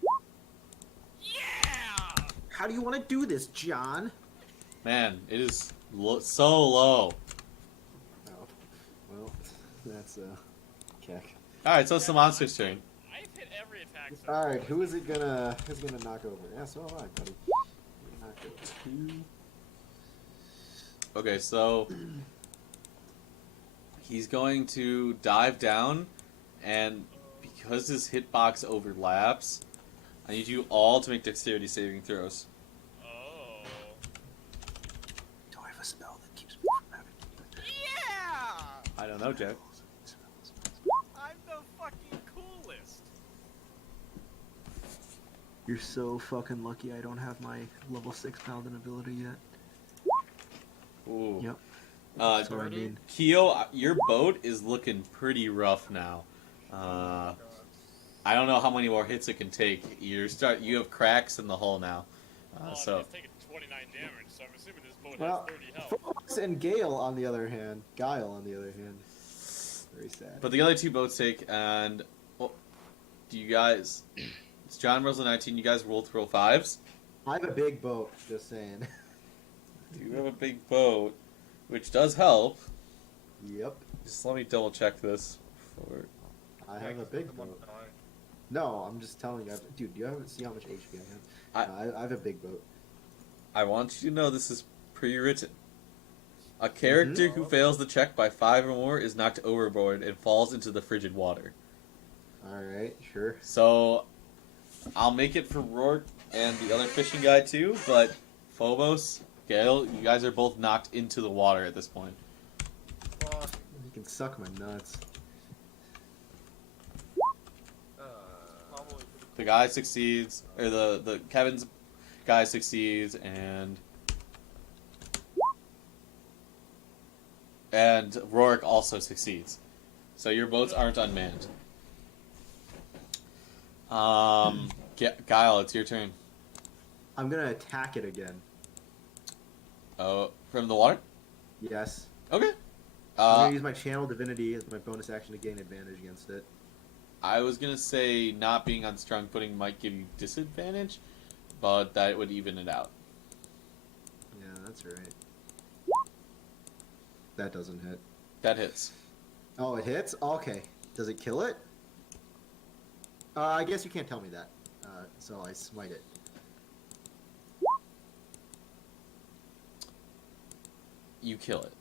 Yeah! How do you want to do this, John? Man, it is so low. Oh, well, that's kick. Alright, so it's the monster's turn. I've hit every attack so All far. right, who's gonna knock over? Yeah, so am I, buddy. Knock over 2. Okay, so he's going to dive down, and because his hitbox overlaps, I need you all to make dexterity saving throws. Oh. Do I have a spell that keeps me from having to do that? Yeah! I don't know, Jack. I'm the fucking coolest. You're so fucking lucky I don't have my level 6 paladin ability yet. Ooh. Yep. So I mean, Keo, your boat is looking pretty rough now. I don't know how many more hits it can take. You have cracks in the hull now. So It's taking 29 damage, so I'm assuming this boat well, has 30 health. Fox and Guile on the other hand, very sad. but the other two boats take, and do you guys? It's John rolls a 19. You guys roll 5s. I have a big boat, just saying. You have a big boat, which does help. Yep, Just let me double check this. Before. I have a big boat. No, I'm just telling you, dude. You haven't seen how much HP I have. I have a big boat. I want you to know this is pre-written. A character who fails the check by 5 or more is knocked overboard and falls into the frigid water. All right, sure. So, I'll make it for Rourke and the other fishing guy too, but Phobos, Gale, you guys are both knocked into the water at this point. You can suck my nuts. The guy succeeds, or the Kevin's guy succeeds, and Rourke also succeeds. So your boats aren't unmanned. Guile, it's your turn. I'm gonna attack it again. Oh, from the water? Yes. Okay. I'm gonna use my channel divinity as my bonus action to gain advantage against it. I was gonna say not being on strong footing might give you disadvantage, but that would even it out. answer, right? That doesn't hit. That hits. Oh, it hits? Okay. Does it kill it? I guess you can't tell me that. So I smite it. You kill it.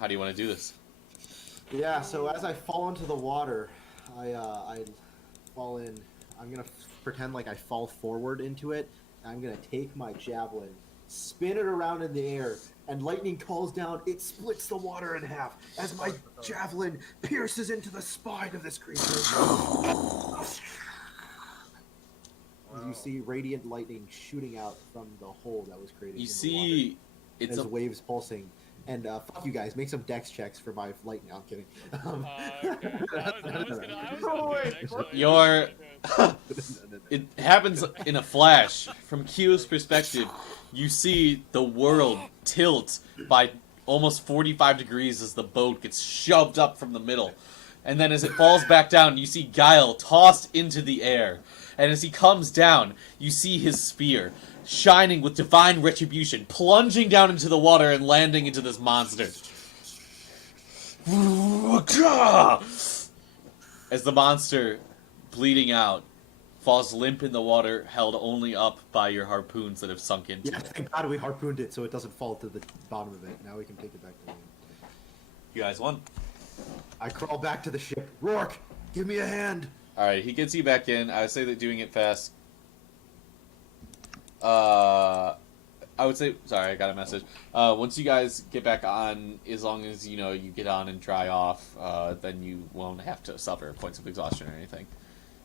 How do you want to do this? Yeah, so as I fall into the water, I fall in. I'm gonna pretend like I fall forward into it. I'm gonna take my javelin, spin it around in the air, and lightning calls down. It splits the water in half as my javelin pierces into the spine of this creature. As you see radiant lightning shooting out from the hole that was created. You in the see, water, it's as waves pulsing. And fuck you guys, make some dex checks for my lightning. No, I'm kidding. Okay. I was gonna do it, actually. Your it happens in a flash. From Q's perspective, you see the world tilt by almost 45 degrees as the boat gets shoved up from the middle. And then as it falls back down, you see Guile tossed into the air. And as he comes down, you see his spear, shining with divine retribution, plunging down into the water and landing into this monster. As the monster, bleeding out, falls limp in the water, held only up by your harpoons that have sunk into Yeah, it. thank God we harpooned it so it doesn't fall to the bottom of it. Now we can take it back to land. You guys won. I crawl back to the ship. Rourke, give me a hand. Alright, he gets you back in. I would say that doing it fast. I would say, sorry, I got a message. Once you guys get back on, as long as, you know, you get on and dry off, then you won't have to suffer points of exhaustion or anything.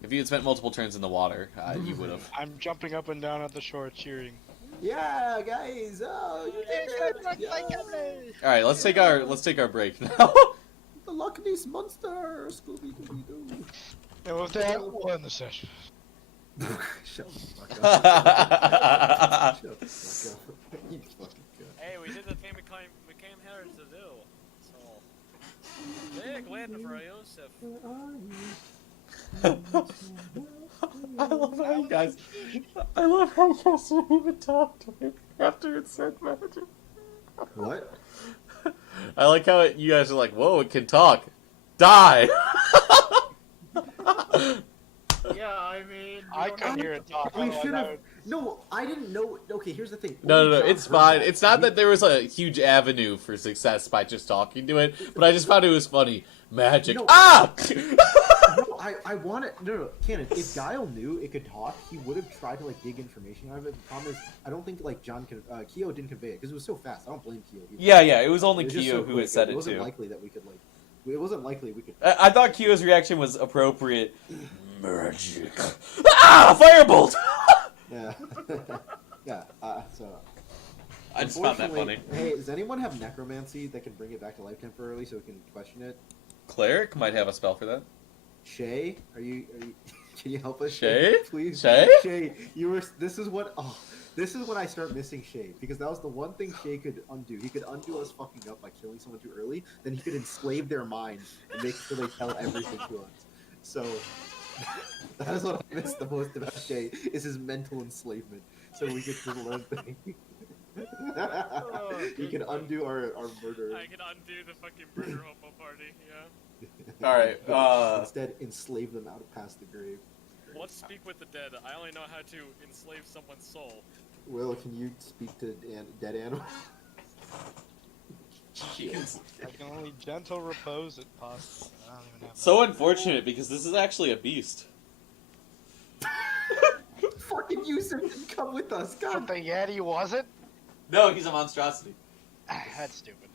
If you had spent multiple turns in the water, you would have. I'm jumping up and down at the shore cheering. Yeah, guys. Oh, you did it. Yeah. Alright, let's take our break now. The Loch Ness monster. Scooby-Doo. And with that, we'll end the session. Shut the fuck up. Shut the fuck up. You fucking god. Hey, we did the thing we came here to do. So, big win for Yosef. I love how you guys. I love how you guys didn't even talk to me after it said magic. What? I like how you guys are like, whoa, it can talk. Die! Yeah, I mean... I couldn't hear it talk. We otherwise should I have. would- No, I didn't know. Okay, here's the thing. No, Only John it's heard fine. that. It's not that there was a huge avenue for success by just talking to it, but I just found it was funny. Magic. No. Ah! No, I want it. No, Cannon. If Guile knew it could talk, he would have tried to like dig information out of it. The problem is, I don't think like John can. Keo didn't convey it because it was so fast. I don't blame Keo. either. Yeah, it was only It was just Kyo so who quick. had said It it wasn't too. likely that we could like. It wasn't likely we could. I thought Kyo's reaction was appropriate. Magic. Ah! Firebolt! Yeah. Yeah. So. I just found that Unfortunately- funny. Hey, does anyone have necromancy that can bring it back to life temporarily so we can question it? Cleric might have a spell for that. Shay, are you? Can you help us? Shay? Please. Shay? Shay, you were. This is what. Oh, this is when I start missing Shay because that was the one thing Shay could undo. He could undo us fucking up by killing someone too early. Then he could enslave their mind and make sure they tell everything to us. So that is what I miss the most about Shay is his mental enslavement. So we could just learn things. He can undo our murder. I can undo the fucking murder hobo party, yeah. Alright, Instead, enslave them out past the grave. Let's speak with the dead. I only know how to enslave someone's soul. Will, can you speak to dead animals? Jeez. I can only gentle repose it possible. I don't even have So unfortunate because this is actually a beast. Fucking Yusuf didn't come with us. But God. the Yeti wasn't? No, he's a monstrosity. That's stupid.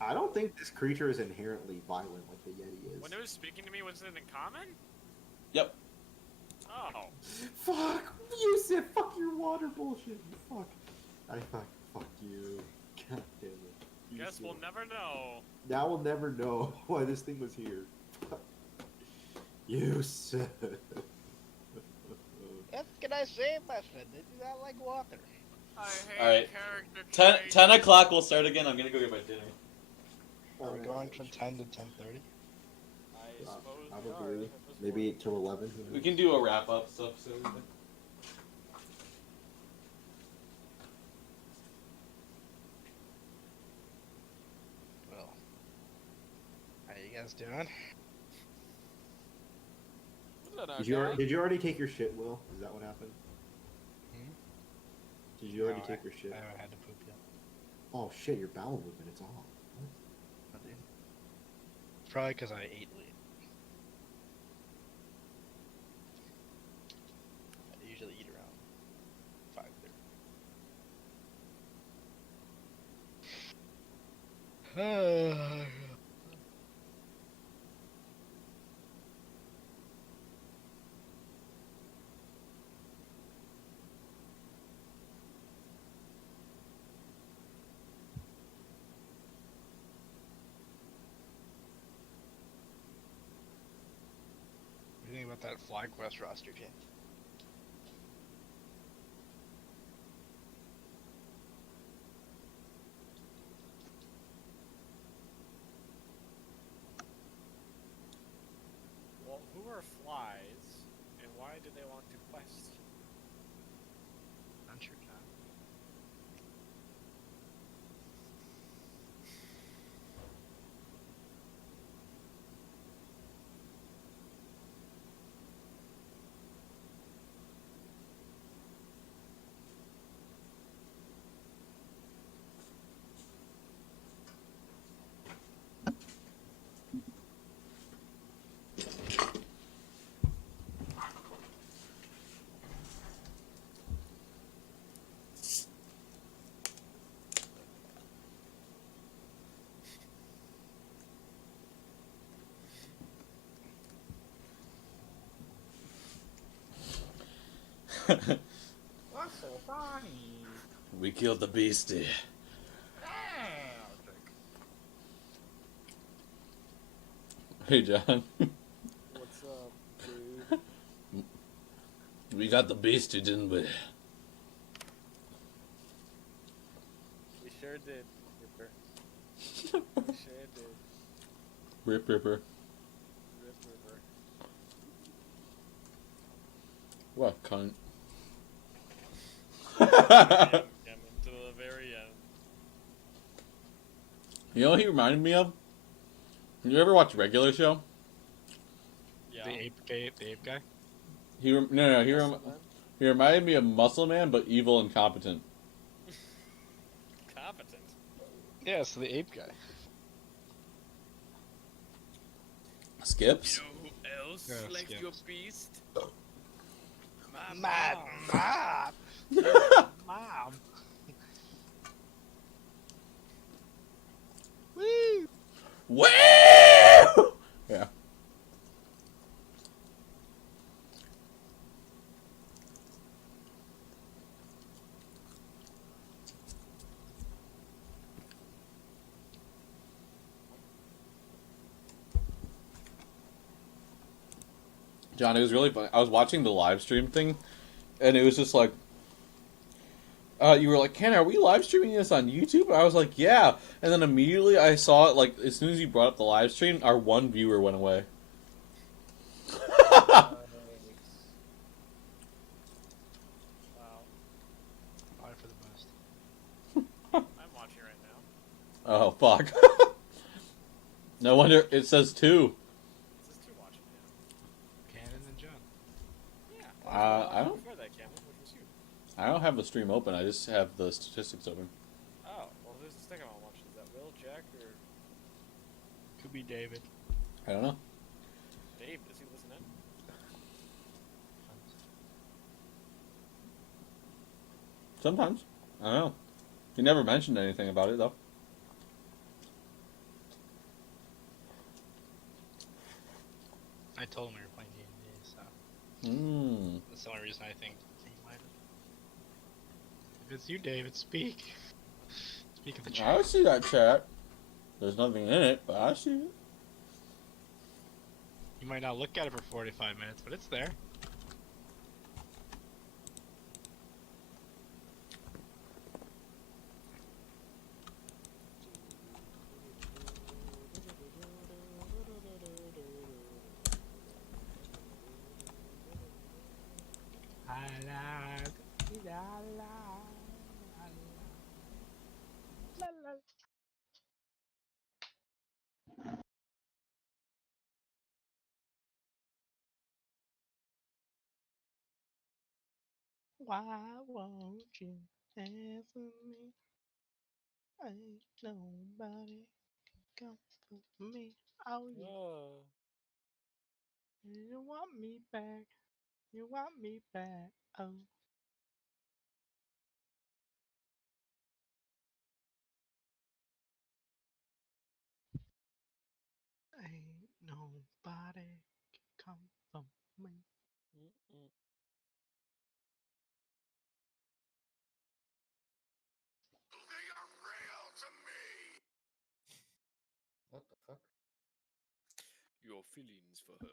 I don't think this creature is inherently violent like the Yeti is. When it was speaking to me, was it in common? Yep. Oh. Fuck Yusuf. Fuck your water bullshit. Fuck. Fuck you. God damn it. Guess we'll never know. Now we'll never know why this thing was here. Yusuf. What can I say, my friend? They do not like water. I hate Alright. character 10 o'clock, we'll start again. I'm gonna go get my dinner. Are we going from 10 to 10:30? I suppose Probably. we are. Maybe till 11. We can do a wrap up stuff soon. guys doing? Did you already take your shit, Will? Is that what happened? Hmm? Did you already No, take your shit? I haven't had to poop yet. Oh shit, your bowel movement, it's off. What? It's probably because I ate late. I usually eat around 5:30. What do you think about that FlyQuest roster change? Well, who are flies, and why do they want to quest? I'm sure not. That's so funny. We killed the beastie. Hey, John. What's up, dude? We got the beastie, didn't we? We sure did, Ripper. We sure did. Rip Ripper. Ripper. What, cunt? Coming to the very end. You know what he reminded me of? You ever watch Regular Show? Yeah. The ape guy? He reminded me of Muscle Man, but evil and competent. Competent. Yeah, so the ape guy. Skips? You know who else Yeah, likes Skips. your beast? Mad mom. mom! Mom! Woo! Woo! Yeah. John, it was really fun. I was watching the live stream thing, and it was just like, you were like, Ken, are we live streaming this on YouTube? And I was like, yeah. And then immediately I saw it, like, as soon as you brought up the live stream, our one viewer went away. Wow. Bye for the best. I'm watching right now. Oh, fuck. No wonder it says 2. This is two watching now. Cannon and John. Yeah. I don't- Before that, Cameron, which was you. I don't have the stream open. I just have the statistics open. Oh, well, who's the second one watching? Is that Will, Jack, or Could be David. I don't know. Dave? Does he listen in? Sometimes. I don't know. He never mentioned anything about it, though. I told him we were playing D&D, so Mmm. that's the only reason I think he might have. If it's you, David, speak. Speak of the I chat. see that chat. There's nothing in it, but I see it. You might not look at it for 45 minutes, but it's there. Why won't you answer me? Ain't nobody can come for me. Oh yeah, Oh. you want me back? You want me back? Oh. Ain't nobody can come from me. Mm-mm. What the fuck? Your feelings for her.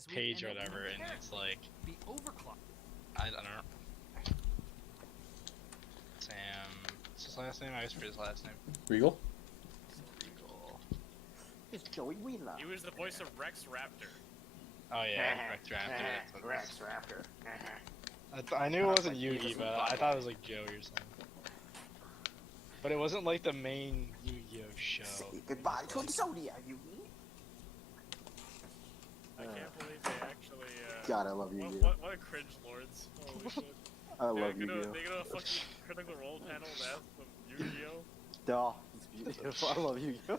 page or whatever, and it's like, The overclock. I don't know. Sam, what's his last name? I always forget his last name. Regal? Regal. It's Joey Wheeler. He was the voice of Rex Raptor. Oh yeah, Rex Raptor. That's what it Rex was. Raptor. I knew it wasn't Yugi, but I thought it was like Joey or something. But it wasn't like the main Yu-Gi-Oh show. Say goodbye to Exodia, you. I can't believe they actually. God, I love Yu-Gi-Oh. What a cringe lords! Holy shit! I love They're Yu-Gi-Oh. gonna fucking Critical Role panel math of Yu-Gi-Oh. Duh, it's beautiful. I love Yu-Gi-Oh.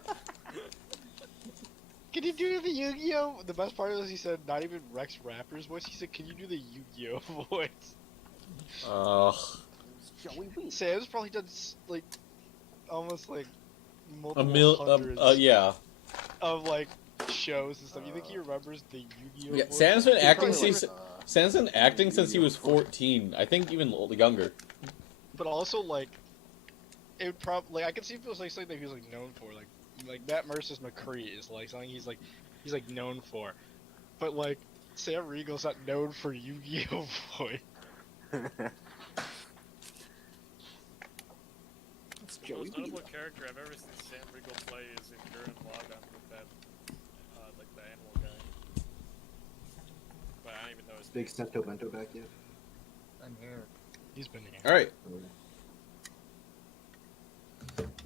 Can you do the Yu-Gi-Oh? The best part was he said not even Rex Raptor's voice. He said, "Can you do the Yu-Gi-Oh voice?" Ugh. It's Joey Wheeler. Sam's probably done like almost like A multiple hundreds yeah. of like shows and stuff. You think he remembers the Yu-Gi-Oh? Yeah, voice? Sam's been He acting probably since remembers- Sam's been acting since he was 14. I think even younger. But also like, it would probably like I could see if it was like something that he was like known for, like Matt Mercer's McCree is like something he's like known for, but like Sam Regal's not known for Yu-Gi-Oh voice. It's The Joey most notable Wheeler. character I've ever seen Sam Riegel play is in Gurren Lagann with that, like the animal guy. But I don't even know his Big name. Sento Bento back yet? I'm here. He's been here. All right.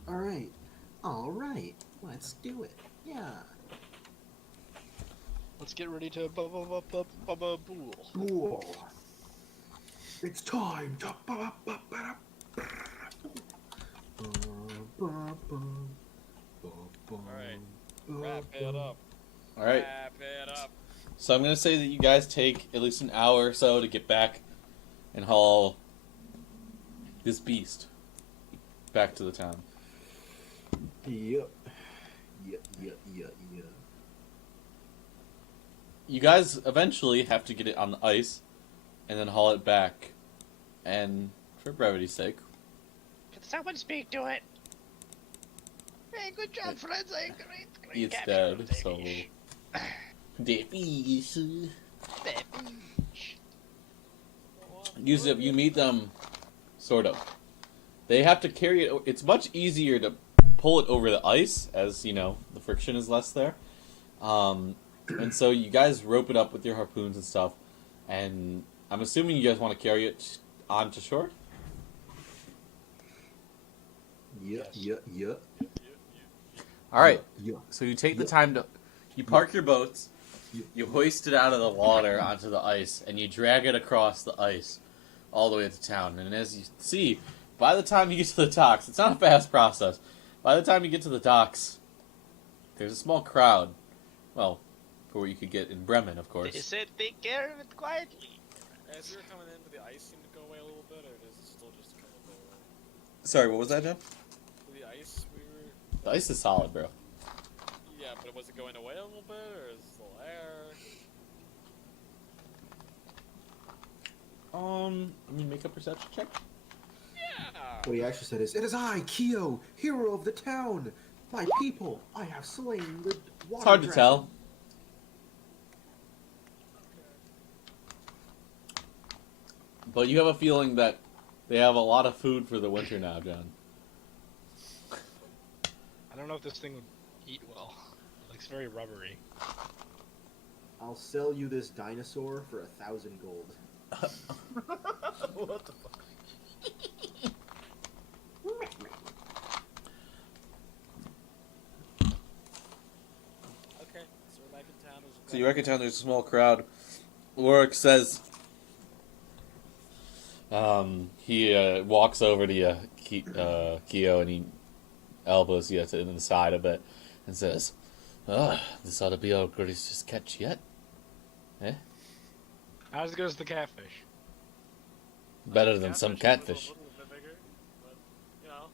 Alright. Alright. Let's do it. Yeah. Let's get ready to bool. Cool. It's time to Alright. Wrap it up. All right. Wrap it up. So I'm gonna say that you guys take at least an hour or so to get back and haul this beast back to the town. Yep. Yep. You guys eventually have to get it on the ice and then haul it back. And for brevity's sake, Can someone speak to it? Hey, good job, friends. Hey, great. it's dead. So the fish. Yusuf, you meet them, sort of. They have to carry it. It's much easier to pull it over the ice, as you know, the friction is less there. And so you guys rope it up with your harpoons and stuff. And I'm assuming you guys want to carry it onto shore. Yep. All right. Yeah. So you take the time to, you park your boats, Yeah. you hoist it out of the water onto the ice, and you drag it across the ice all the way to town. And as you see, by the time you get to the docks, it's not a fast process. By the time you get to the docks, there's a small crowd. Well, for what you could get in Bremen, of course. They said take care of it quietly. As we were coming in, did the ice seem to go away a little bit, or does it still just kind of go away? Sorry, what was that, Jeff? The ice we were. The ice is solid, bro. Yeah, but was it going away a little bit, or is it still there? Let me make a perception check. Yeah. What he actually said is, "It is I, Kyo, hero of the town. My people, I have slain the water It's hard to dragon." tell. But you have a feeling that they have a lot of food for the winter now, John. I don't know if this thing would eat well. It looks very rubbery. I'll sell you this dinosaur for 1,000 gold. What the fuck? Okay, so we're back in town. So you reckon town there's a small crowd. Lorik says, he walks over to Kyo and he elbows you to the side of it and says, this ought to be our greatest catch yet. Eh? Not as good as the catfish. Better than some catfish. A little bit bigger, but, you know.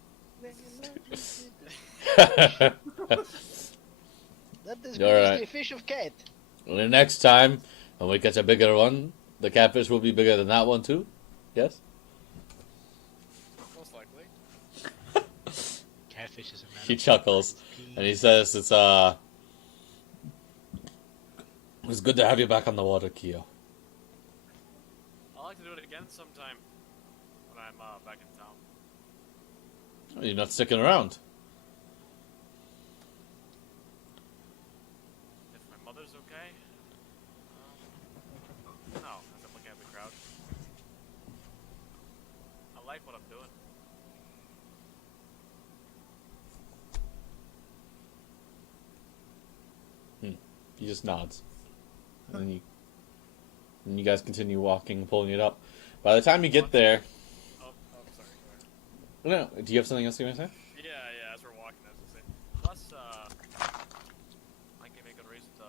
That is All right. the fish of cat. Well, the next time, when we catch a bigger one, the catfish will be bigger than that one too? Yes? Most likely. Catfish is a He chuckles, and he says it's, It was good to have you back on the water, Keo. I'd like to do it again sometime when I'm back in town. You're not sticking around. If my mother's okay? No, as I'm looking at the crowd. I like what I'm doing. He just nods. And you guys continue walking, pulling it up. By the time you get there... Oh, sorry, go ahead. No, do you have something else you want to say? Yeah, as we're walking, as I say. Plus, might give me a good reason to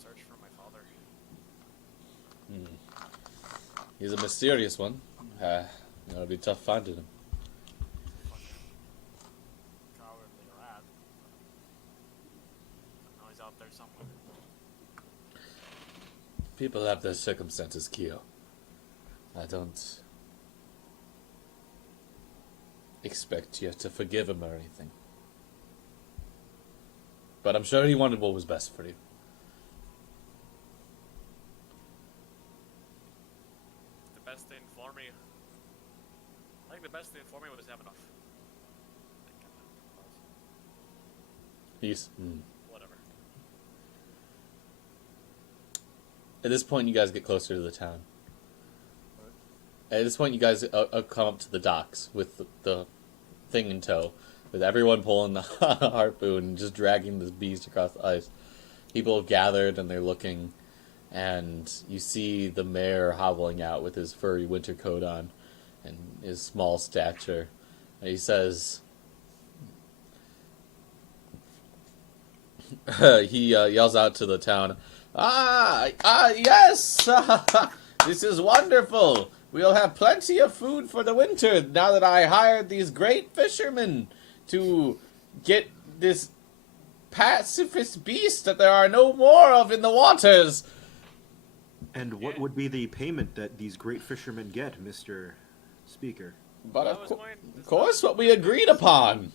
search for my father. He's a mysterious one. It'll be tough finding him. Cowardly rat. I know he's out there somewhere. People have their circumstances, Keo. I don't expect you to forgive him or anything. But I'm sure he wanted what was best for you. The best thing for me. I think the best thing for me was have enough. He's... Whatever. At this point, you guys get closer to the town. At this point, you guys come up to the docks with the thing in tow, with everyone pulling the harpoon and just dragging this beast across the ice. People have gathered and they're looking, and you see the mayor hobbling out with his furry winter coat on and his small stature. And he says, he yells out to the town, yes! This is wonderful! We'll have plenty of food for the winter now that I hired these great fishermen to get this pacifist beast that there are no more of in the waters. And what would be the payment that these great fishermen get, Mr. Speaker? But of course, what we agreed upon.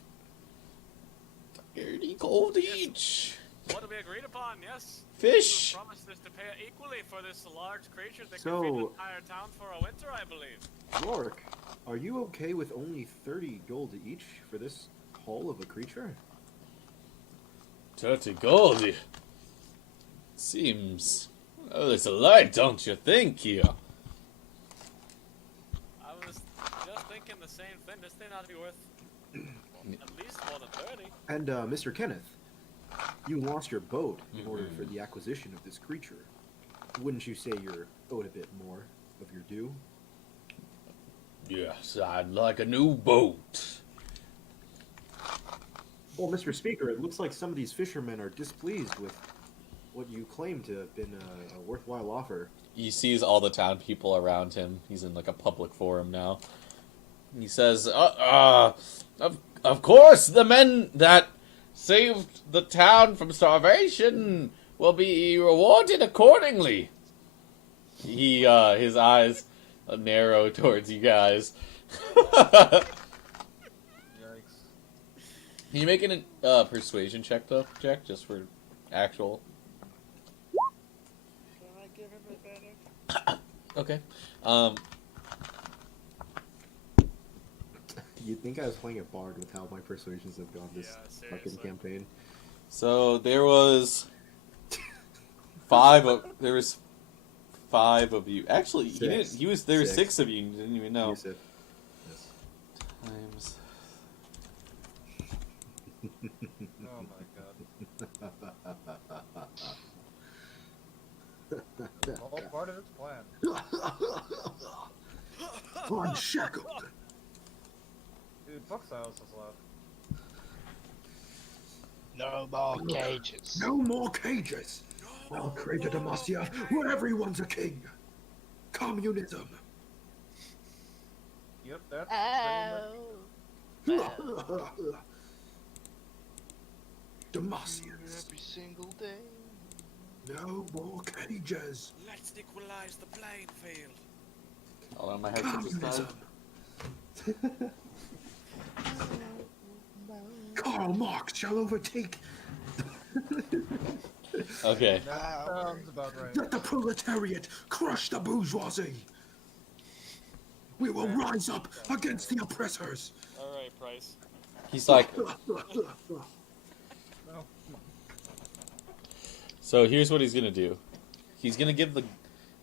30 gold each. What we agreed upon, yes. Fish. We promised us to pay equally for this large creature that So- can feed the entire town for a winter, I believe. Rourke, are you okay with only 30 gold each for this haul of a creature? 30 gold. Seems... Oh, it's a lot, don't you think, Keo? I was just thinking the same thing. This thing ought to be worth at least more than 30. And, Mr. Kenneth, you lost your boat in order for the acquisition of this creature. Wouldn't you say you're owed a bit more of your due? Yes, I'd like a new boat. Well, Mr. Speaker, it looks like some of these fishermen are displeased with what you claim to have been a worthwhile offer. He sees all the town people around him. He's in like a public forum now. He says, of course, the men that saved the town from starvation will be rewarded accordingly. He, his eyes narrow towards you guys. Yikes. Can you make an persuasion check, though? Check, just for actual... Can I give him advantage? Okay. You'd think I was playing a bard with how my persuasions have gone this Yeah, fucking seriously. campaign. So there was five of you. Actually, he didn't. Six. He was there were Six. 6 of you. You didn't even know. Yusuf. Yes. Times. Oh my god. All part of its plan. Unshackled. Dude, fuck Silas is loud. No more cages. No more cages. I'll create a Demacia where everyone's a king. Communism. Yep, that's pretty much... Demacians. Every single day. No more cages. Let's equalize the playing field. Hold on, my headset just died. Communism. Karl Marx shall overtake Okay. That sounds about right. Let the proletariat crush the bourgeoisie. We will rise up against the oppressors. All right, Price. He's like, No. so here's what he's gonna do. He's gonna give the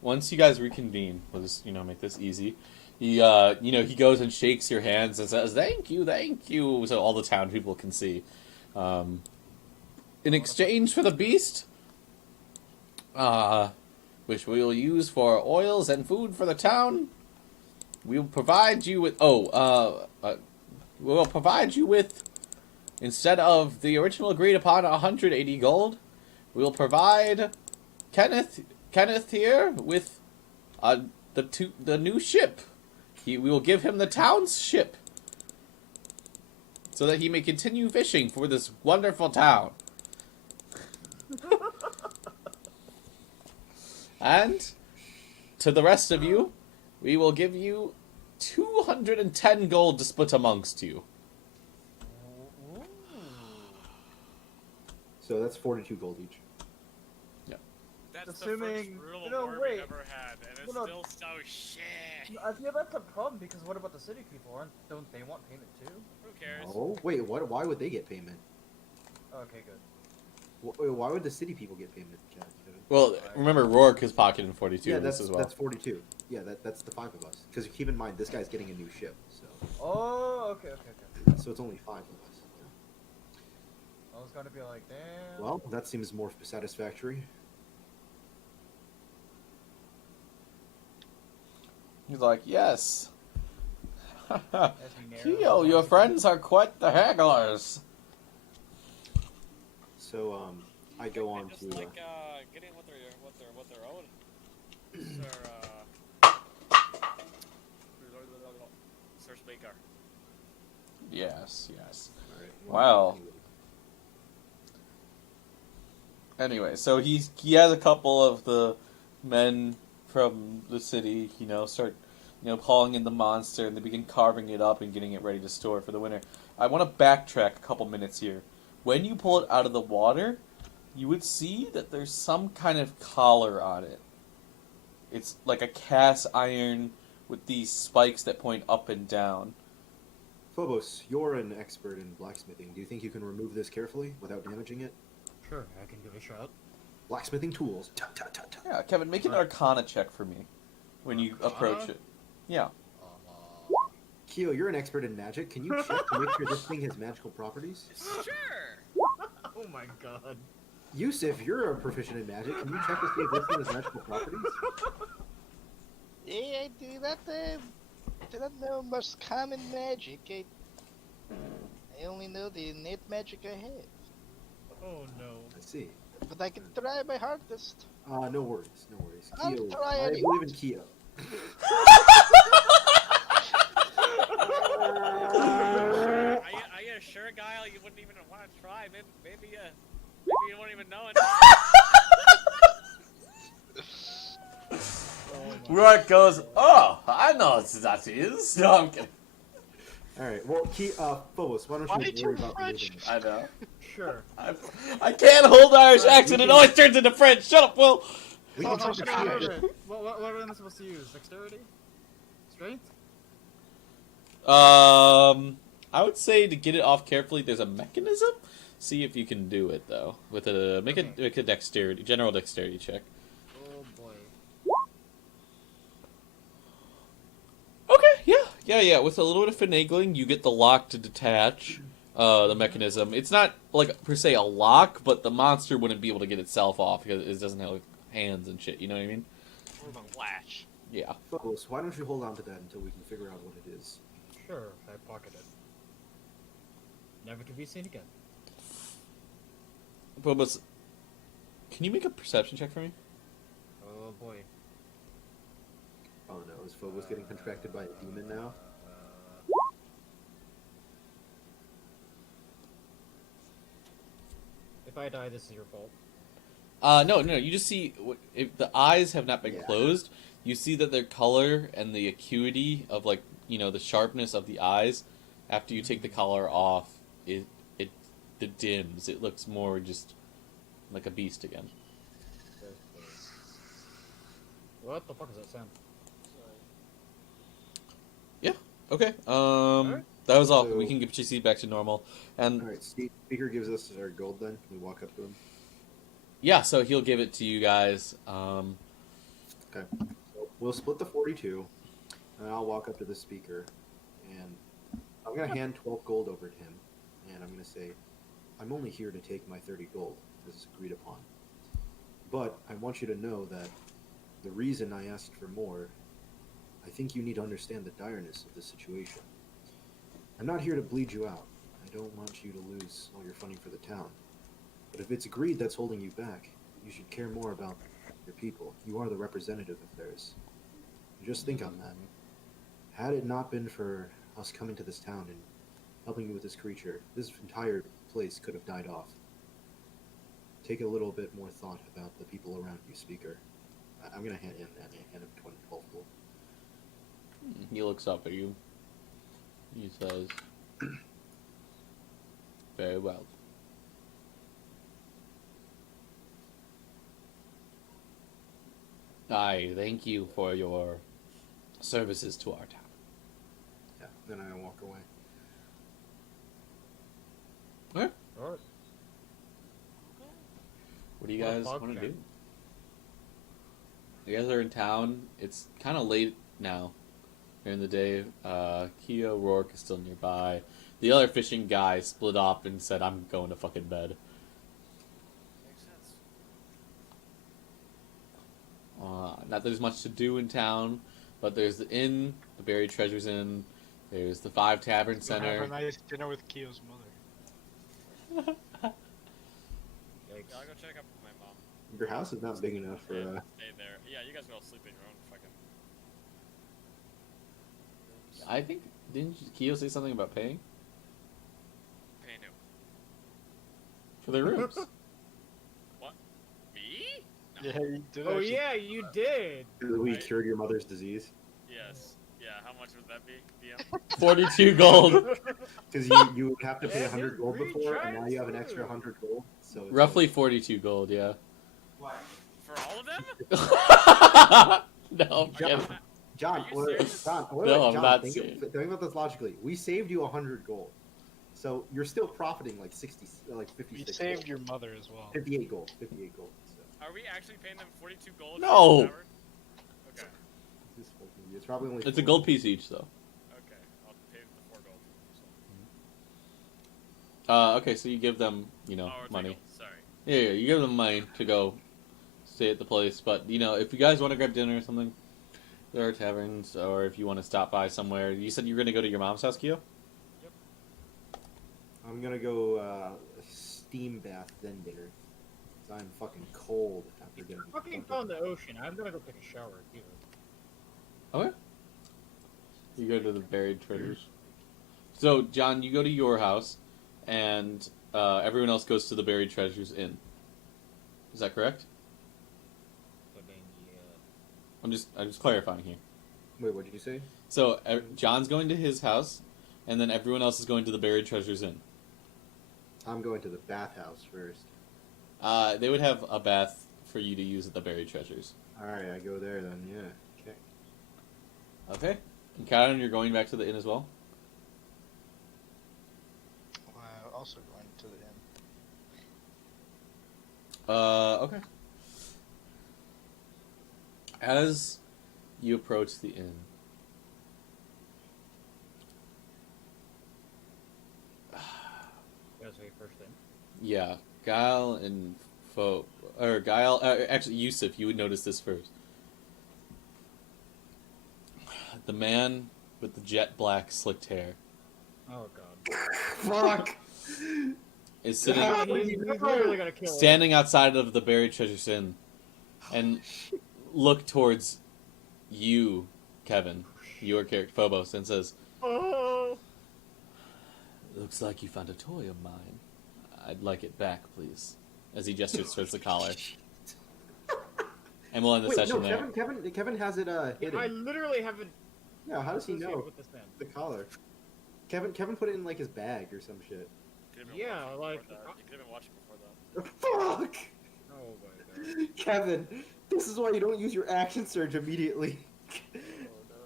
once you guys reconvene. We'll just make this easy. He he goes and shakes your hands and says thank you, so all the town people can see. In exchange for the beast, which we will use for oils and food for the town, we will provide you with we will provide you with, instead of the original agreed upon 180 gold, we will provide Kenneth here with the new ship. We will give him the town's ship so that he may continue fishing for this wonderful town. And to the rest of you, we will give you 210 gold to split amongst you. So that's 42 gold each. That's Assuming- the first rule of no, war wait. we've ever had, and it's No, no. still so shit. I feel that's a problem because what about the city people? Don't they want payment too? Who cares? Oh, wait, what? Why would they get payment? Okay, good. Why would the city people get payment, Kevin? Well, remember, Rourke is pocketing 42 Yeah, of this that's as well. that's 42. Yeah, that's the 5 of us. Because keep in mind, this guy's getting a new ship, so Oh, okay. so it's only 5 of us. I was gonna be like, damn. Well, that seems more satisfactory. He's like, yes. As we narrow Keo, the your line. friends are quite the hagglers. So I go on Just to. like getting what they're owed. Sir Speaker. Yes. All right, Wow. Anyway, so he has a couple of the men from the city, start, calling in the monster, and they begin carving it up and getting it ready to store for the winter. I want to backtrack a couple minutes here. When you pull it out of the water, you would see that there's some kind of collar on it. It's like a cast iron with these spikes that point up and down. Phobos, you're an expert in blacksmithing. Do you think you can remove this carefully without damaging it? Sure, I can give it a shot. Blacksmithing tools. Tut, tut, tut, tut. Yeah, Kevin, make an Arcana check for me when you approach it. Yeah. Keo, you're an expert in magic. Can you check to make sure this thing has magical properties? Sure. Oh my god. Yusuf, you're a proficient in magic. Can you check to see if this thing has magical properties? Yeah, I do not. Do not know much common magic. I only know the innate magic I have. Oh no. I see. But I can try my hardest. No worries. I'll Keo, try I anyway. believe in Keo. Are you sure, Guile? You wouldn't even want to try. Maybe you won't even know it. Rourke goes, oh, I know what that is. No, I'm kidding. Alright, well, Phobos, why don't Why you did worry you about French? removing it? I know. Sure. I can't hold Irish accent. It always turns into French. Shut up, Will. We Oh, can how talk should I about remove it. it? What am I supposed to use? Dexterity? Strength? I would say to get it off carefully, there's a mechanism. See if you can do it though. With a make a dexterity, general dexterity check. Oh boy. Okay, yeah. With a little bit of finagling, you get the lock to detach the mechanism. It's not like per se a lock, but the monster wouldn't be able to get itself off because it doesn't have like, hands and shit. You know what I mean? Or the latch. Yeah. Phobos, why don't you hold on to that until we can figure out what it is? Sure, I pocket it. Never to be seen again. Bubba's, can you make a perception check for me? Oh boy. Oh no, is Phobos getting contracted by a demon now? If I die, this is your fault. No. You just see if the eyes have not been Yeah. closed. You see that their color and the acuity of the sharpness of the eyes. After you take the collar off, it dims. It looks more just like a beast again. What the fuck is that sound? Okay. Alright. That was all. So- We can get your seat back to normal. And All right, Speaker gives us our gold. Then we walk up to him. yeah, so he'll give it to you guys. So we'll split the 42, and I'll walk up to the speaker, and I'm gonna hand 12 gold over to him, and I'm gonna say, I'm only here to take my 30 gold, as agreed upon. But I want you to know that the reason I asked for more, I think you need to understand the direness of this situation. I'm not here to bleed you out. I don't want you to lose all your funding for the town. But if it's greed that's holding you back, you should care more about your people. You are the representative of theirs. Just think on that. Had it not been for us coming to this town and helping you with this creature, this entire place could have died off. Take a little bit more thought about the people around you, Speaker. I'm gonna hand him 12 gold. he looks up at you. He says, "Very well. I thank you for your services to our town." Yeah, then I walk away. Alright. Alright. What do you What a guys fog want to check. do? You guys are in town. It's kind of late now during the day. Keo Rourke is still nearby. The other fishing guy split up and said, "I'm going to fucking bed." Makes sense. Not that there's much to do in town, but there's the inn, the Buried Treasures Inn. There's the Five Tavern Have a Center. nice dinner with Kyo's mother. Yeah, Yikes. I'll go check up with my mom. Your house is not big enough for. Yeah, stay there. Yeah, you guys can all sleep in your own fucking. I think, didn't Keo say something about paying Pay new. for their rooms? What? Me? No. Yeah, you did. Oh actually. yeah, you did. We Right. cured your mother's disease. Yes. Yeah. How much would that be, DM? 42 gold. Because you would have to pay Yeah, 100 dude, gold before, and now you have an recharge extra too. 100 gold. So it's Roughly 42 gold, yeah. For all of them? No, I'm kidding. John, Are you or, serious? John, wait, No, wait, I'm John, not think, serious. think about this logically. We saved you 100 gold, so you're still profiting like 60, like We 56. saved gold. your mother as well. 58 gold. 58 gold. So Are we actually paying them 42 gold? No. for an hour? Okay. this whole thing, it's probably only. It's a 4. gold piece each, though. Okay. I'll pay them the 4 gold. So. Okay, so you give them, you know, Oh, or 3 money. gold. Sorry. Yeah, you give them money to go stay at the place. But, you know, if you guys want to grab dinner or something, there are taverns. Or if you want to stop by somewhere. You said you were going to go to your mom's house, Keo? I'm gonna go steam bath then dinner. 'Cause I'm fucking cold after getting. Fucking on the ocean. I'm gonna go take a shower too. Okay. You go to the Buried Treasures. So, John, you go to your house, and everyone else goes to the Buried Treasures Inn. Is that correct? But then I'm just clarifying here. Wait, what did you say? So, John's going to his house, and then everyone else is going to the Buried Treasures Inn. I'm going to the bathhouse first. They would have a bath for you to use at the Buried Treasures. All right, I go there then. Yeah. Okay. Okay. And Karen, you're going back to the inn as well? Also going to the inn. Okay. As you approach the inn, you guys wait first then. yeah, Guile and actually Yusuf, you would notice this first. The man with the jet black slicked hair Oh god. Fuck. is sitting, He's literally gonna kill us. standing outside of the Buried Treasures Inn, and look towards you, Kevin, your character Phobos, and says, Oh. "Looks like you found a toy of mine. I'd like it back, please." As he gestures towards the collar. And we'll end the Wait, session no, there. Kevin has it hidden. I literally haven't. Yeah, how does he associated know with this man. the collar? Kevin put it in like his bag or some shit. Could've been Yeah, watching like, before that. You could have been watching before that. Fuck! Kevin, this is why you don't use your action surge immediately.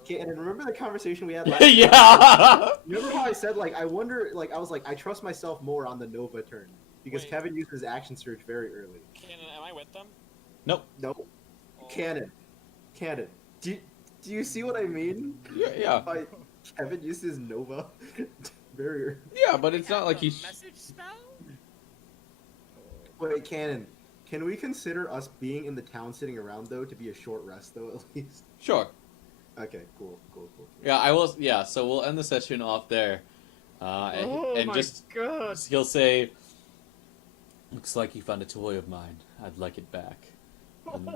Okay, and remember the conversation we had last time? Yeah. Remember how I said, like, I wonder, like, I was like, I trust myself more on the Nova turn. Because Wait. Kevin used his action surge very early. Cannon, am I with them? Nope. Nope. Oh. Cannon. Do you see what I mean? Yeah. By Kevin used his Nova very early. Yeah, but it's not like A he's. message spell? Wait, Cannon. Can we consider us being in the town sitting around, though, to be a short rest, though, at least? Sure. Okay, cool. Yeah, I will. Yeah, so we'll end the session off there. Oh and my just god. he'll say, "Looks like you found a toy of mine. I'd like it back." And-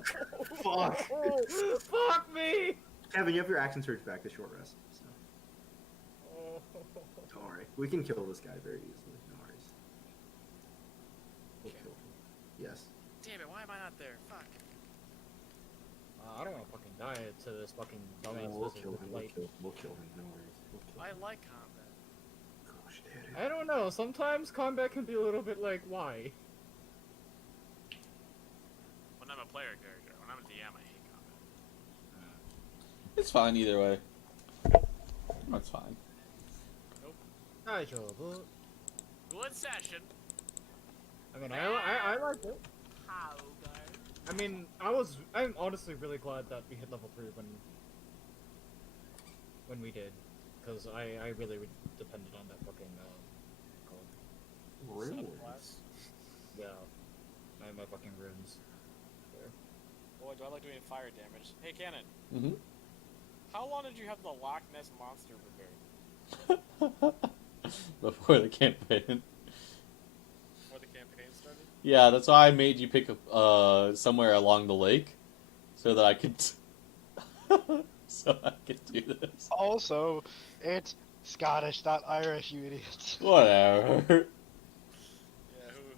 Fuck. Fuck me! Kevin, you have your action surge back to short rest. So Oh. don't worry. We can kill this guy very easily. No worries. We'll kill him. Yes. Damn it, why am I not there? Fuck. I don't want to fucking die to this fucking dumbass We'll wizard kill with him. light. We'll kill him. No worries. We'll kill I him. like combat. Gosh, daddy. I don't know, sometimes combat can be a little bit like, why? When I'm a player character, when I'm a DM, I hate combat. It's fine either way. That's fine. Alright, Joe, but... Good session. I mean, I like it. How, guys? I mean, I'm honestly really glad that we hit level 3 when we did. Because I really depended on that fucking, Really? yeah, my fucking runes. There. Boy, do I like doing fire damage. Hey, Cannon, Mm-hmm. how long did you have the Loch Ness Monster prepared? Before the campaign. Before the campaign started? Yeah, that's why I made you pick somewhere along the lake, so that I could, so I could do this. Also, it's Scottish, not Irish, you idiots. Whatever. Yeah,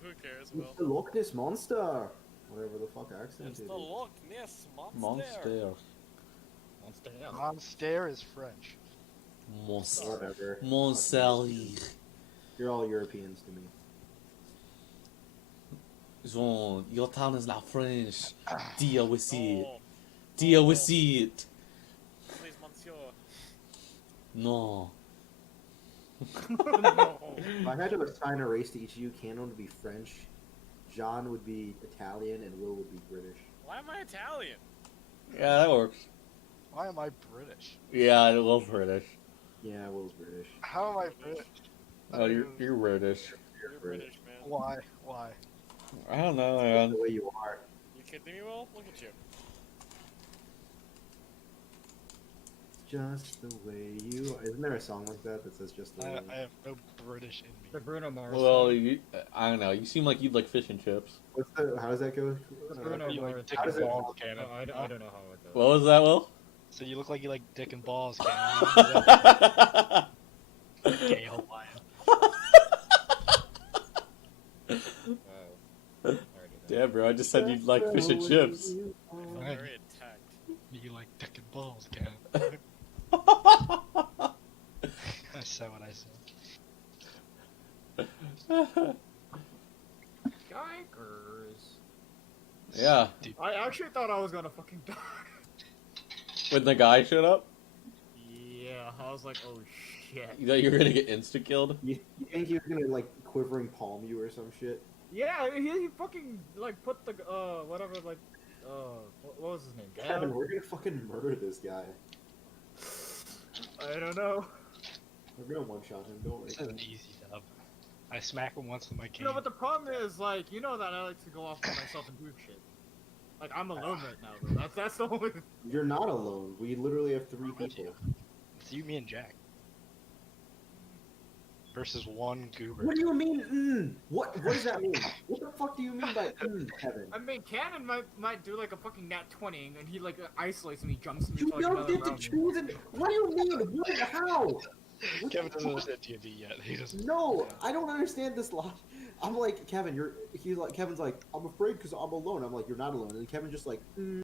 who cares, It's Will? the Loch Ness Monster. Whatever the fuck accent It's it the is. Loch Ness Monster. Monster. Monster, yeah. Monster is French. Monster. Whatever. Monster. You're all Europeans to me. Jean, your town is not French. Deal with it. No. Deal with it. Please, monsieur. No. No. If I had to assign a race to each of you, Canon would be French, John would be Italian, and Will would be British. Why am I Italian? Yeah, that works. Why am I British? Yeah, I love British. Yeah, Will's British. How am I British? Oh, you're British. You're British, man. Why? Why? I don't know, That's man. the way you are. You kidding me, Will? Look at you. Just the way you are. Isn't there a song like that that says just the way I have no British in me. The Bruno Mars. Well, I don't know. You seem like you'd like fish and chips. What's the, how does that go? The Bruno You Mars. like dick How and does it- balls, Cannon. No, I don't know how it goes. What was that, Will? So you look like you like dick and balls, Cannon. Gay Hawaiian. Wow. Alrighty then. Damn, bro, I just said you'd like fish and chips. I felt Right. very attacked. You like dick and balls, Cannon. I said what I said. Yikers. Yeah, I actually thought I was gonna fucking die. when the guy showed up, Yeah, I was like, oh shit. you thought you were gonna get insta-killed? You think he was gonna, like, quivering palm you or some shit? Yeah, he fucking, like, put the, whatever, like, what was his name? Kevin, we're gonna fucking murder this guy. I don't know. We're gonna one-shot him, don't worry. This is an easy dub. I smack him once in my game. No, but the problem is, like, you know that I like to go off by myself and do shit. Like, I'm alone right now, though. That's the only... You're not alone. We literally have 3 with people. you. It's you, me, and Jack. Versus one goober. What do you mean, What does that mean? What the fuck do you mean by Kevin? I mean, Cannon might do, like, a fucking nat 20, and he, like, isolates me, jumps me You to, like, don't another get to round. choose it. What do you mean? What? How? What Kevin the doesn't fuck? understand D&D yet. He doesn't. No, I don't understand this logic. I'm like, Kevin, Kevin's like, I'm afraid because I'm alone. I'm like, you're not alone. And then Kevin just like,